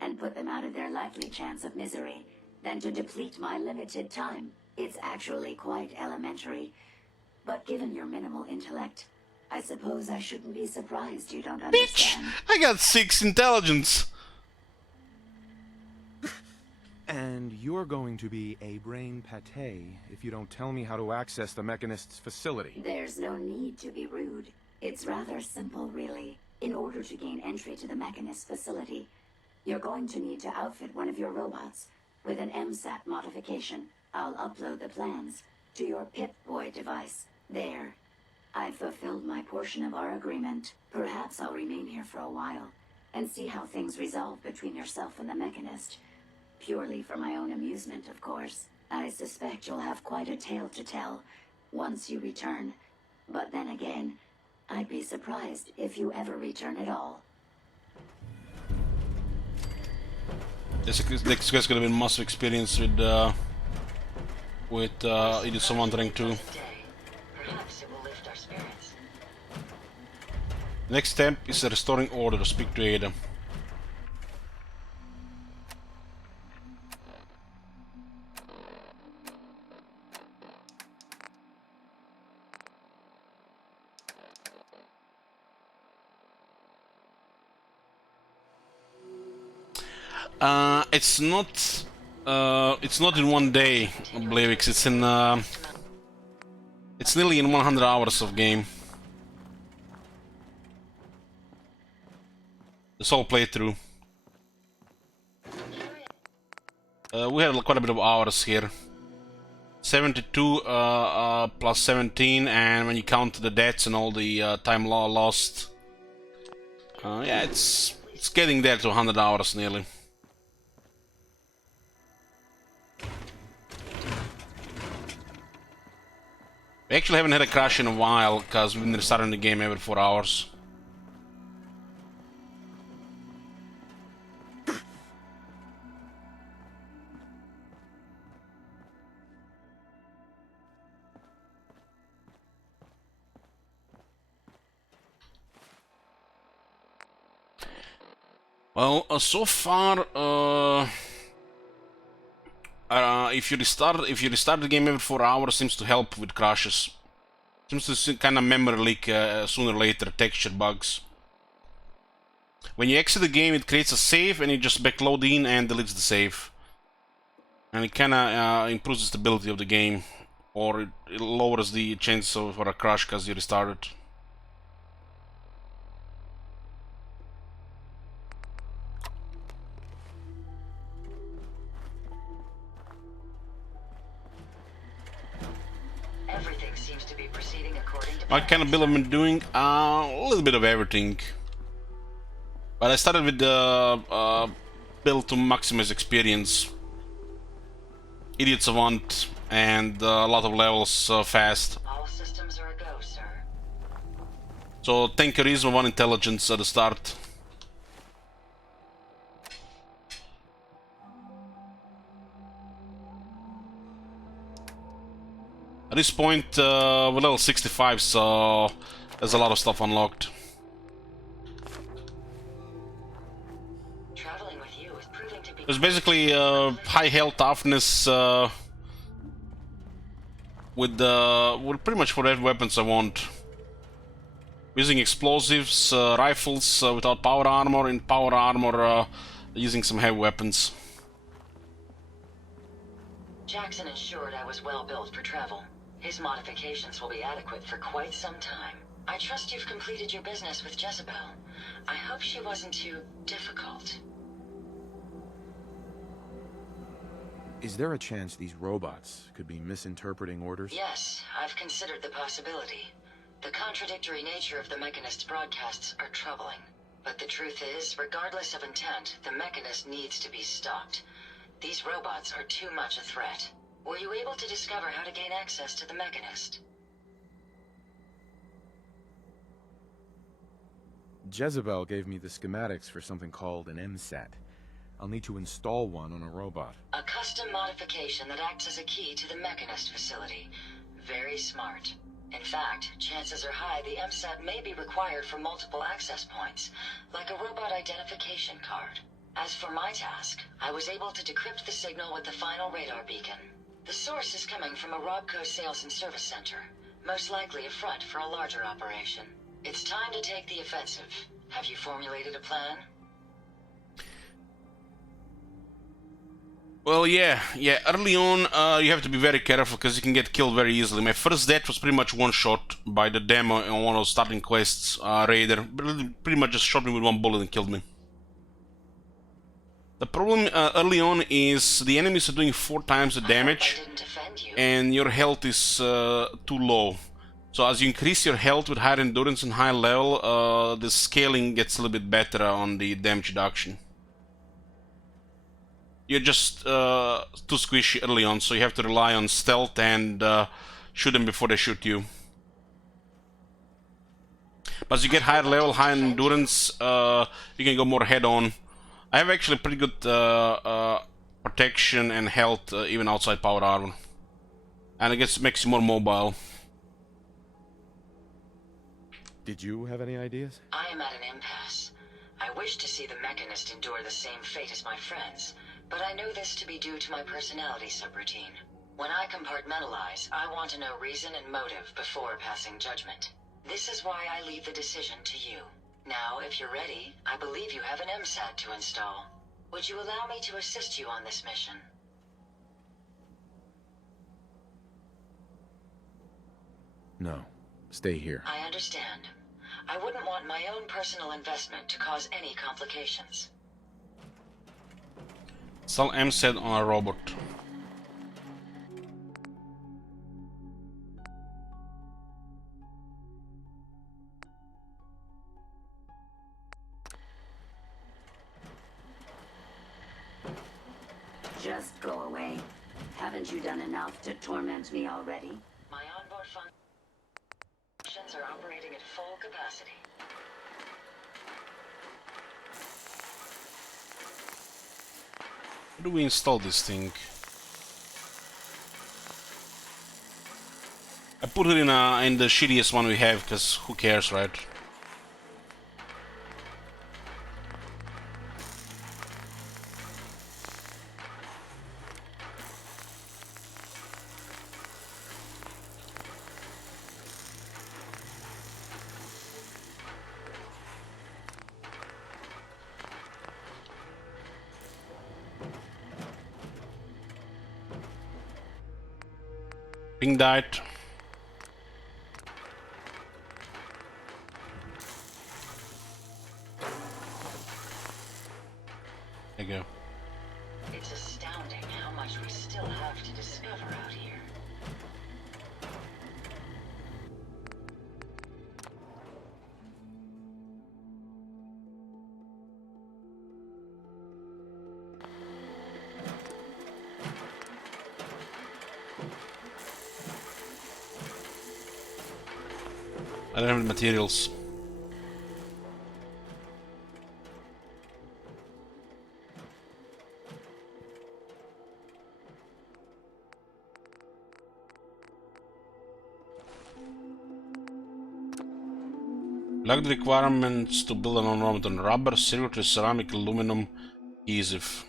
and put them out of their likely chance of misery than to deplete my limited time. It's actually quite elementary, but given your minimal intellect, I suppose I shouldn't be surprised you don't understand. Bitch! I got 6 intelligence! And you're going to be a brain pate if you don't tell me how to access the Mechanist's facility. There's no need to be rude. It's rather simple, really. In order to gain entry to the Mechanist's facility, you're going to need to outfit one of your robots with an MSAT modification. I'll upload the plans to your Pip-Boy device. There. I've fulfilled my portion of our agreement. Perhaps I'll remain here for a while and see how things resolve between yourself and the Mechanist. Purely for my own amusement, of course. I suspect you'll have quite a tale to tell once you return. But then again, I'd be surprised if you ever return at all. This guy's gonna be massive experience with It is someone trying to. Perhaps it will lift our spirits. Next step is restoring order. Speak to Ada. It's not in one day, Blavix. It's in it's nearly in 100 hours of game. This whole playthrough. We had quite a bit of hours here. 72 plus 17, and when you count the deaths and all the time lost, yeah, it's getting there to 100 hours nearly. We actually haven't had a crash in a while, because we've been restarting the game every 4 hours. Well, so far, if you restart the game every 4 hours, seems to help with crashes. Seems to kind of memory leak sooner or later, texture bugs. When you exit the game, it creates a save and you just backload in and deletes the save. And it kind of improves the stability of the game, or it lowers the chance for a crash because you restarted. to be proceeding according to What kind of build I've been doing? A little bit of everything. But I started with the build to maximize experience. Idiot Savant and a lot of levels fast. All systems are a go, sir. So 10 charisma, 1 intelligence at the start. At this point, we're level 65, so there's a lot of stuff unlocked. Traveling with you is proving to be. There's basically high health, toughness with pretty much for every weapons I want. Using explosives, rifles without power armor, and power armor using some heavy weapons. Jackson ensured I was well built for travel. His modifications will be adequate for quite some time. I trust you've completed your business with Jezebel. I hope she wasn't too difficult. Is there a chance these robots could be misinterpreting orders? Yes, I've considered the possibility. The contradictory nature of the Mechanist's broadcasts are troubling. But the truth is, regardless of intent, the Mechanist needs to be stopped. These robots are too much a threat. Were you able to discover how to gain access to the Mechanist? Jezebel gave me the schematics for something called an MSAT. I'll need to install one on a robot. A custom modification that acts as a key to the Mechanist facility. Very smart. In fact, chances are high the MSAT may be required for multiple access points, like a robot identification card. As for my task, I was able to decrypt the signal with the final radar beacon. The source is coming from a Robco sales and service center, most likely a front for a larger operation. It's time to take the offensive. Have you formulated a plan? Well, yeah. Early on, you have to be very careful because you can get killed very easily. My first death was pretty much one shot by the demo on one of those starting quests, Raider. Pretty much just shot me with one bullet and killed me. The problem early on is the enemies are doing 4 times the damage, and your health is too low. So as you increase your health with higher endurance and higher level, the scaling gets a little bit better on the damage reduction. You're just too squishy early on, so you have to rely on stealth and shoot them before they shoot you. But as you get higher level, higher endurance, you can go more head-on. I have actually pretty good protection and health even outside power armor. And I guess it makes you more mobile. Did you have any ideas? I am at an impasse. I wish to see the Mechanist endure the same fate as my friends, but I know this to be due to my personality subroutine. When I compartmentalize, I want to know reason and motive before passing judgment. This is why I leave the decision to you. Now, if you're ready, I believe you have an MSAT to install. Would you allow me to assist you on this mission? No. Stay here. I understand. I wouldn't want my own personal investment to cause any complications. Install MSAT on a robot. Just go away. Haven't you done enough to torment me already? My onboard functions are operating at full capacity. How do we install this thing? I put it in the shittiest one we have, because who cares, right? Ping died. There you go. It's astounding how much we still have to discover out here. I don't have the materials. Like the requirements to build an ornament: rubber, circuitry, ceramic, aluminum, adhesive.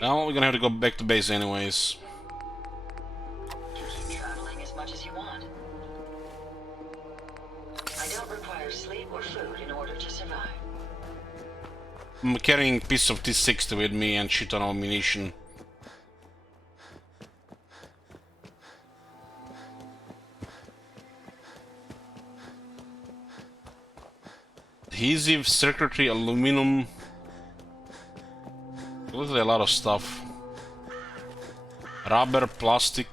Well, we're gonna have to go back to base anyways. You keep traveling as much as you want. I don't require sleep or food in order to survive. I'm carrying a piece of T-60 with me and shit on ammunition. Adhesive, circuitry, aluminum. Literally a lot of stuff. Rubber, plastic.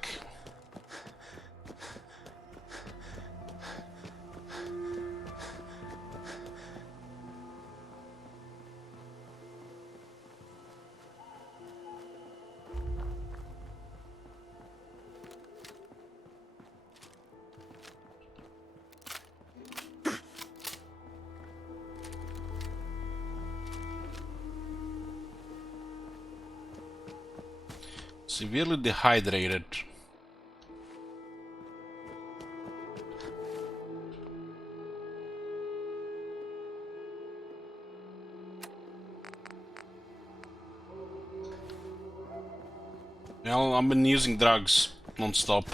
Severely dehydrated. Well, I've been using drugs non-stop.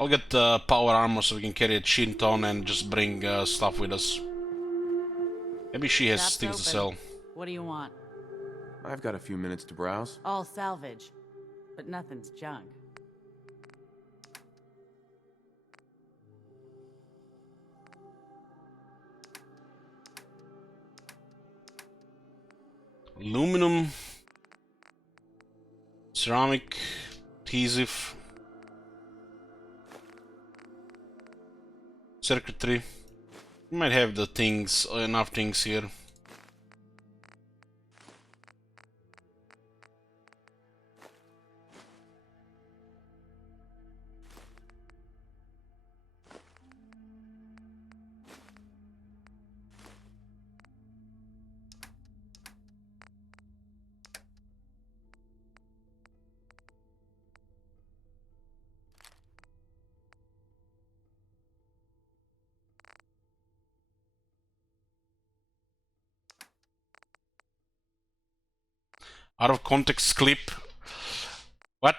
I'll get power armor so we can carry a chin ton and just bring stuff with us. Maybe she has Shop's things to open. sell. What do you want? I've got a few minutes to browse. All salvage, but nothing's junk. Aluminum, ceramic, adhesive, circuitry. We might have the things, enough things here. Out of context clip. What?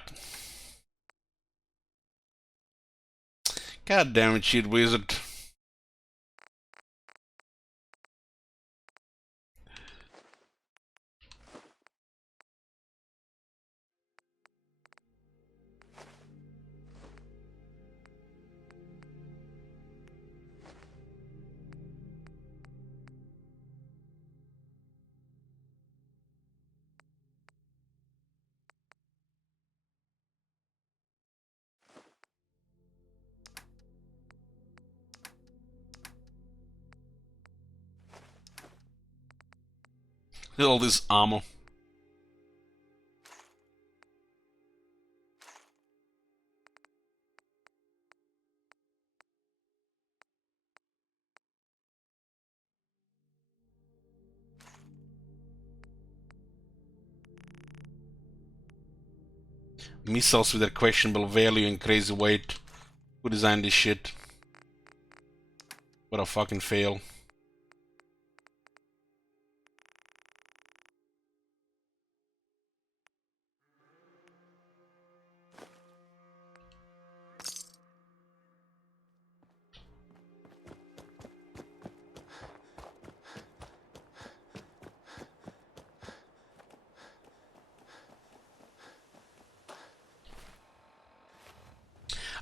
God damn it, cheat wizard. Look at all this ammo. Missiles with their questionable value and crazy weight. Who designed this shit? What a fucking fail.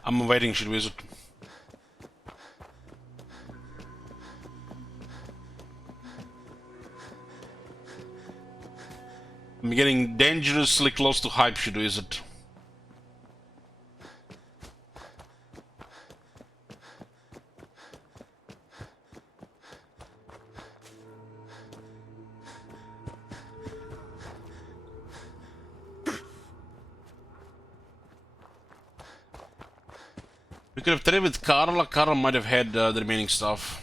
I'm waiting, shit wizard. I'm getting dangerously close to hype shit, is it? We could have traded with Carla. Carla might have had the remaining stuff.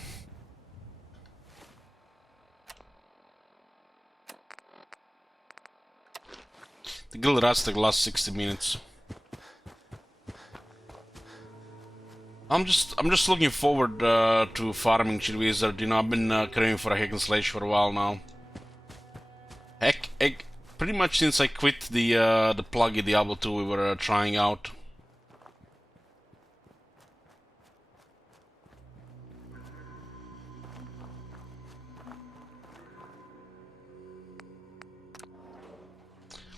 The guild rats the last 60 minutes. I'm just looking forward to farming Shit Wizard. You know, I've been craving for a hack and slash for a while now. Heck, pretty much since I quit the pluggy Diablo 2 we were trying out.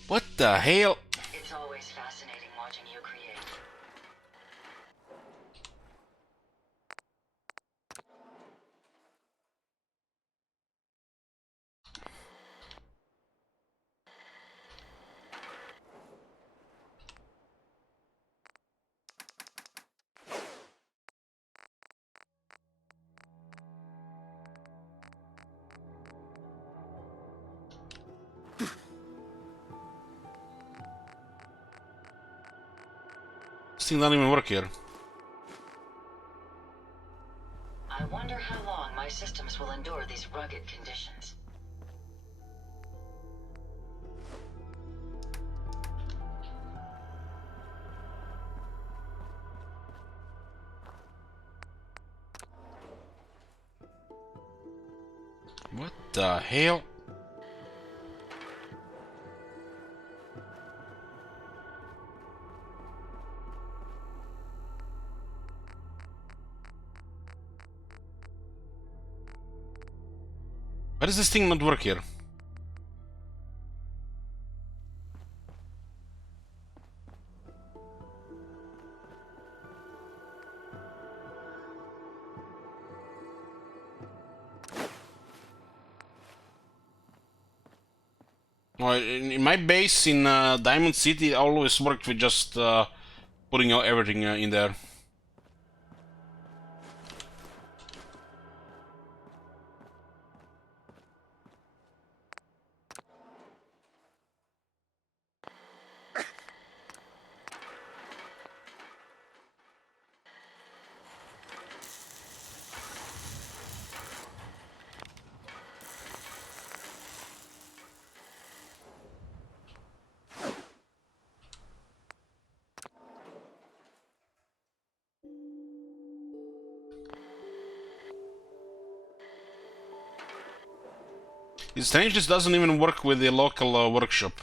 What the hell? It's always fascinating watching you create. This thing doesn't even work here. I wonder how long my systems will endure these rugged conditions. What the hell? Why does this thing not work here? Well, in my base in Diamond City, I always worked with just putting everything in there. It's strange this doesn't even work with the local workshop.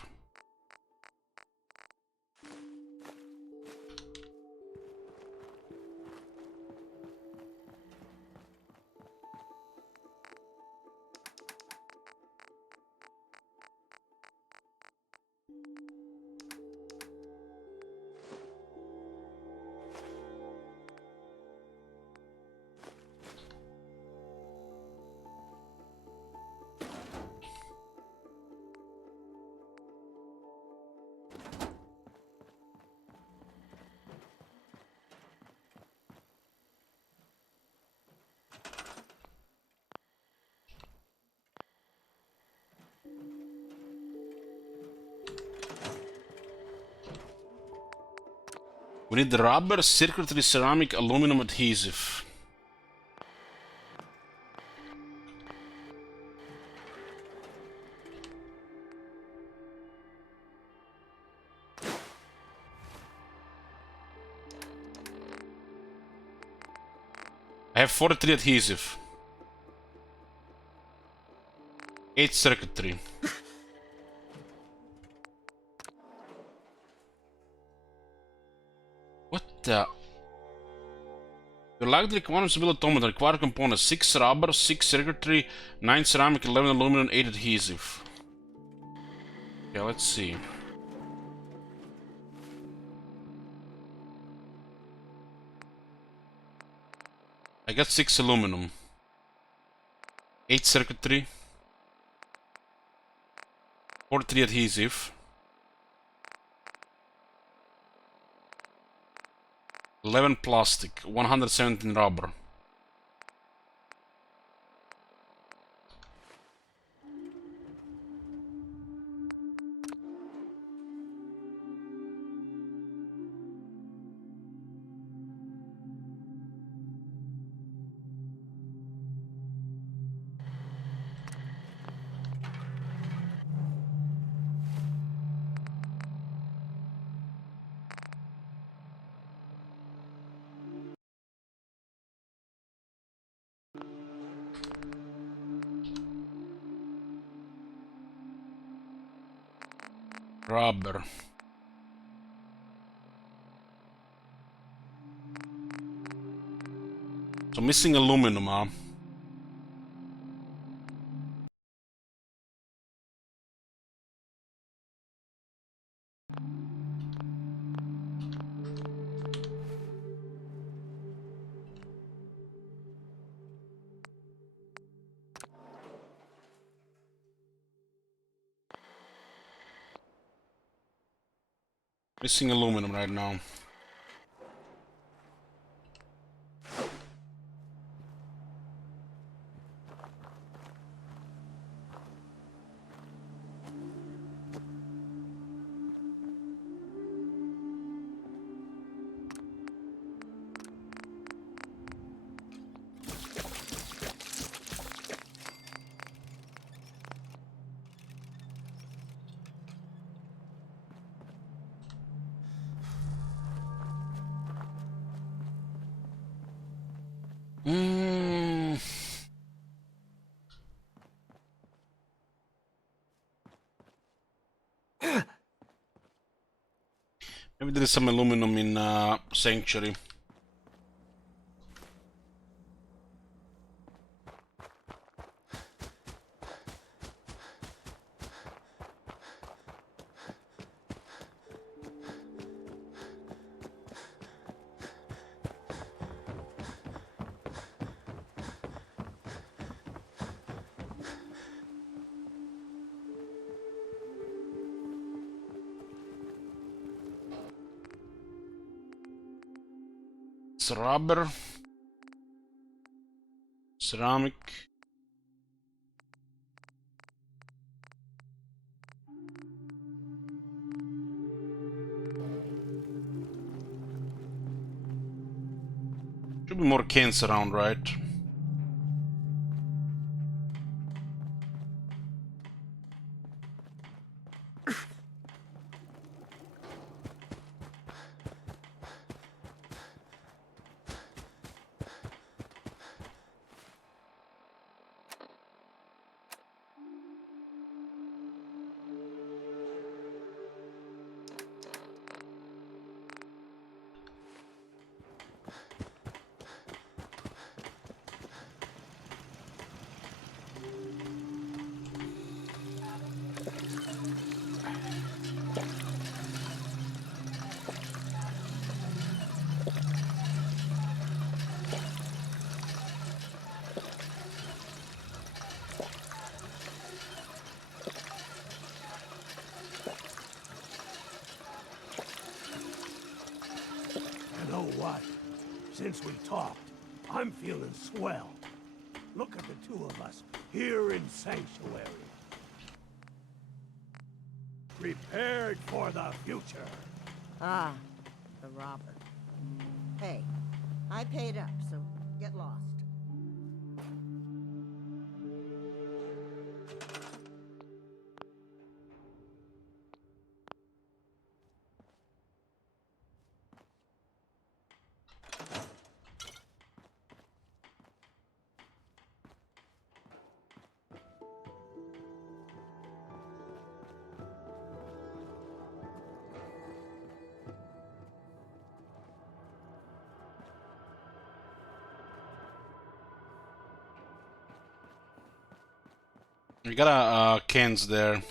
We need the rubber, circuitry, ceramic, aluminum adhesive. I have 43 adhesive. 8 circuitry. What the? Your likely requirements to build automaton require components 6 rubber, 6 circuitry, 9 ceramic, 11 aluminum, 8 adhesive. Okay, let's see. I got 6 aluminum, 8 circuitry, 43 adhesive. 11 plastic, 117 rubber. Rubber. So missing aluminum, huh? Missing aluminum right now. Maybe there is some aluminum in Sanctuary. It's rubber. Ceramic. Should be more cans around, right? You know what? Since we talked, I'm feeling swell. Look at the two of us here in Sanctuary. Prepared for the future. Ah, the robber. Hey, I paid up, so get lost. We got cans there.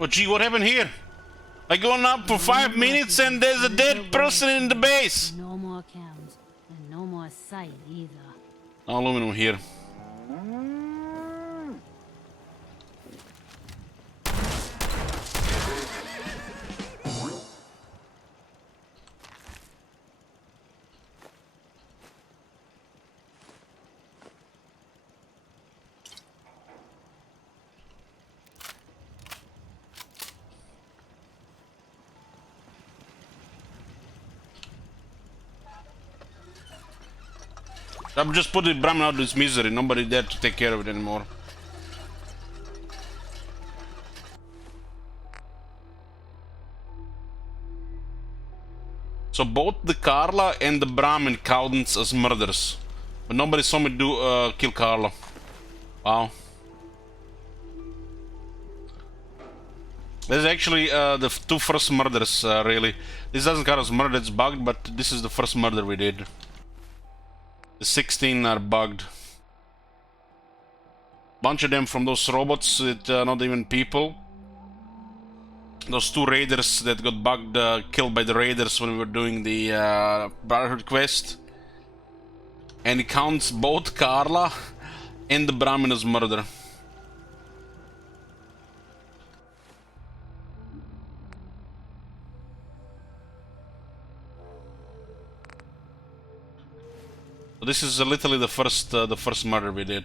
Oh gee, what happened here? I gone up for 5 minutes and there's a dead person in the base. No more cams, and no more sight either. No aluminum here. I'm just putting Brahmin out of his misery. Nobody there to take care of it anymore. So both the Carla and the Brahmin counts as murders, but nobody saw me do kill Carla. Wow. This is actually the two first murders, really. This doesn't count as murder, it's bugged, but this is the first murder we did. The 16 are bugged. Bunch of them from those robots, not even people. Those two raiders that got bugged, killed by the raiders when we were doing the Brotherhood quest. And it counts both Carla and the Brahmin as murder. So this is literally the first murder we did.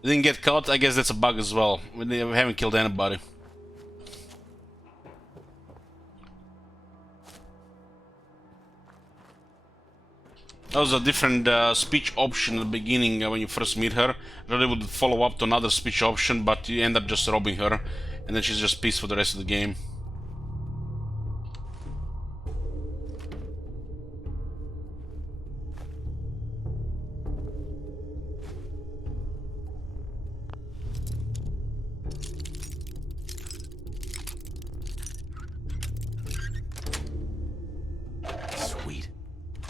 We didn't get caught. I guess that's a bug as well. We haven't killed anybody. That was a different speech option at the beginning when you first meet her. Really would follow up to another speech option, but you end up just robbing her, and then she's just pissed for the rest of the game.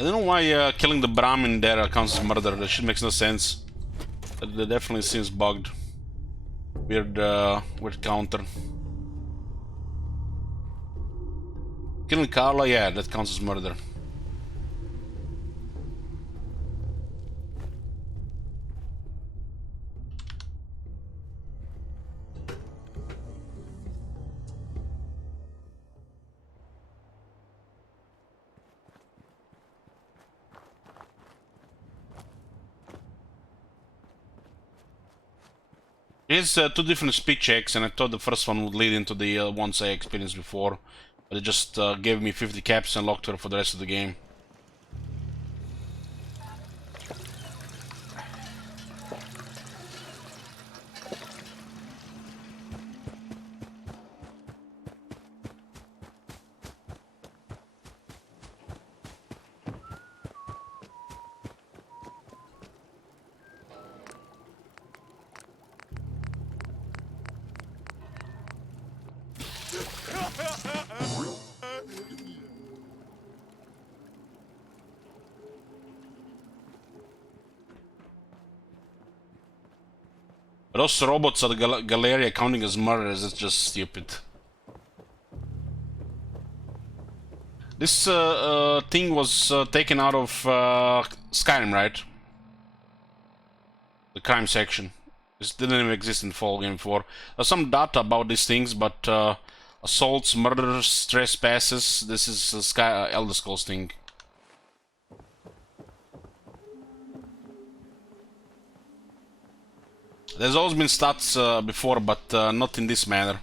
I don't know why killing the Brahmin there counts as murder. That shit makes no sense. That definitely seems bugged. Weird, weird counter. Killing Carla, yeah, that counts as murder. There's two different speed checks, and I thought the first one would lead into the ones I experienced before, but it just gave me 50 caps and locked her for the rest of the game. Those robots at the Galleria counting as murders, it's just stupid. This thing was taken out of Skyrim, right? The crime section. This didn't even exist in Fall Game 4. There's some data about these things, but assaults, murders, trespasses, this is a Elder Scrolls thing. There's always been stats before, but not in this manner.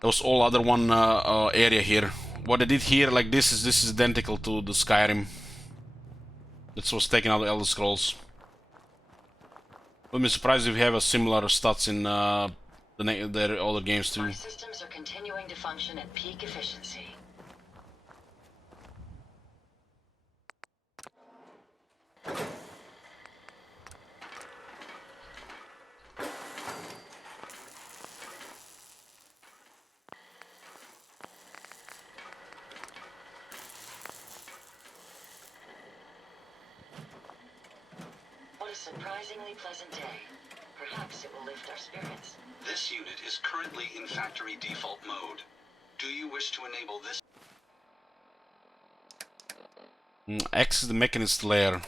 There was all other one area here. What I did here, like this is identical to the Skyrim. This was taken out of Elder Scrolls. Wouldn't be surprised if we have a similar stats in the other games too. Our systems are continuing to function at peak efficiency. What a surprisingly pleasant day. Perhaps it will lift our spirits. This unit is currently in factory default mode. Do you wish to enable this? X is the mechanist layer.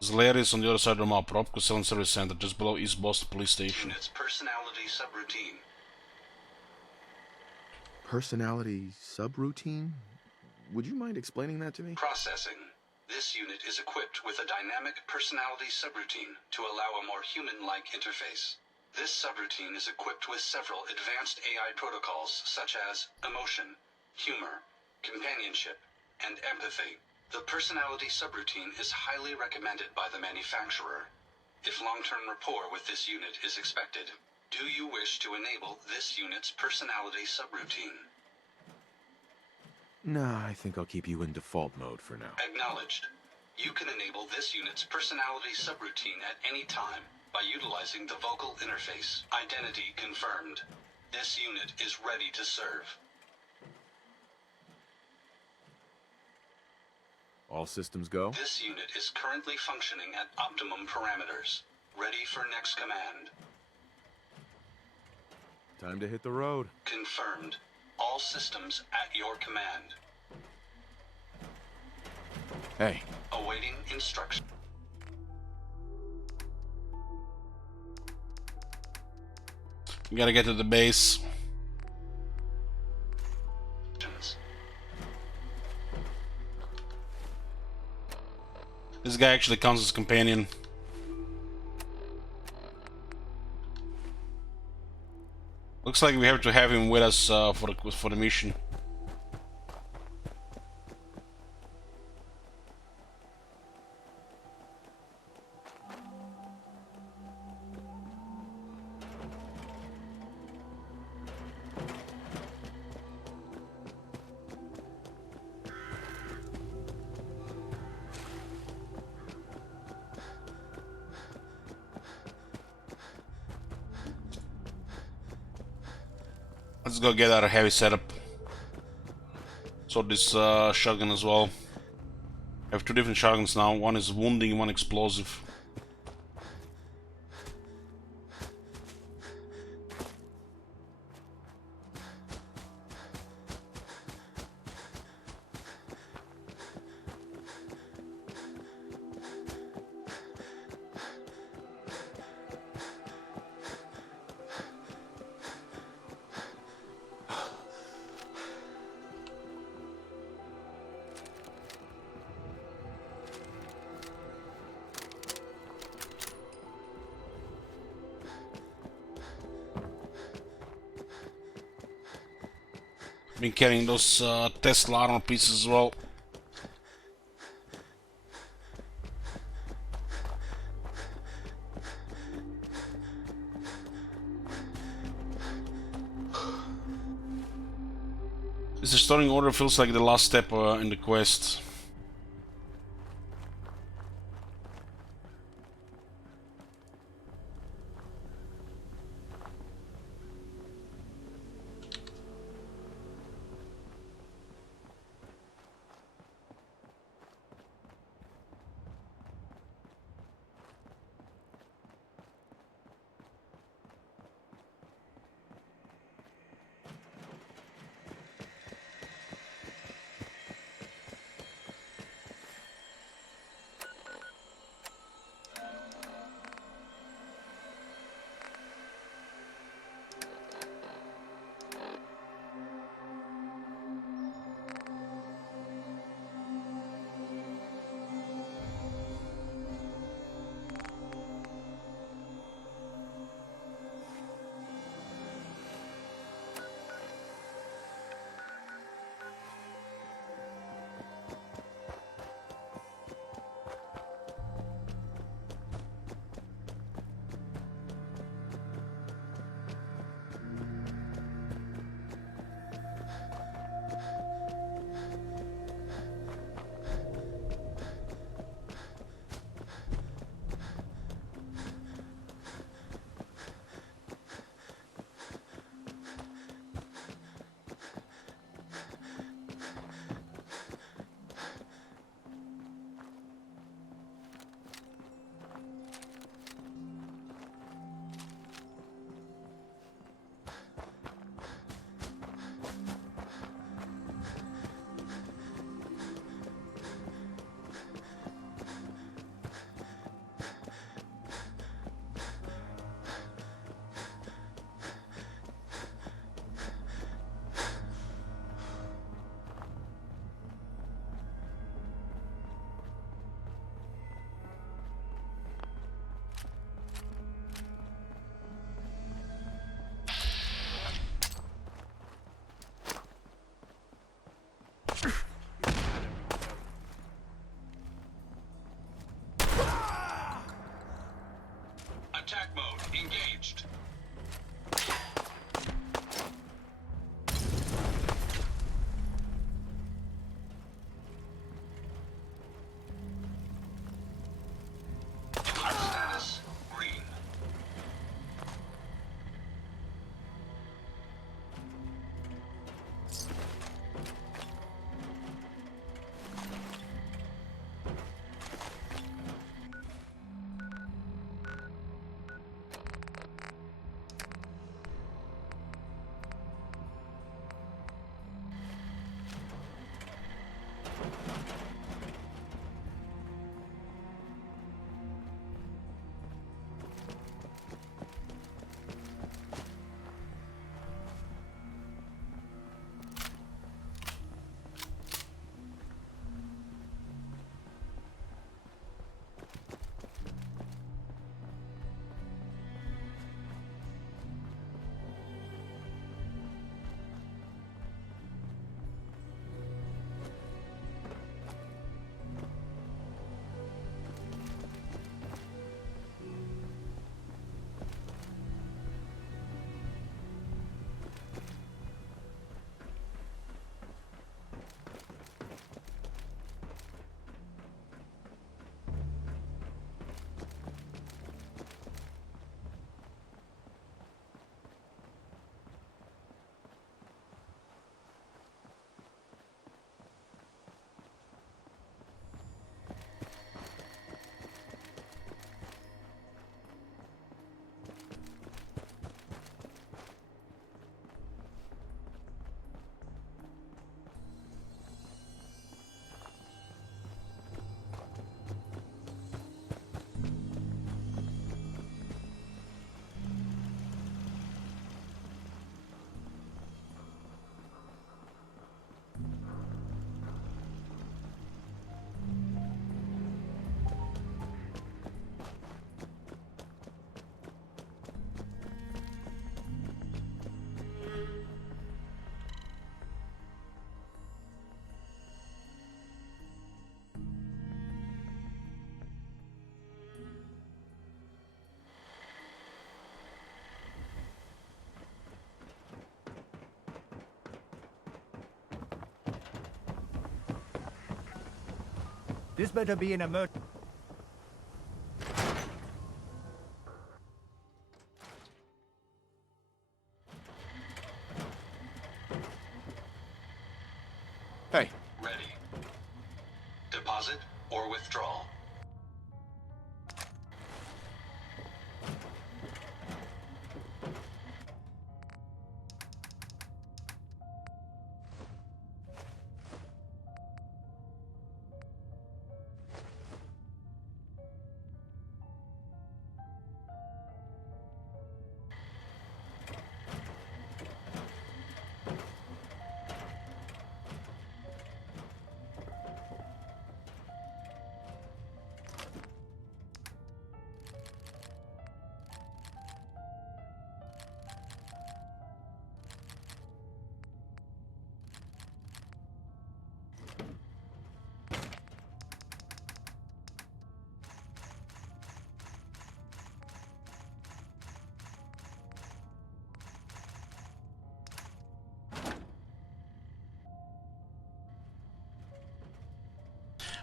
This layer is on the other side of the map. Robco Selling Service Center, just below East Boston Police Station. Unit's personality subroutine. Personality subroutine? Would you mind explaining that to me? Processing. This unit is equipped with a dynamic personality subroutine to allow a more human-like interface. This subroutine is equipped with several advanced AI protocols such as emotion, humor, companionship, and empathy. The personality subroutine is highly recommended by the manufacturer. If long-term rapport with this unit is expected, do you wish to enable this unit's personality subroutine? Nah, I think I'll keep you in default mode for now. Acknowledged. You can enable this unit's personality subroutine at any time by utilizing the vocal interface. Identity confirmed. This unit is ready to serve. All systems go? This unit is currently functioning at optimum parameters. Ready for next command. Time to hit the road. Confirmed. All systems at your command. Hey. Awaiting instruction. We gotta get to the base. This guy actually counts as companion. Looks like we have to have him with us for the mission. Let's go get our heavy setup. So this shotgun as well. I have two different shotguns now. One is wounding, one explosive. Been carrying those Tesla armor pieces as well. This restoring order feels like the last step in the quest. This better be an emergency. Hey. Ready. Deposit or withdrawal.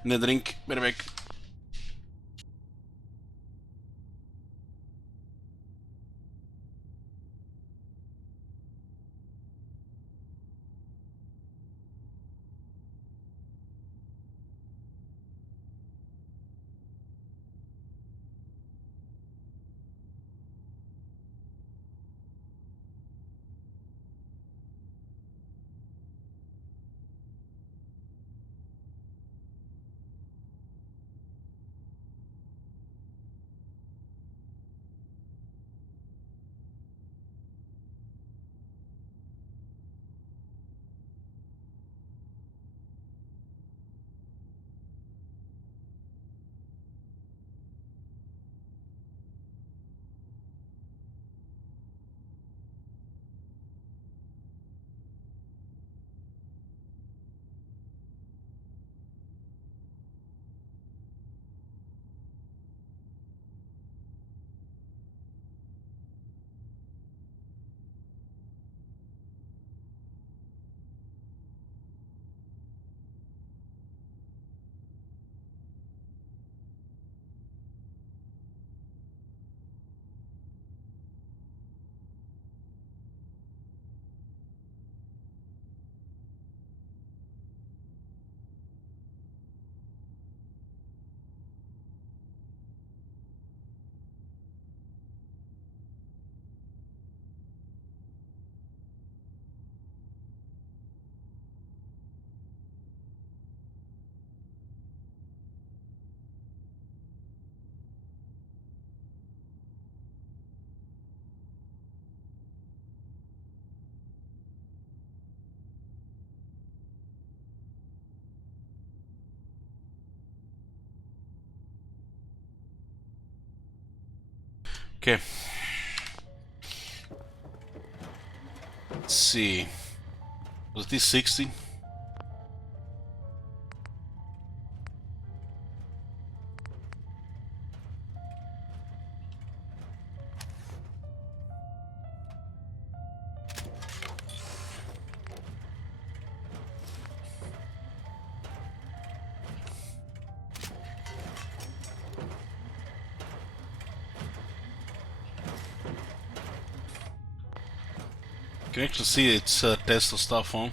Need a drink, ben weg. Okay. Let's see. Was this 60? You can actually see its Tesla stuff on.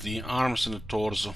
The arms and the torso.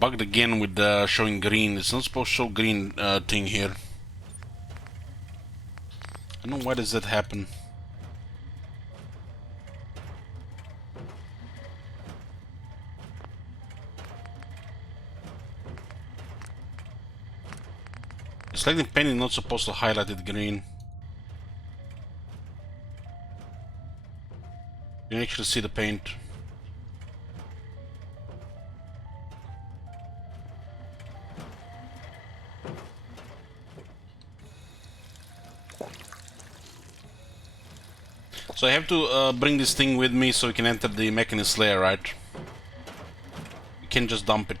bugged again with showing green. It's not supposed to show green thing here. I don't know why does that happen. It's like the pen is not supposed to highlight it green. You can actually see the paint. So I have to bring this thing with me so we can enter the Mechanist layer, right? You can't just dump it.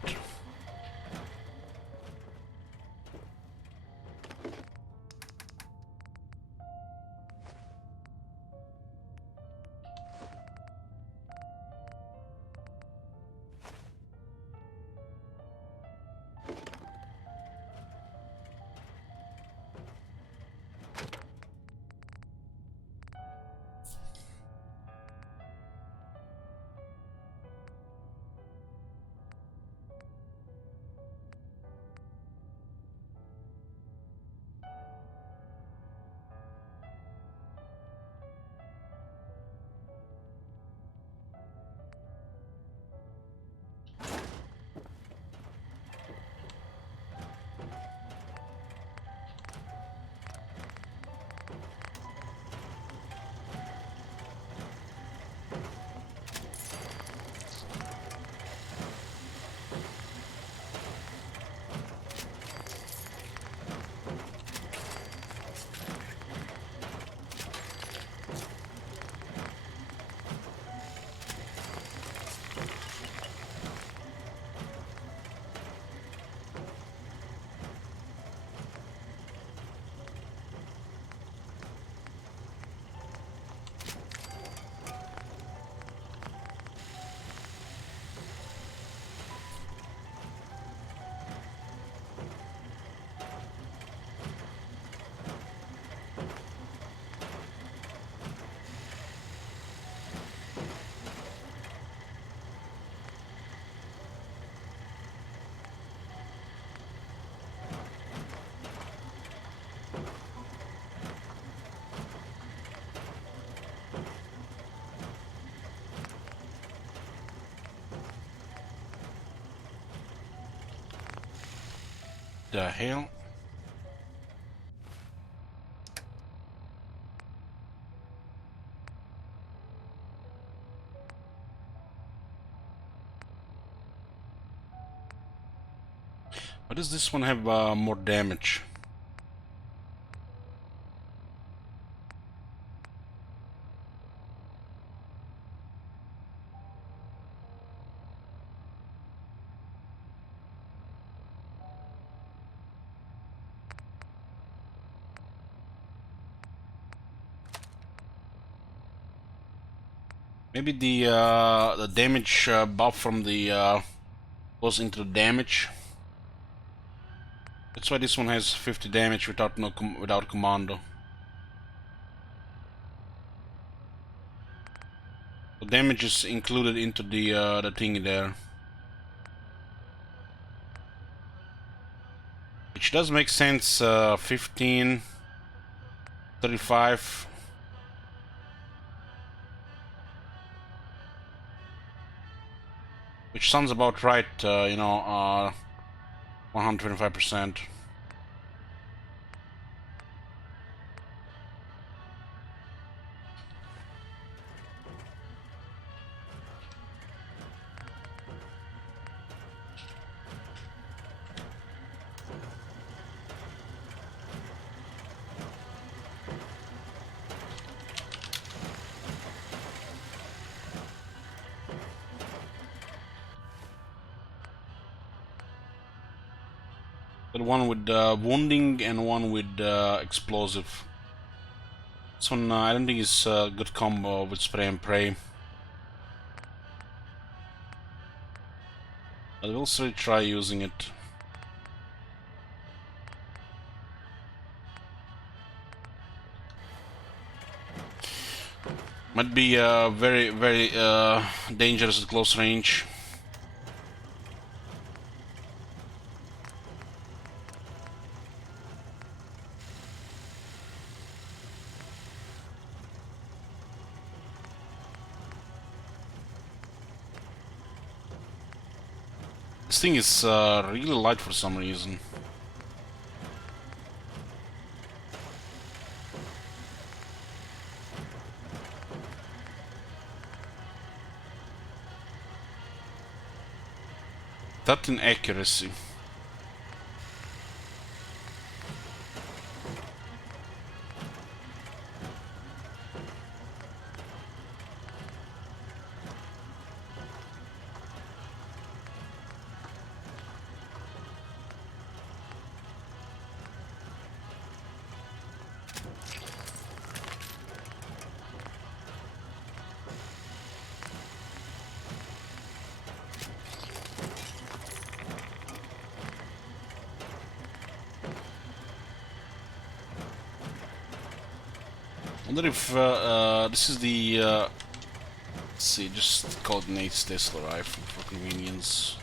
The hell? Why does this one have more damage? Maybe the damage buff from the goes into the damage. That's why this one has 50 damage without without commando. The damage is included into the thing there, which does make sense. 15, 35. Which sounds about right, 125%. One with wounding and one with explosive. This one I don't think is a good combo with spray and pray. But we'll still try using it. Might be very dangerous at close range. This thing is really light for some reason. That in accuracy. I wonder if this is the let's see, just coordinates Tesla rifle for convenience.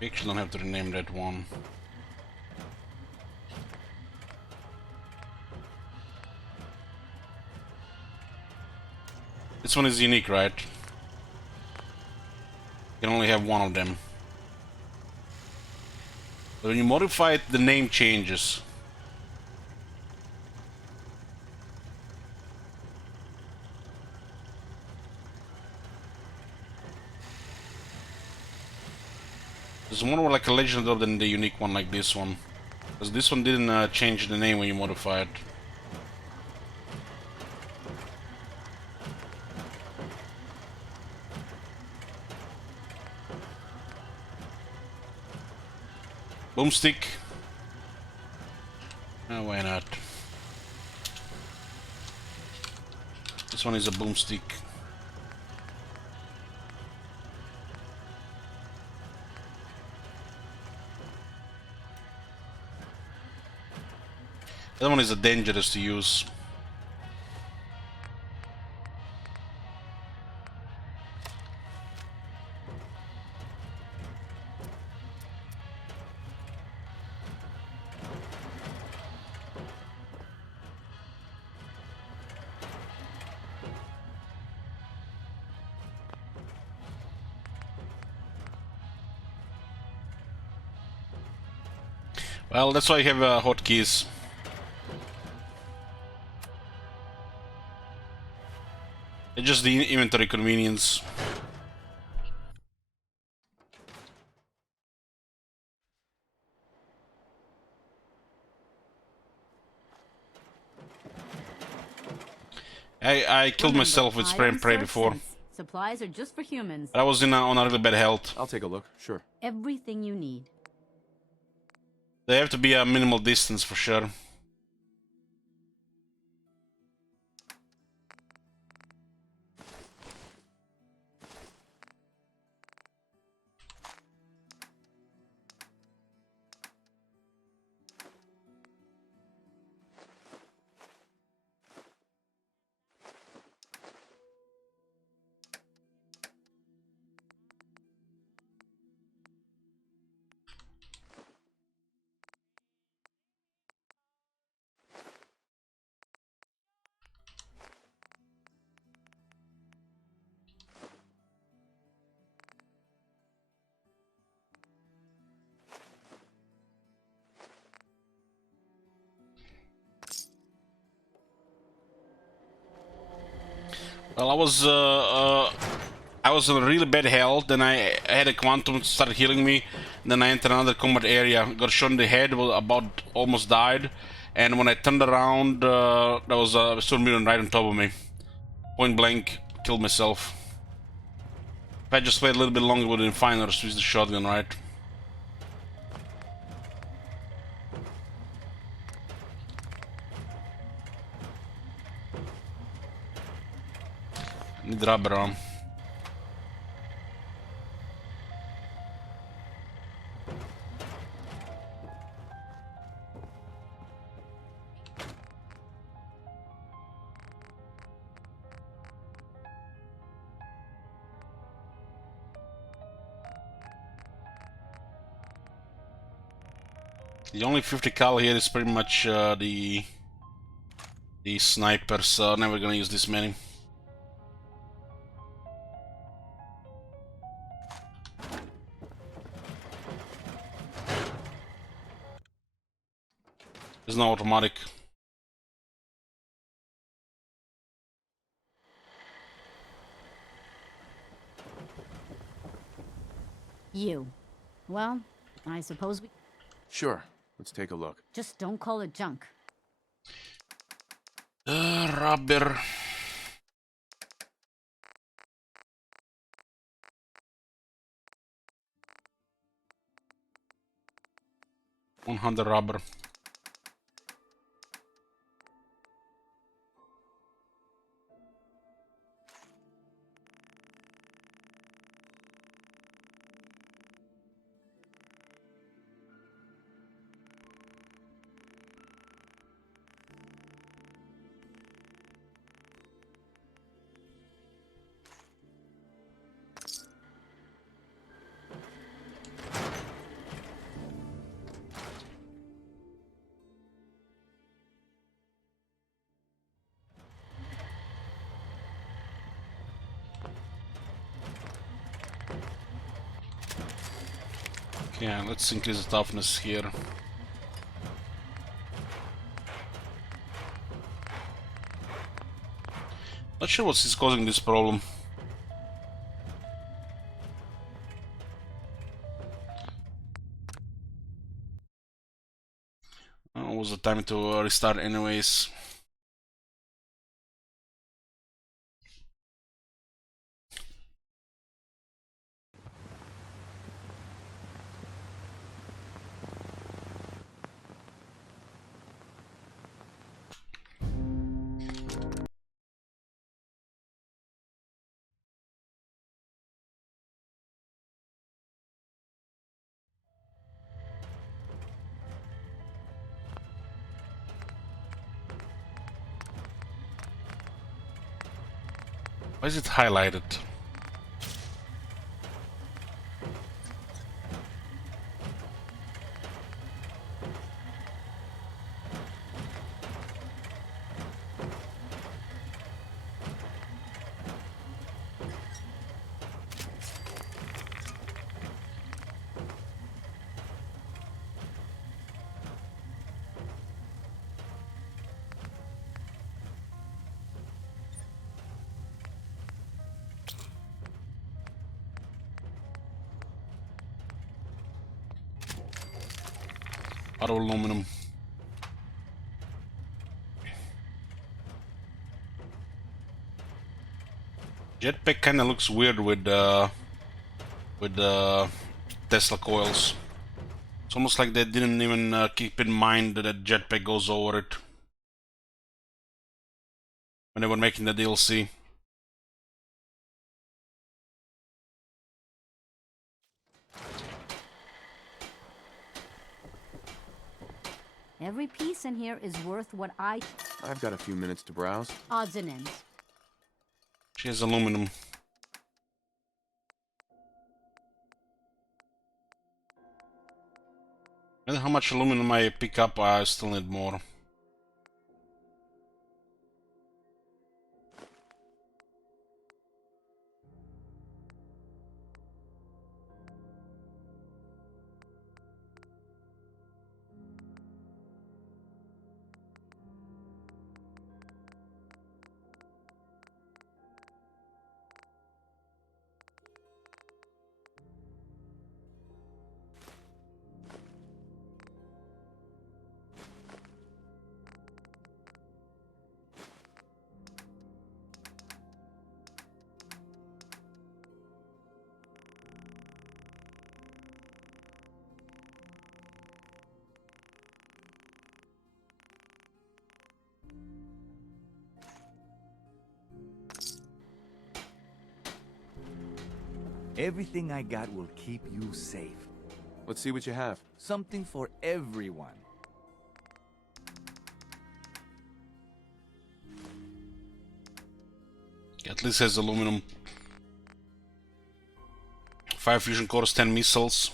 We actually don't have to rename that one. This one is unique, right? You can only have one of them. But when you modify it, the name changes. There's more like a legend than the unique one like this one. Because this one didn't change the name when you modify it. Boomstick. Why not? This one is a boomstick. That one is dangerous to use. Well, that's why I have hotkeys. It's just the inventory convenience. I killed myself with spray and pray before. Supplies are just for humans. I was on a really bad health. I'll take a look, sure. Everything you need. They have to be a minimal distance for sure. Well, I was in really bad health, then I had a quantum started healing me, then I entered another combat area, got shot in the head, was about almost died, and when I turned around, there was a storm right on top of me. Point blank, killed myself. If I just played a little bit longer, would have been fine, or switched the shotgun, right? Need rubber arm. The only 50 cal here is pretty much the snipers. Never gonna use this many. There's no automatic. You. Well, I suppose we... Sure. Let's take a look. Just don't call it junk. Rubber. $100 rubber. Yeah, let's increase the toughness here. Not sure what is causing this problem. Was the time to restart anyways. Why is it highlighted? Out of aluminum. Jetpack kinda looks weird with Tesla coils. It's almost like they didn't even keep in mind that a jetpack goes over it when they were making the DLC. Every piece in here is worth what I've got a few minutes to browse. Odds and ends. She has aluminum. No matter how much aluminum I pick up, I still need more. Everything I got will keep you safe. Let's see what you have. Something for everyone. At least has aluminum. 5 fusion cores, 10 missiles.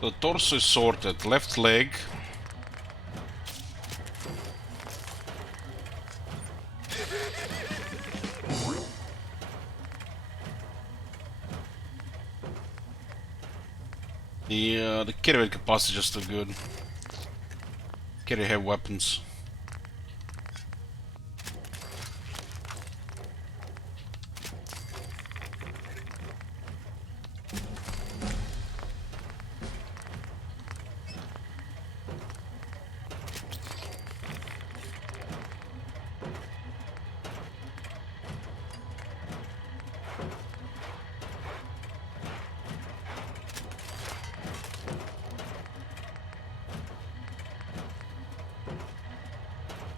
The torso is sorted. Left leg. The carry weight capacity is just too good. Carry heavy weapons.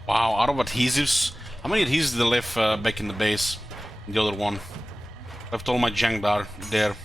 Wow, out of adhesives. How many adhesives did I leave back in the base? The other one. Left all my junk there.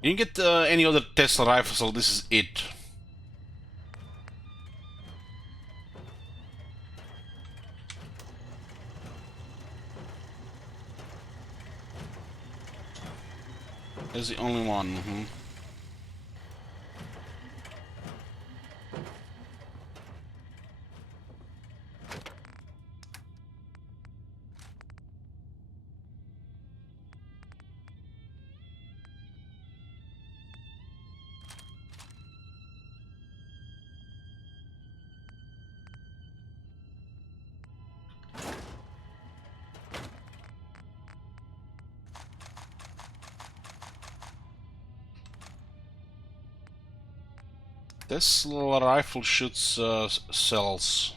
You can get any other Tesla rifle, so this is it. That's the only one. This little rifle shoots cells.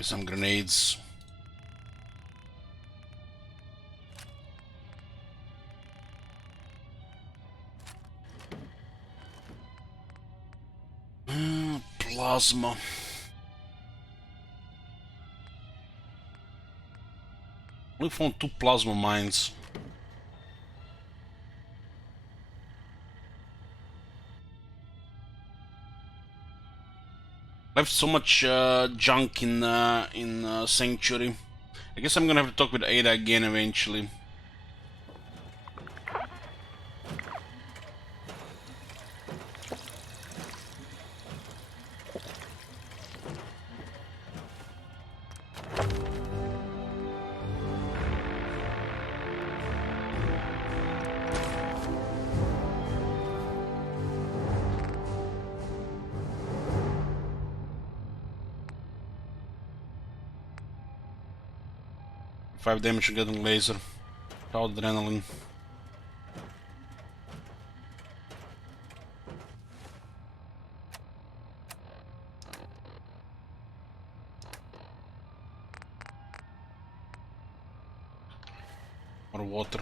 Some grenades. Plasma. We found 2 plasma mines. Left so much junk in Sanctuary. I guess I'm gonna have to talk with Ada again eventually. Five damage to getting laser. Without adrenaline. underwater.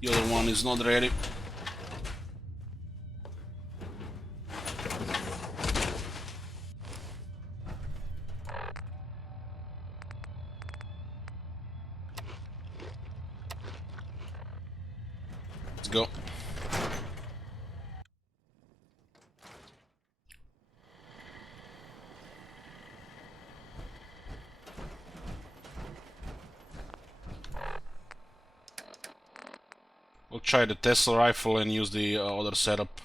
The other one is not ready. Let's go. We'll try the Tesla rifle and use the other setup.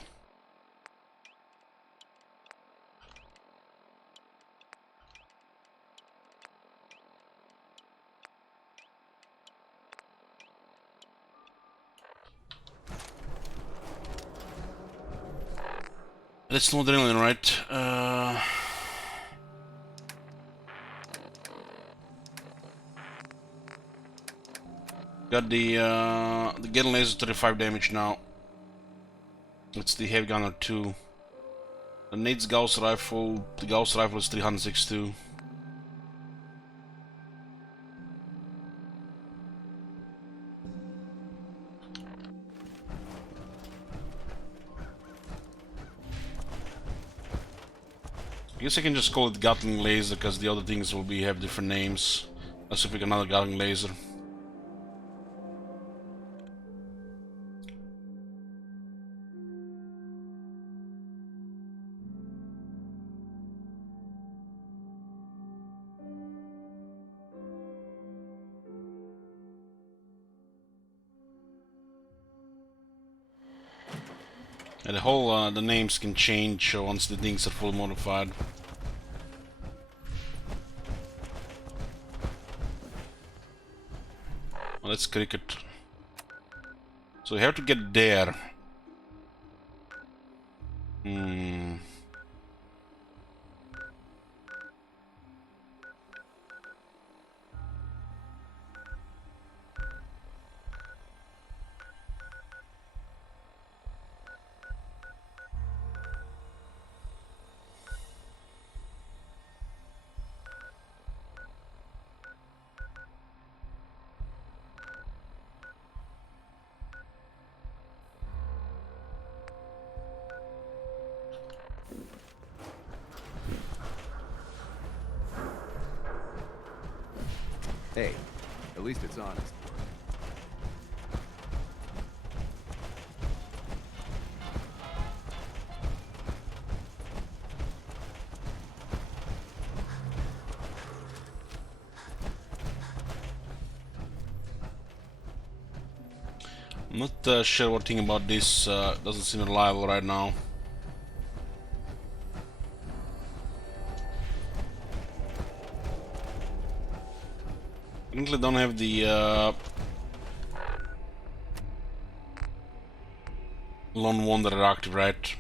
That's no adrenaline, right? Got the gun laser 35 damage now. It's the heavy gunner 2. The Nate's Gauss rifle. The Gauss rifle is 362. I guess I can just call it Gatling laser because the other things will have different names. Let's pick another Gatling laser. And the whole the names can change once the things are fully modified. Well, let's cricket. So we have to get there. Hey, at least it's honest. I'm not sure what thing about this doesn't seem reliable right now. I currently don't have the Lone Wanderer active, right?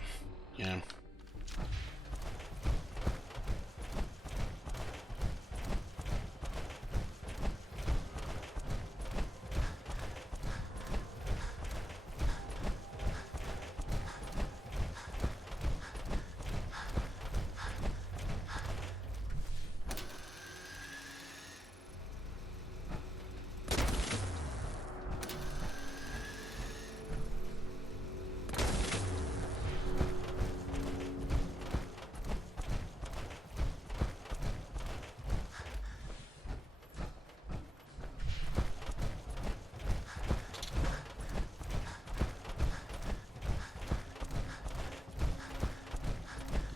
Yeah.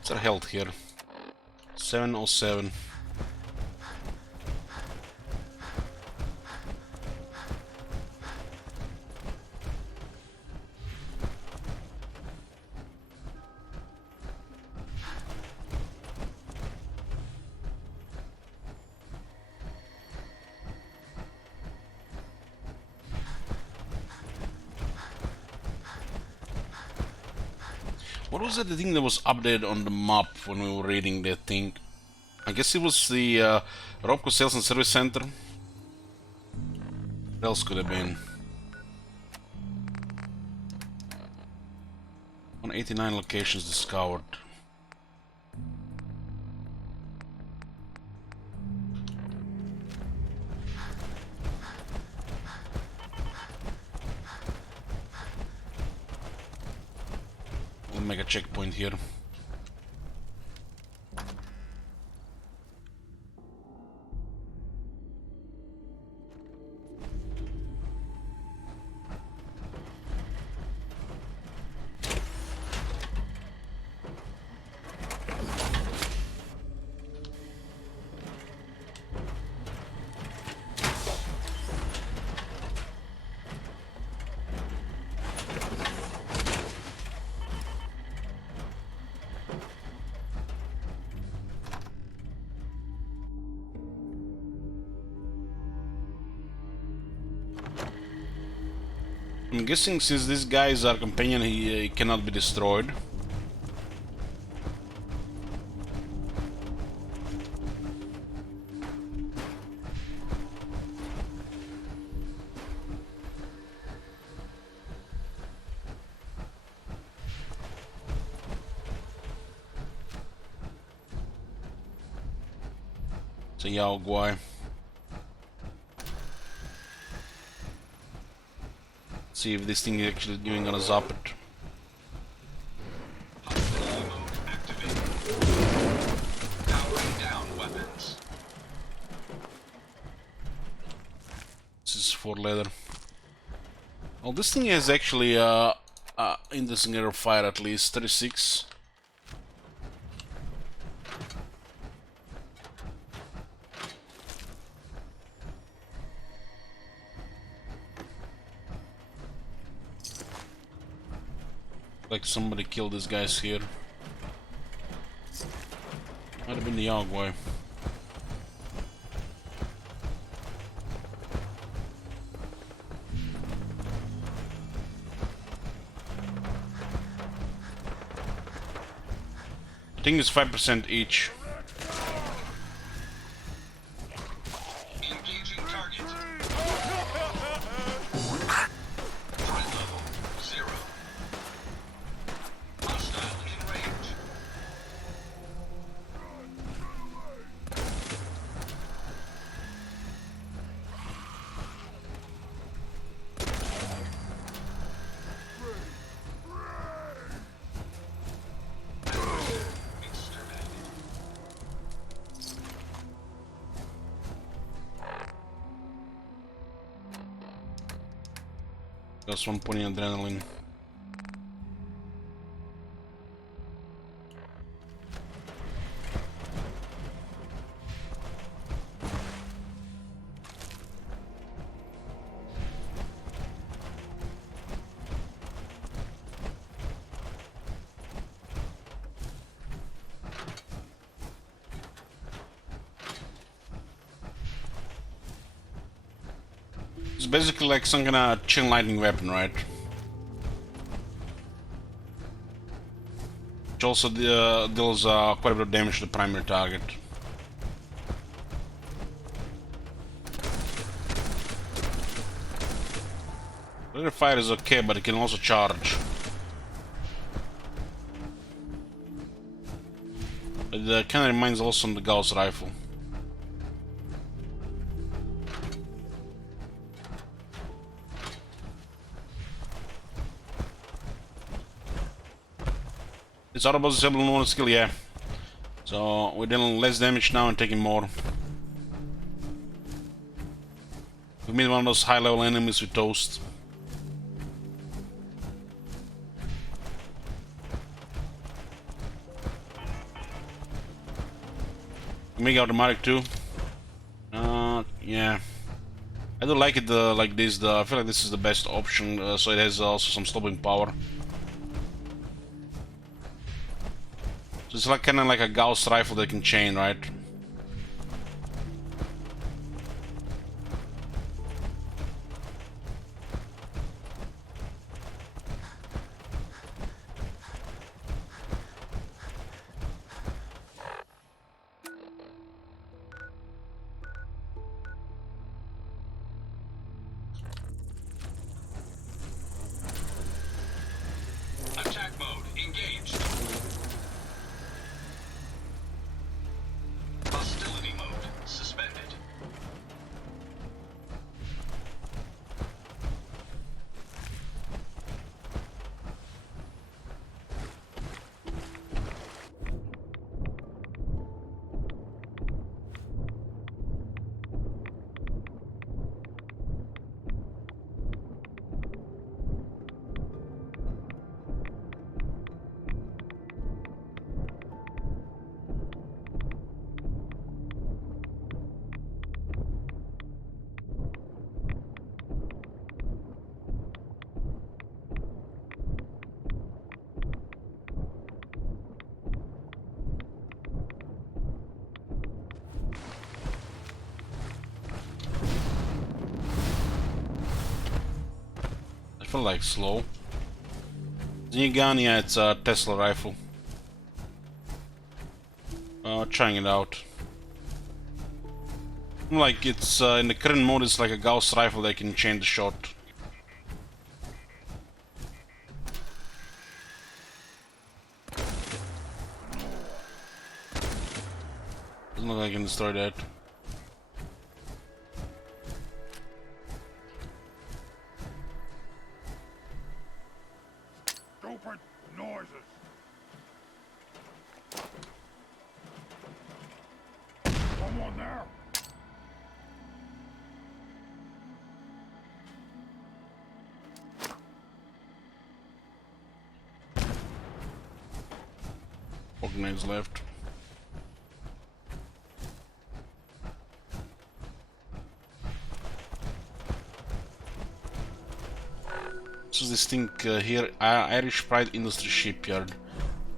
What's our health here? 707. What was it, the thing that was updated on the map when we were reading that thing? I guess it was the Robco Sales and Service Center. What else could have been? 189 locations discovered. We'll make a checkpoint here. I'm guessing since this guy is our companion, he cannot be destroyed. It's a Yao Guai. See if this thing is actually doing gonna zap it. This is for leather. Well, this thing has actually indicator of fire at least 36. Like somebody killed these guys here. Might have been the Yagway. I think it's 5% each. Engaging target. Threat level 0. Hostile in range. That's 1 point in adrenaline. It's basically like some kind of chain lightning weapon, right? Which also deals quite a bit of damage to the primary target. Rate of fire is okay, but it can also charge. It kind of reminds also of the Gauss rifle. It's auto disable one skill, yeah. So we're dealing less damage now and taking more. We meet one of those high level enemies with toast. Make automatic too. Yeah. I do like it like this. I feel like this is the best option, so it has also some stopping power. So it's like kind of like a Gauss rifle that can chain, right? feel like slow. The new gun, yeah, it's a Tesla rifle. Trying it out. Like it's in the current mode, it's like a Gauss rifle that can change the shot. Doesn't look like I can destroy that. Stupid noises. Someone there? Organized left. So this thing here, Irish Pride Industry Shipyard.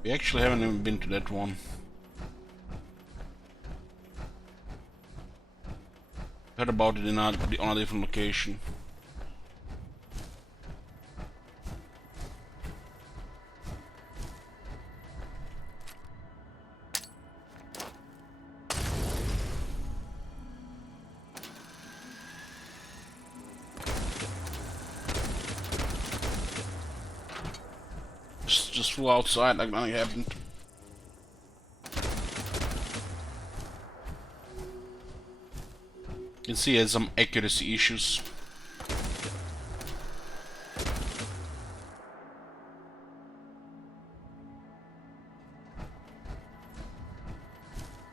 We actually haven't even been to that one. Heard about it on a different location. Just flew outside like nothing happened. You can see it has some accuracy issues.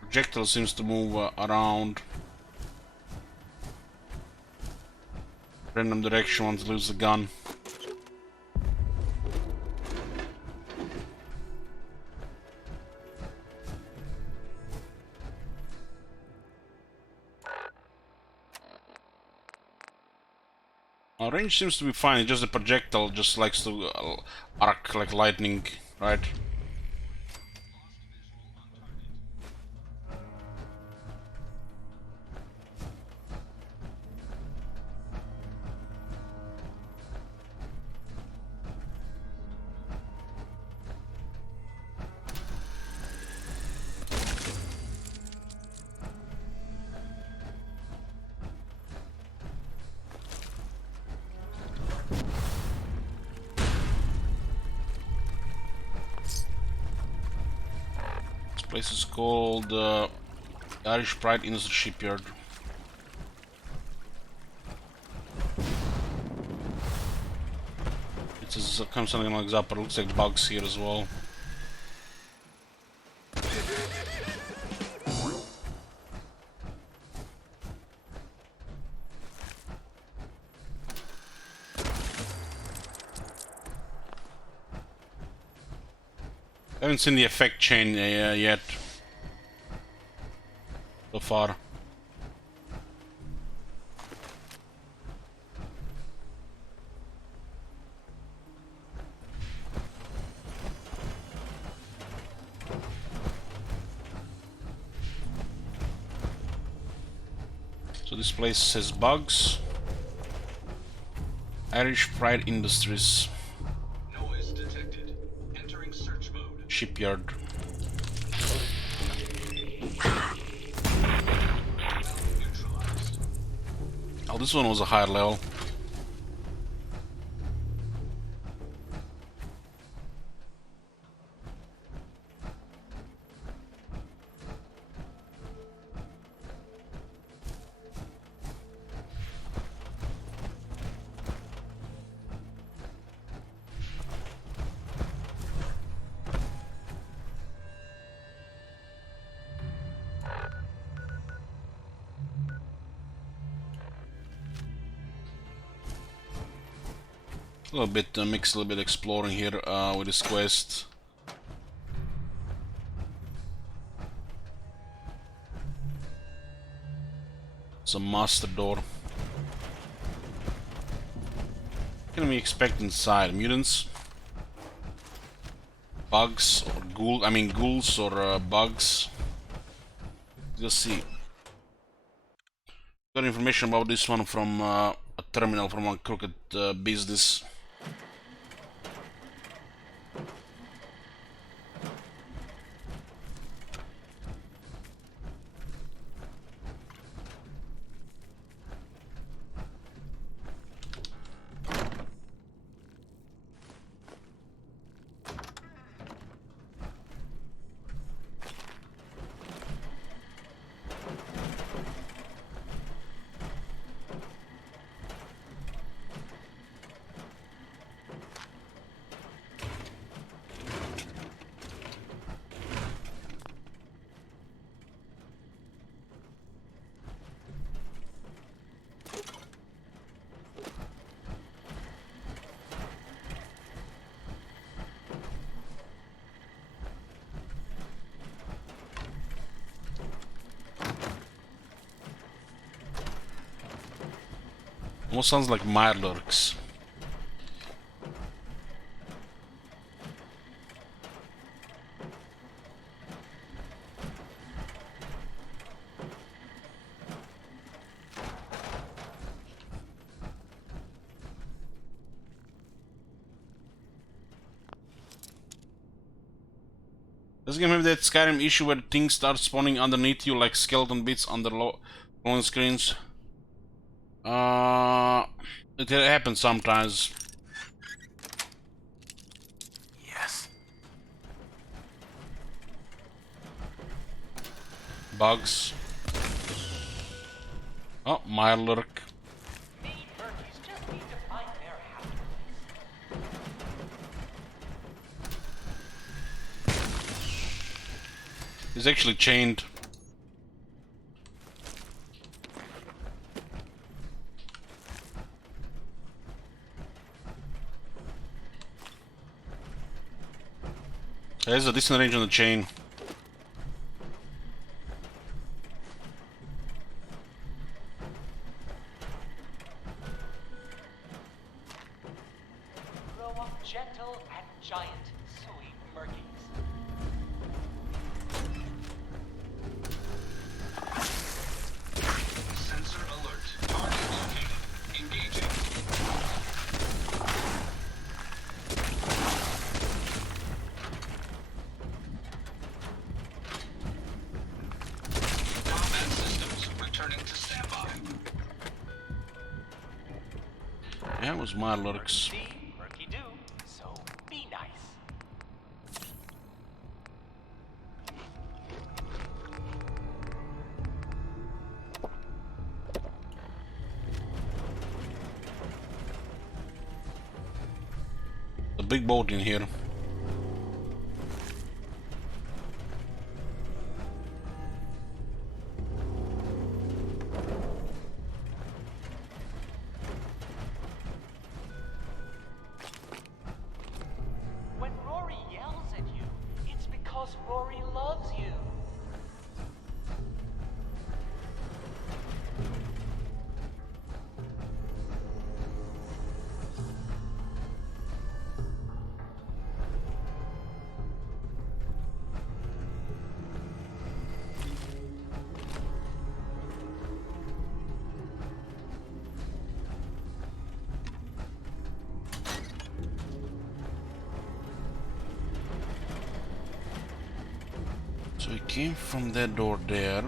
Projectile seems to move around random direction once you lose the gun. Range seems to be fine, it's just the projectile just likes to arc like lightning, right? Place is called Irish Pride Industry Shipyard. It says comes something like that, but it looks like bugs here as well. I haven't seen the effect chain yet so far. So this place has bugs. Irish Pride Industries. Noise detected. Entering search mode. Shipyard. Oh, this one was a higher level. A little bit mix, a little bit exploring here with this quest. It's a master door. What can we expect inside? Mutants? Bugs or ghouls or bugs? Let's see. Got information about this one from a terminal from a crooked business. Almost sounds like Mirelurks. This game have that Skyrim issue where things start spawning underneath you like skeleton bits on the loading screens. It happens sometimes. Yes. Bugs. Oh, Mirelurk. He's actually chained. There's a decent range on the chain. Row of gentle and giant sweet murkies. Sensor alert. Target located. Engaging. Combat systems returning to standby. Yeah, it was Mirelurks. Murky do, so be nice. The big boat in here. When Rory yells at you, it's because Rory loves you. So he came from that door there.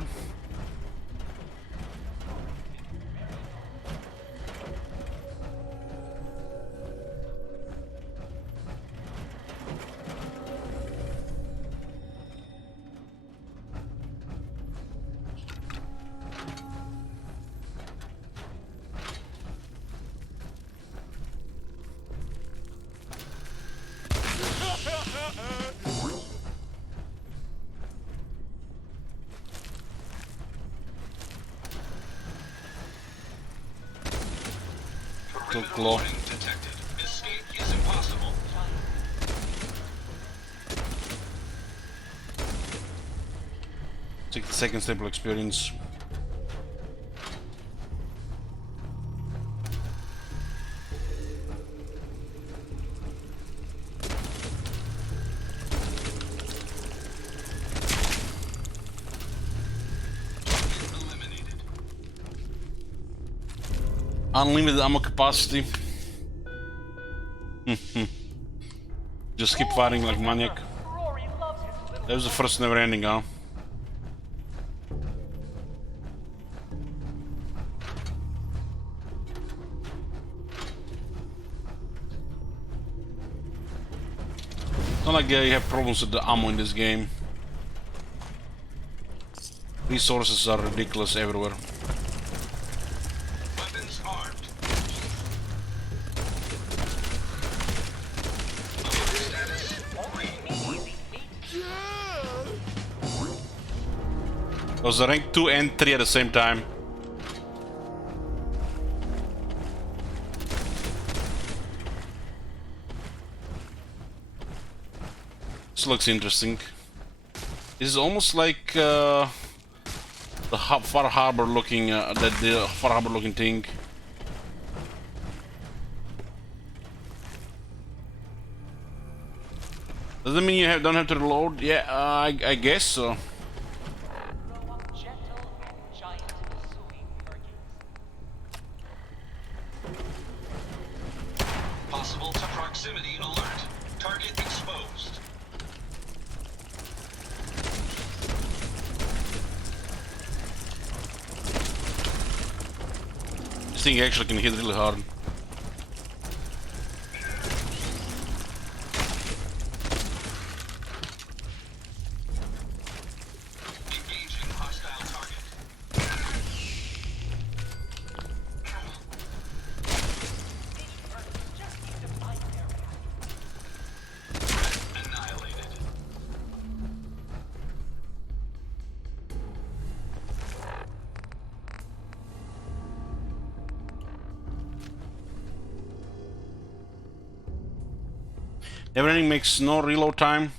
Claw. Detected. Escape is impossible. Take the second stable experience. Unlimited ammo capacity. Just keep firing like maniac. That was the first never ending, huh? It's not like you have problems with the ammo in this game. Resources are ridiculous everywhere. Weapons armed. It was a rank 2 and 3 at the same time. This looks interesting. This is almost like the Far Harbor looking thing. Does that mean you don't have to reload? Yeah, I guess so. Possible to proximity alert. Target exposed. This thing actually can hit really hard. Engaging hostile target. Annihilated. Everything makes no reload time.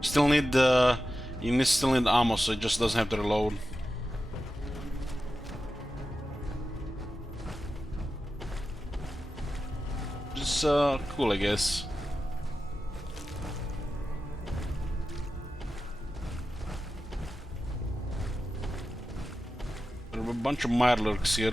Still need the still need ammo, so it just doesn't have to reload. Just cool, I guess. There are a bunch of Mirelurks here.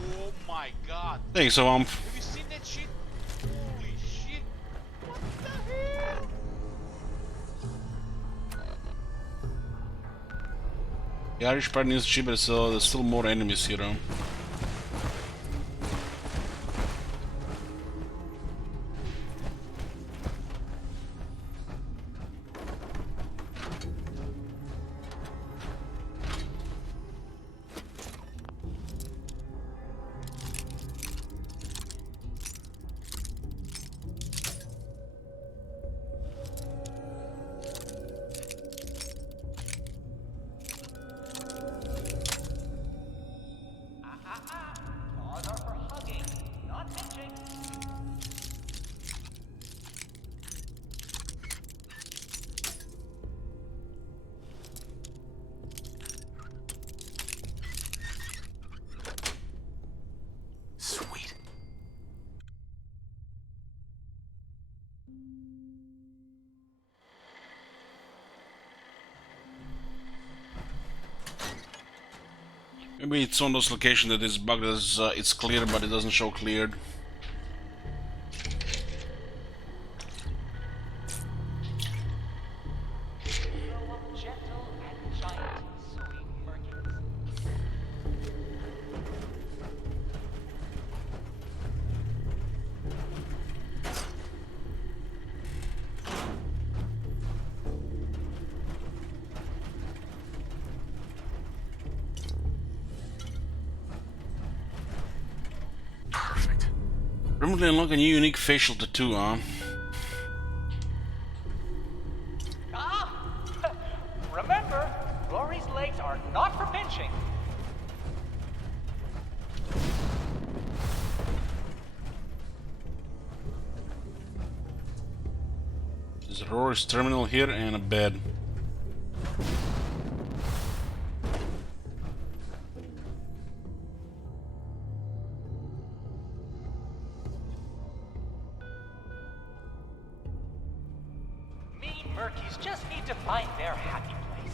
Oh my god. Thanks, Swamp. Have you seen that shit? Holy shit. What the hell? The Irish part needs cheaper, so there's still more enemies here. Sweet. Maybe it's on those locations that is bugged as it's clear, but it doesn't show cleared. Permanently unlock a new unique facial tattoo, huh? Remember, Rory's legs are not for pinching. There's a Rory's terminal here and a bed. Murkies just need to find their happy place.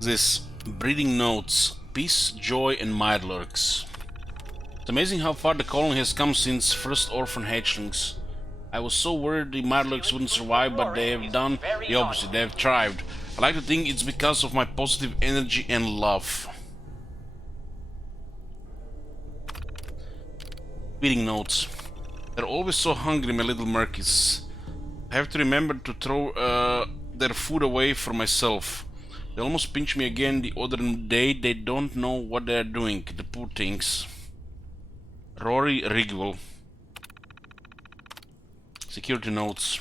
This breeding notes, peace, joy, and Mirelurks. It's amazing how far the colony has come since first orphan hatchlings. I was so worried the Mirelurks wouldn't survive, but they have done the opposite. They have thrived. I like to think it's because of my positive energy and love. Breeding notes. They're always so hungry, my little merkies. I have to remember to throw their food away for myself. They almost pinched me again the other day. They don't know what they're doing, the poor things. Rory Rigwell. Security notes.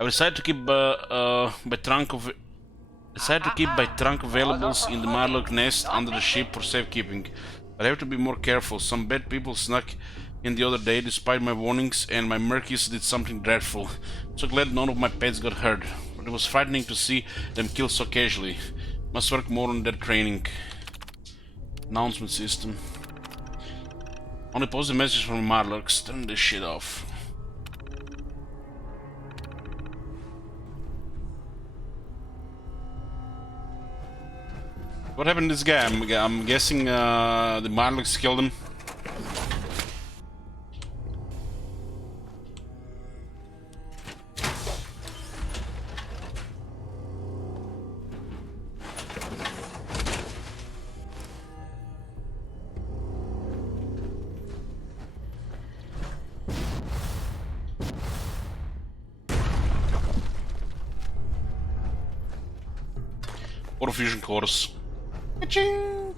I decided to keep my trunk availables in the Marlock nest under the ship for safekeeping. But I have to be more careful. Some bad people snuck in the other day despite my warnings, and my merkies did something dreadful. So glad none of my pets got hurt. But it was frightening to see them killed so casually. Must work more on their training. Announcement system. Only positive message from Marlocks. Turn this shit off. What happened to this guy? I'm guessing the Marlocks killed him. Or fusion cores. Ka-ching!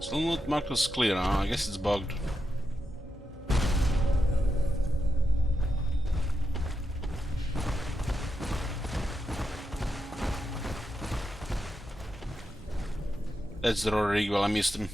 Still not marked as clear, huh? I guess it's bugged. That's the Rory Rigwell, I missed him.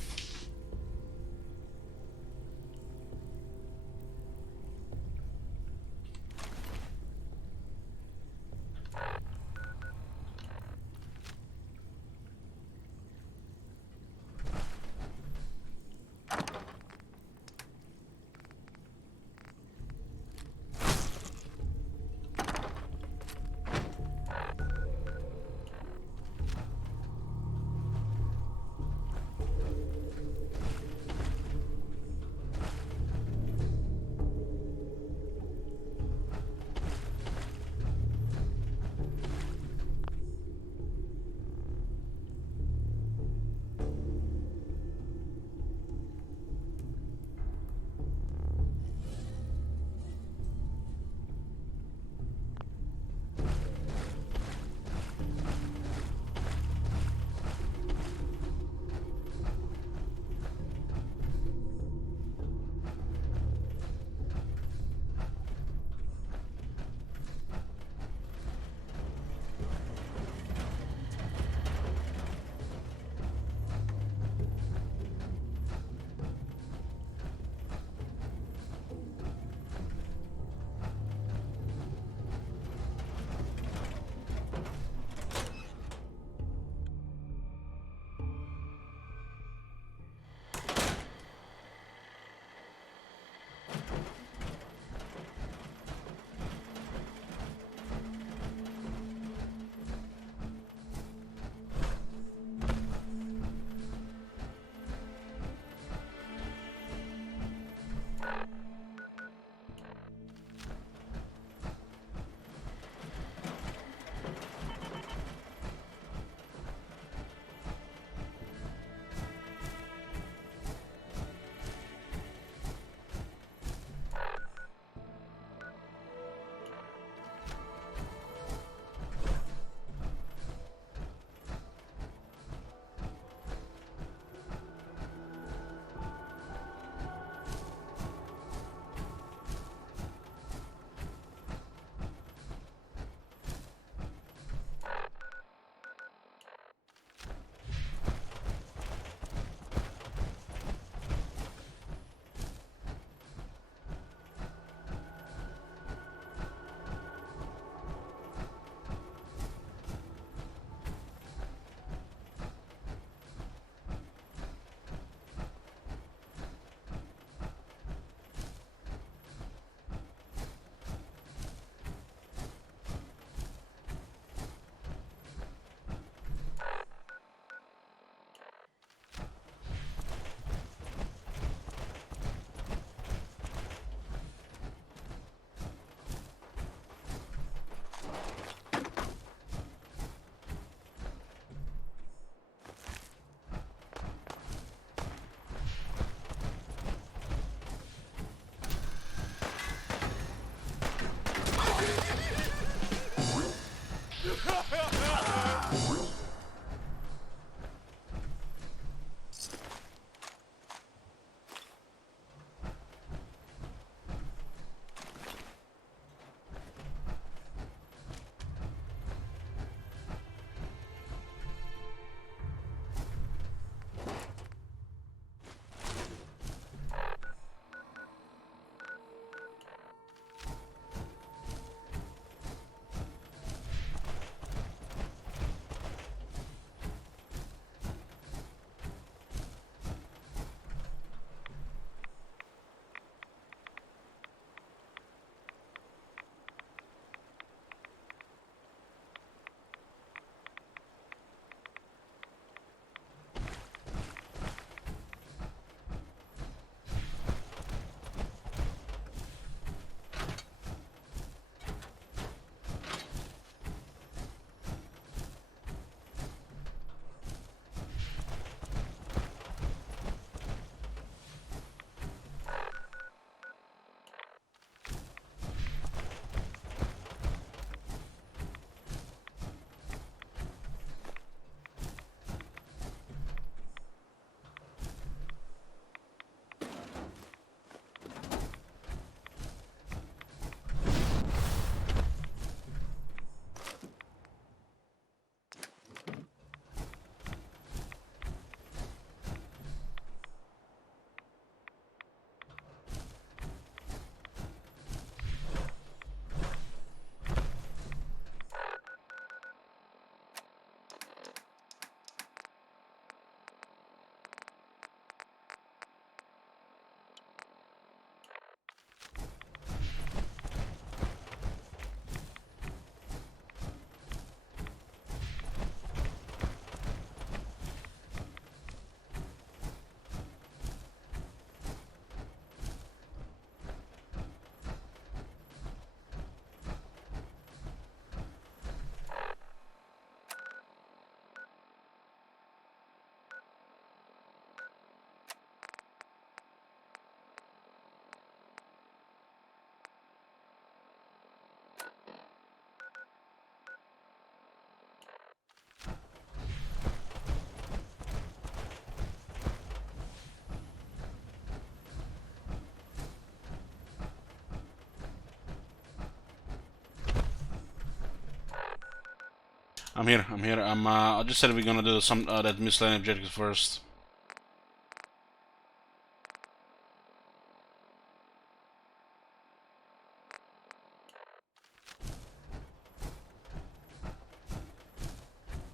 I'm here. I just said we're gonna do some that miscellaneous objectives first.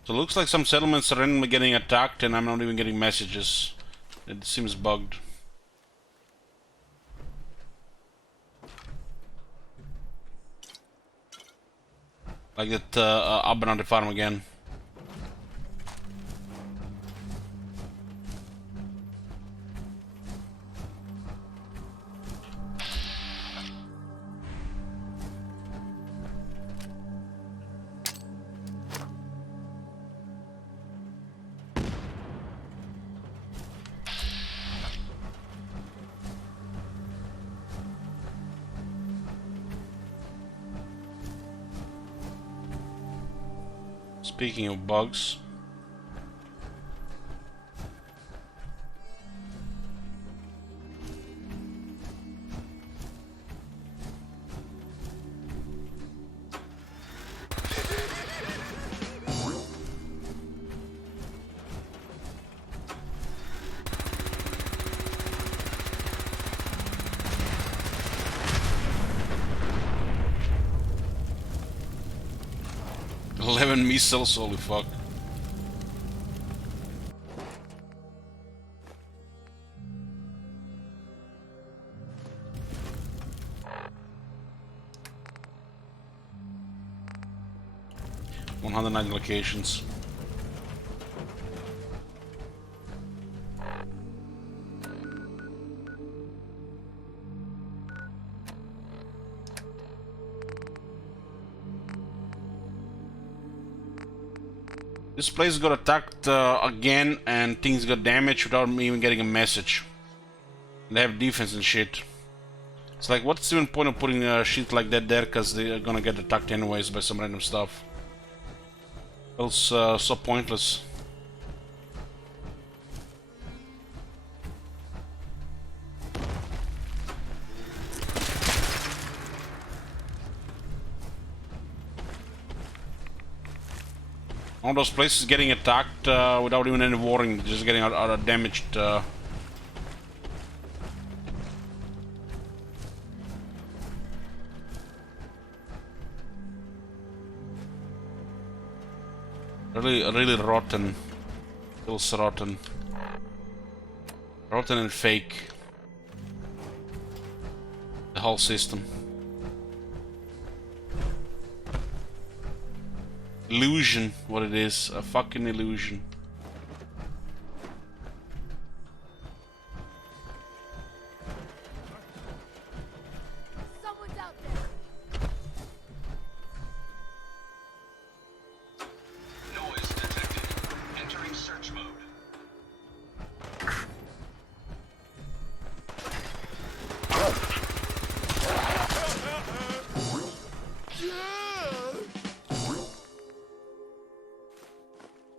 So it looks like some settlements are randomly getting attacked and I'm not even getting messages. It seems bugged. Like that abandoned farm again. Speaking of bugs, missiles, holy fuck. "109 locations." This place got attacked again and things got damaged without me even getting a message. They have defense and shit. It's like, what's even point of putting shit like that there, because they're gonna get attacked anyways by some random stuff. It's so pointless. All those places getting attacked without even any warning, just getting damaged. Really rotten. Feels rotten. Rotten and fake. The whole system. Illusion, what it is. A fucking illusion. Someone's out there. Noise detected. Entering search mode.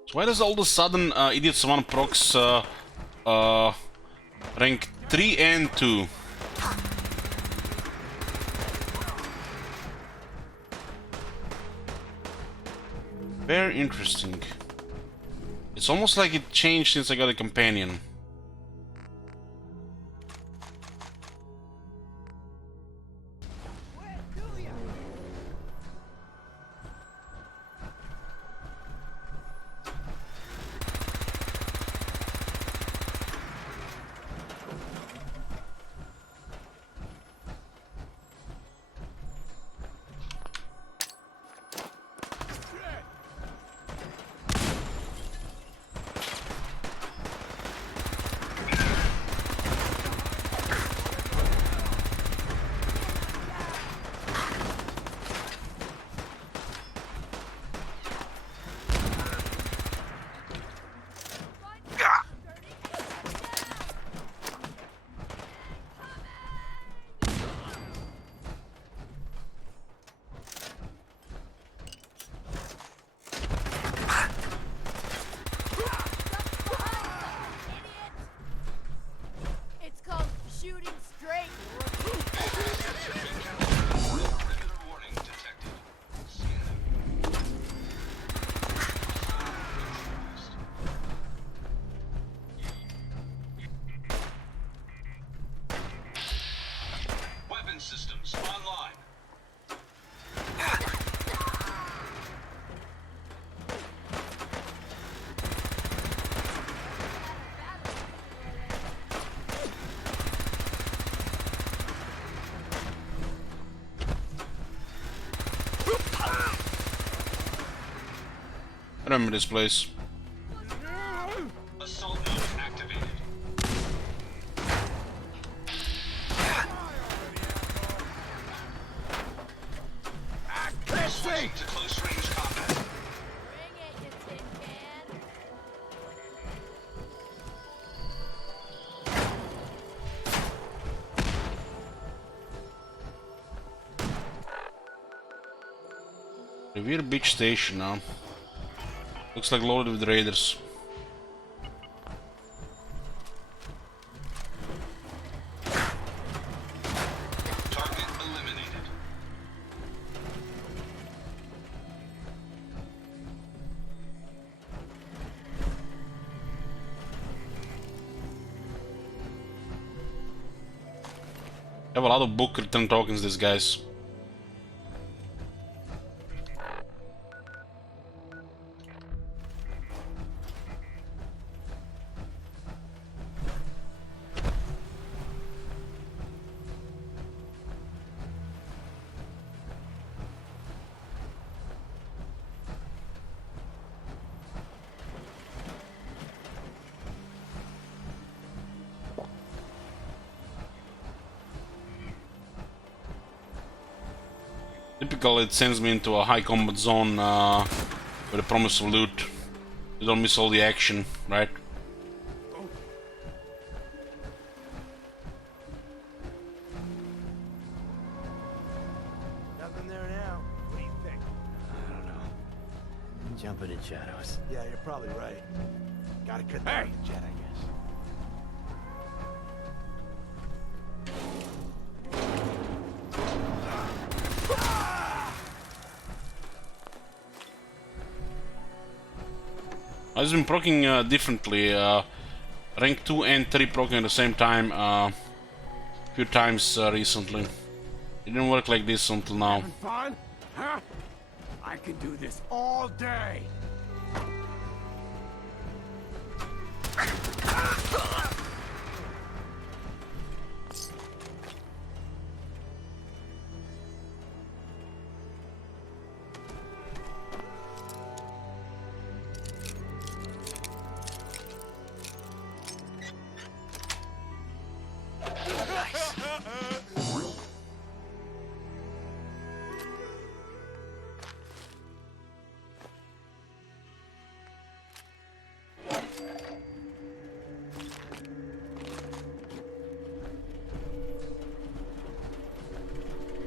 So why does all of a sudden Idiots 1 procs rank 3 and 2? Very interesting. It's almost like it changed since I got a companion. I remember this place. Assault mode activated. Switching to close range combat. Revere Beach Station now. Looks like loaded with raiders. Target eliminated. Have a lot of book return tokens, these guys. Typically it sends me into a high combat zone with a promise of loot. You don't miss all the action, right? Nothing there now. What do you think? I don't know. Jumping in shadows. Yeah, you're probably right. Gotta cut down the jet, I guess. I've been proccing differently. Rank 2 and 3 proccing at the same time few times recently. It didn't work like this until now. Having fun? Huh? I can do this all day.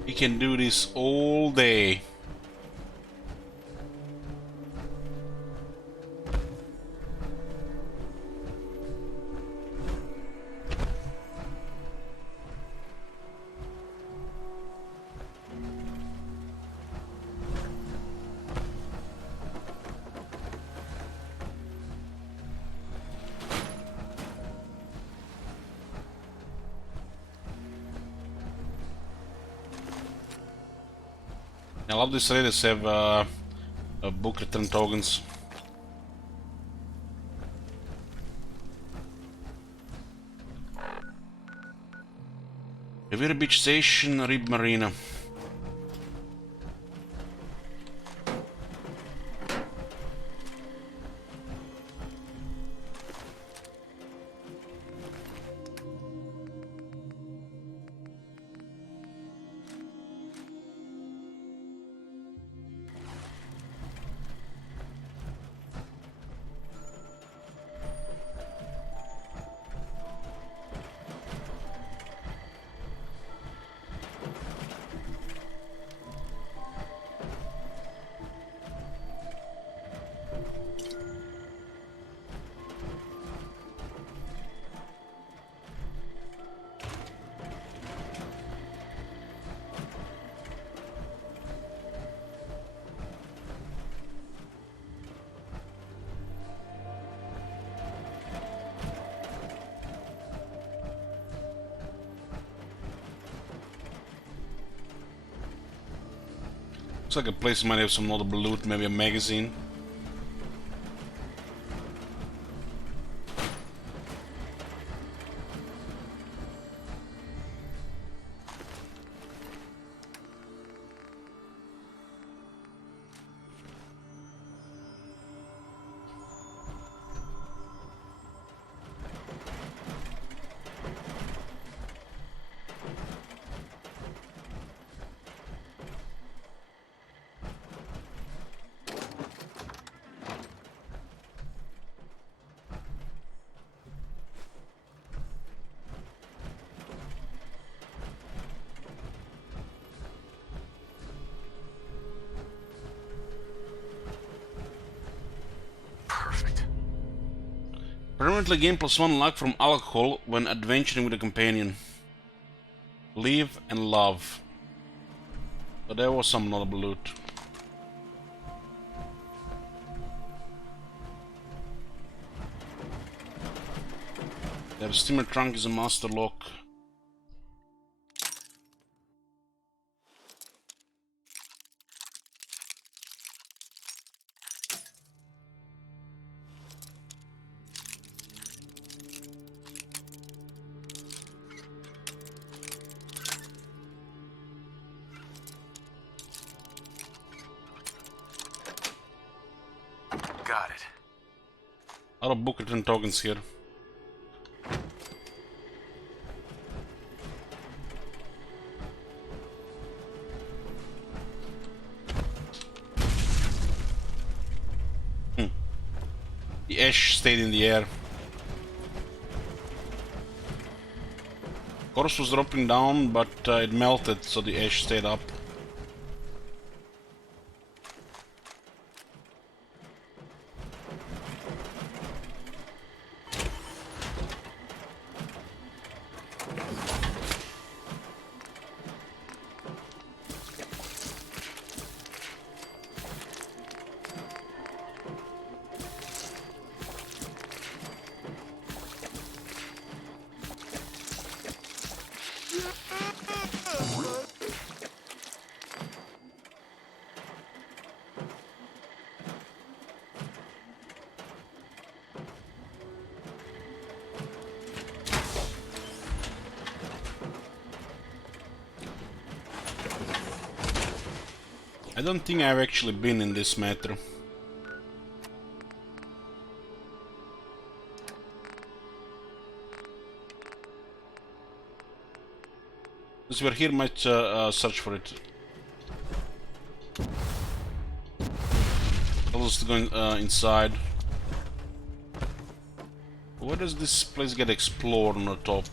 We can do this all day. I love these raiders have book return tokens. Revere Beach Station, Rib Marina. Looks like a place might have some notable loot, maybe a magazine. Permanently gain +1 luck from alcohol when adventuring with a companion. Live and love. But there was some notable loot. The steamer trunk is a master lock. Got it. A lot of book return tokens here. The ash stayed in the air. Course was dropping down, but it melted, so the ash stayed up. I don't think I've actually been in this matter. Since we're here, might search for it. I'll just go inside. Where does this place get explored on the top?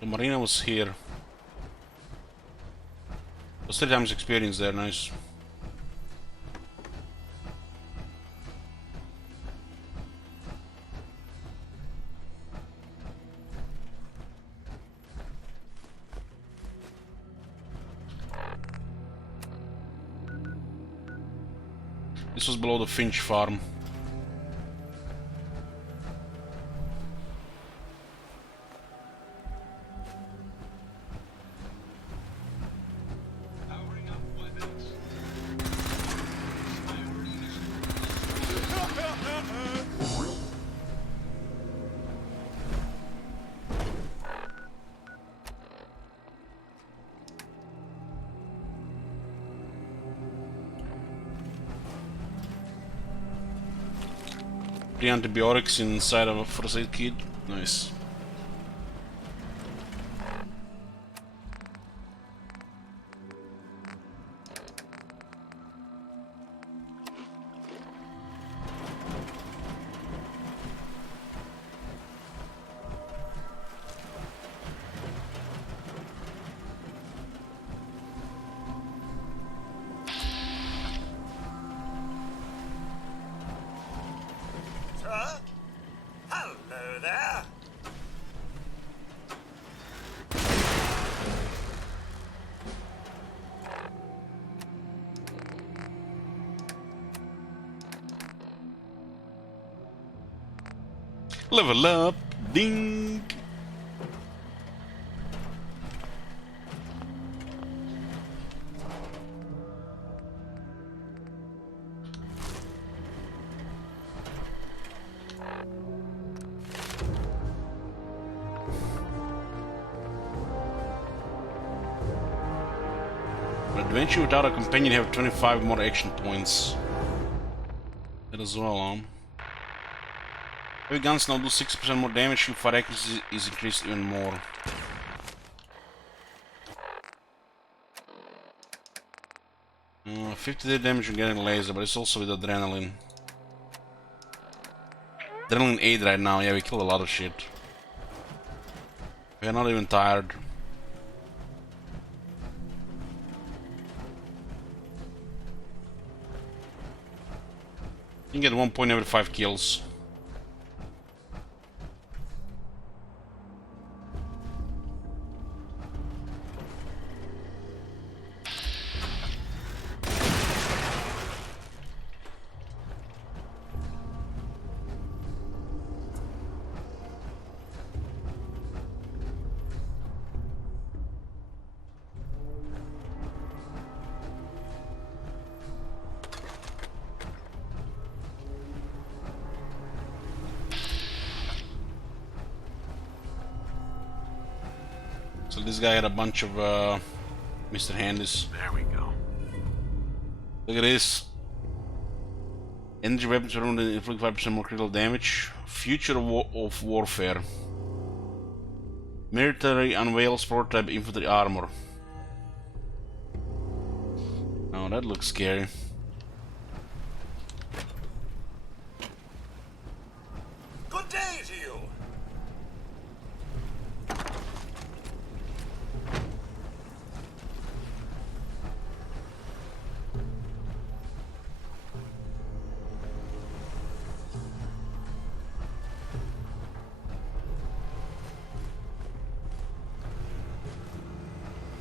The marina was here. Was 3 times experience there, nice. This was below the Finch farm. Antibiotics inside of a first aid kit. Nice. Hello there. Level up, ding. Adventure without a companion have 25 more action points. That as well, Heavy guns now do 6% more damage, if fire accuracy is increased even more. 50 damage from getting laser, but it's also with adrenaline. Adrenaline 8 right now. Yeah, we killed a lot of shit. We're not even tired. You can get 1 point every 5 kills. So this guy had a bunch of Mr. Handys. There we go. Look at this. Energy weapons around inflict 5% more critical damage. Future of warfare. Military unveils prototype infantry armor. Oh, that looks scary. Good day to you.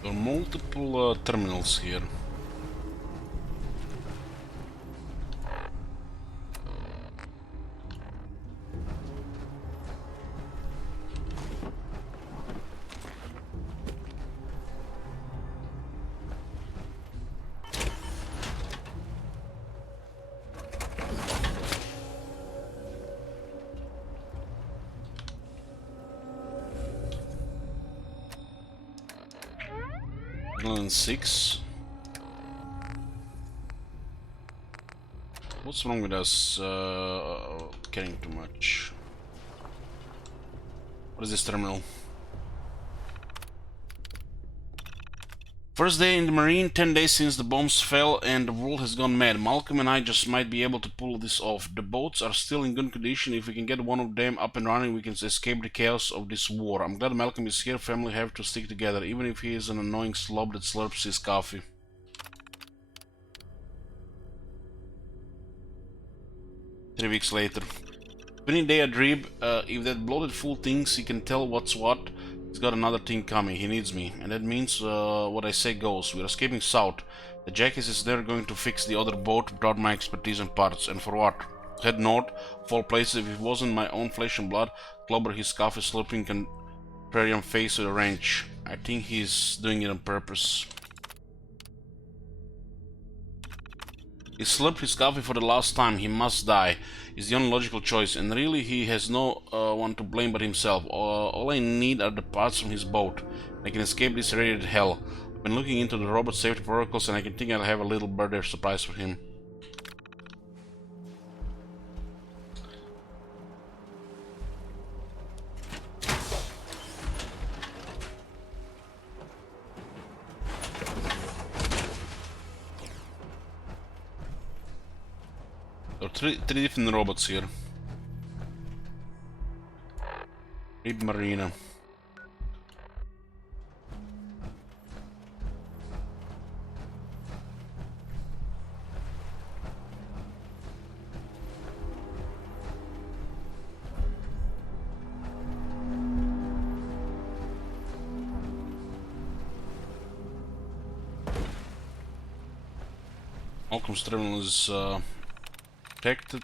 There are multiple terminals here. And 6. What's wrong with us carrying too much? What is this terminal? First day in the Marine, 10 days since the bombs fell and the world has gone mad. Malcolm and I just might be able to pull this off. The boats are still in good condition. If we can get one of them up and running, we can escape the chaos of this war. I'm glad Malcolm is here. Family have to stick together, even if he is an annoying slob that slurps his coffee. Three weeks later. Winning day at Drib. If that bloated fool thinks he can tell what's what, he's got another thing coming. He needs me. And that means what I say goes. We're escaping south. The Jackass is there going to fix the other boat without my expertise and parts. And for what? Head north, of all places. If it wasn't my own flesh and blood, clobber his coffee slurping contrarian face with a wrench. I think he's doing it on purpose. He slurped his coffee for the last time. He must die. It's the only logical choice, and really he has no one to blame but himself. All I need are the parts from his boat. I can escape this radiated hell. I've been looking into the robot safety protocols, and I can think I'll have a little birthday surprise for him. There are three different robots here. Rib Marina. Malcolm's terminal is protected.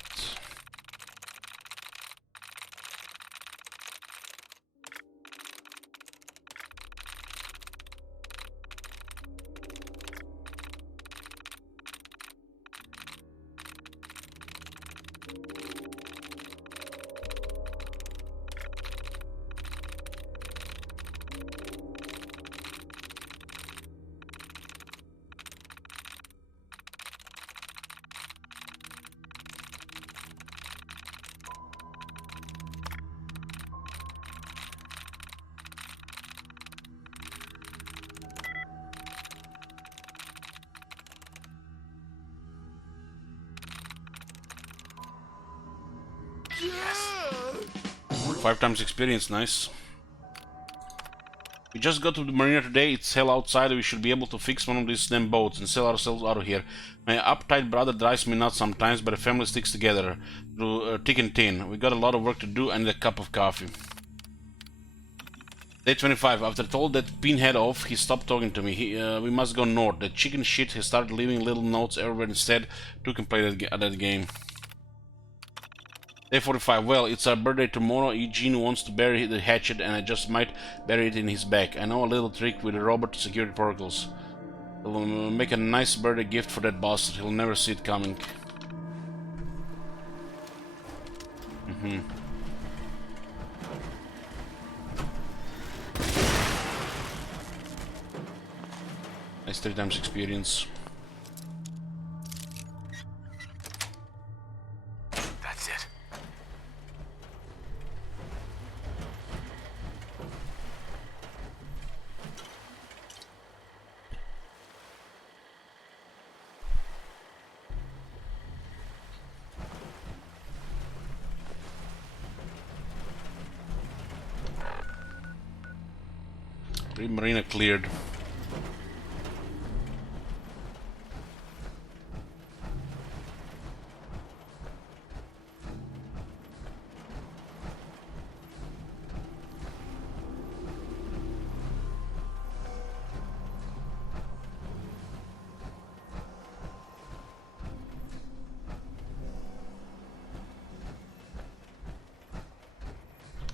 5 times experience, nice. We just got to the marina today, it's hell outside, we should be able to fix one of these damn boats and sell ourselves out of here. My uptight brother drives me nuts sometimes, but the family sticks together through thick and thin. We got a lot of work to do and a cup of coffee. Day 25. After I told that pinhead off, he stopped talking to me. We must go north. The chicken shit has started leaving little notes everywhere instead. Two can play that game. Day 45. Well, it's our birthday tomorrow. Eugene wants to bury the hatchet and I just might bury it in his back. I know a little trick with the robot security protocols. It'll make a nice birthday gift for that bastard. He'll never see it coming. Nice 3 times experience. That's it. Marina cleared.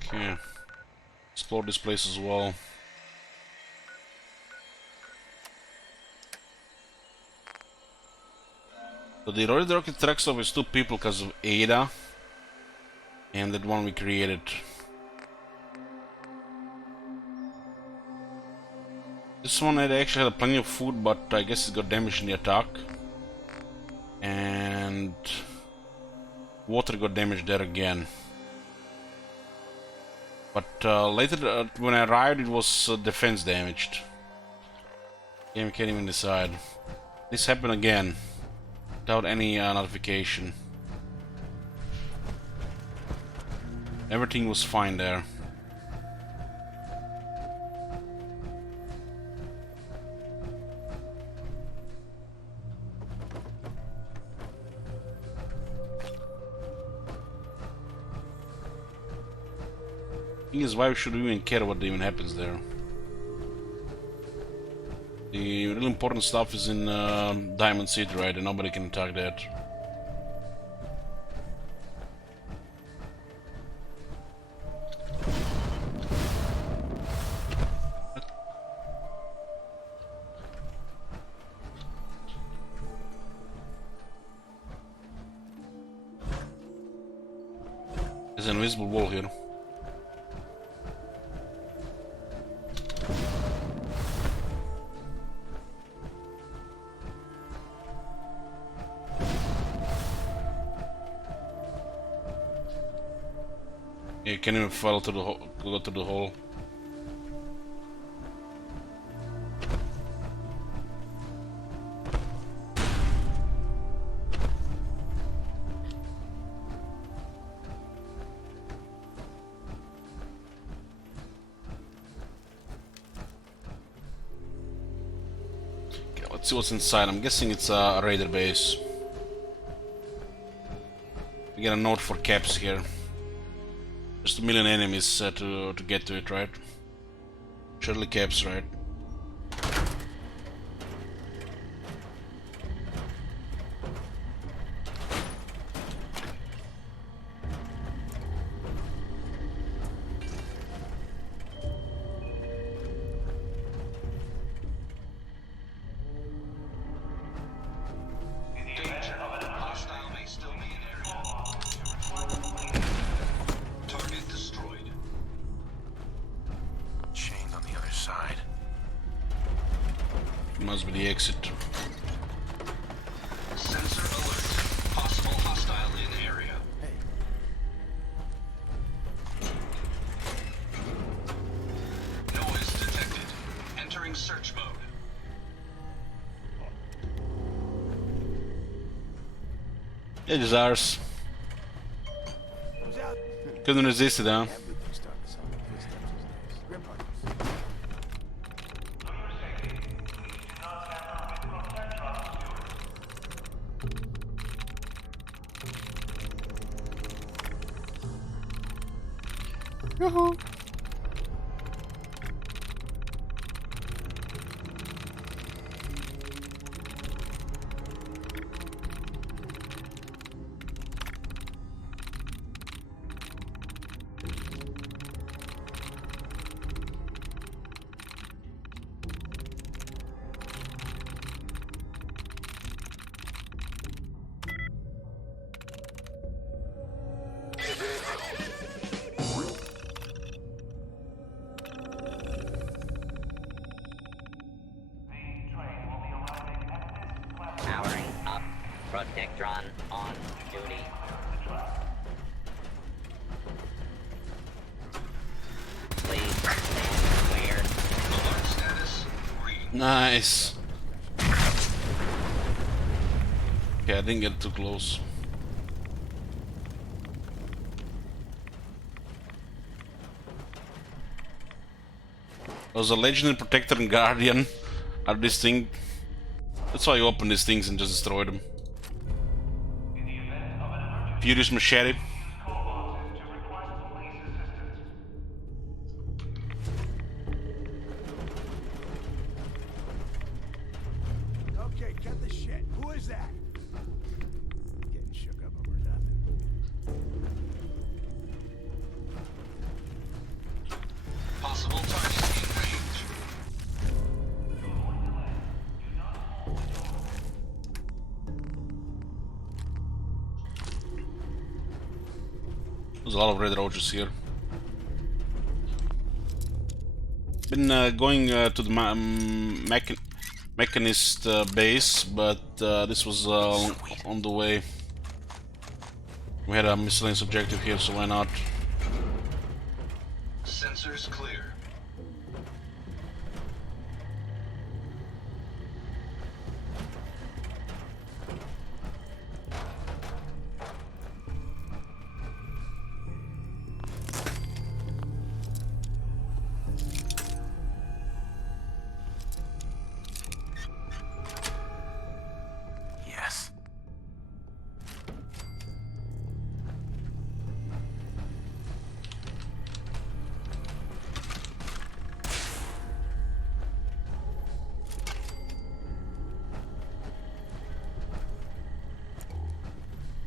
Okay. Explore this place as well. So the rocket trucks up with 2 people because of Ada and that one we created. This one had actually had plenty of food, but I guess it got damaged in the attack. And water got damaged there again. But later when I arrived it was defense damaged. Game can't even decide. This happened again. Without any notification. Everything was fine there. Thing is, why should we even care what even happens there? The really important stuff is in Diamond City, right? And nobody can attack that. There's an invisible wall here. You can't even fall to the hole, go to the hole. Okay, let's see what's inside. I'm guessing it's a raider base. We get a note for caps here. Just 1 million enemies to get to it, right? Surely caps, right? Must be the exit. Sensor alert. Possible hostile in area. Noise detected. Entering search mode. It is ours. Couldn't resist it, huh? Powering up. Protectron on duty. Please stand clear. Alert status green. Nice. Okay, I didn't get too close. There's a legendary protector and guardian are this thing. That's why you open these things and just destroy them. Furious machete. Okay, cut the shit. Who is that? Getting shook up over nothing. Possible target in range. There's a lot of red roaches here. Been going to the mechanist base, but this was on the way. We had a miscellaneous objective here, so why not? Sensors clear. Yes.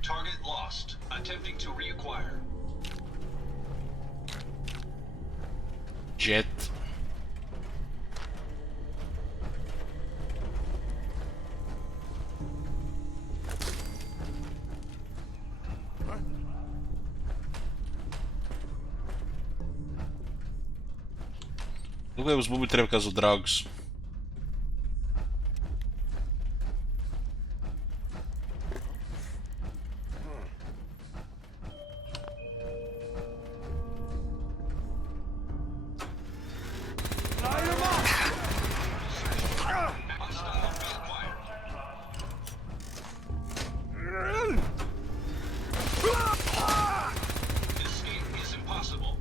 Target lost. Attempting to reacquire. Jet. Look, I was moving there because of drugs. Escape is impossible.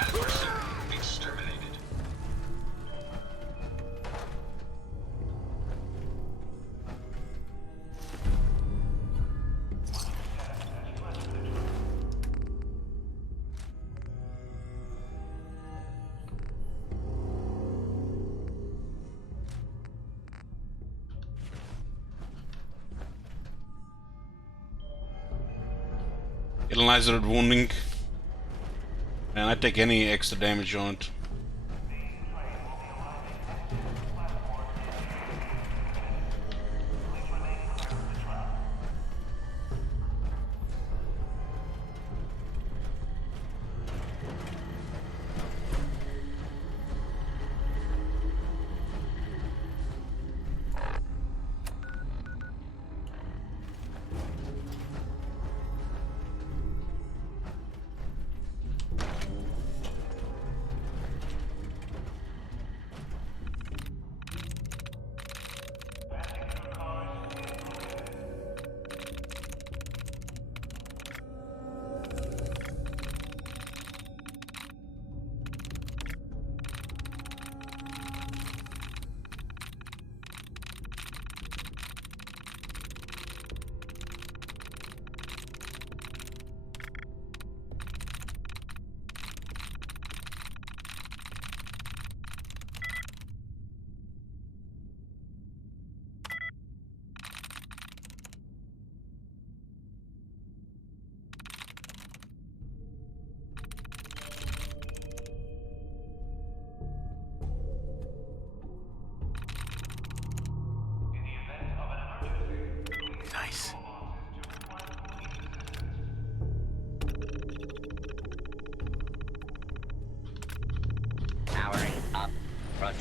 Adversary exterminated. Analyzer wounding. And I take any extra damage on it.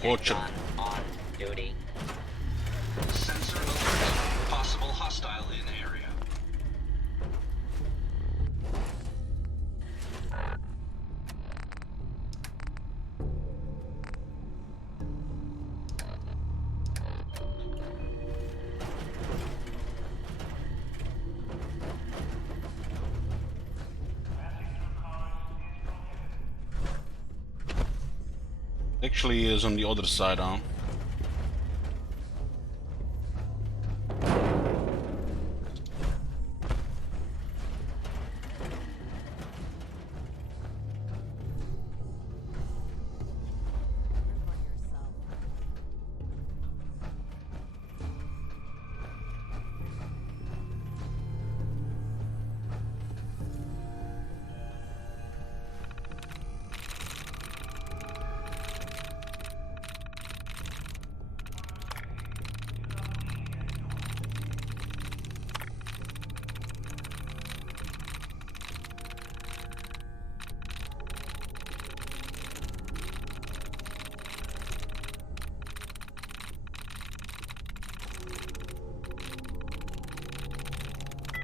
Orchard. On duty. Sensor alert. Possible hostile in area. Actually, is on the other side, huh?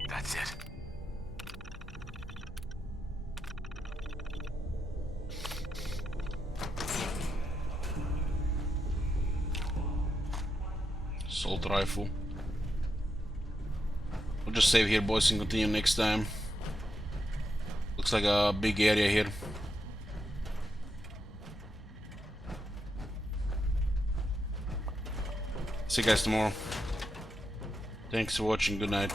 That's it. Assault rifle. We'll just save here, boys, and continue next time. Looks like a big area here. See you guys tomorrow. Thanks for watching. Good night.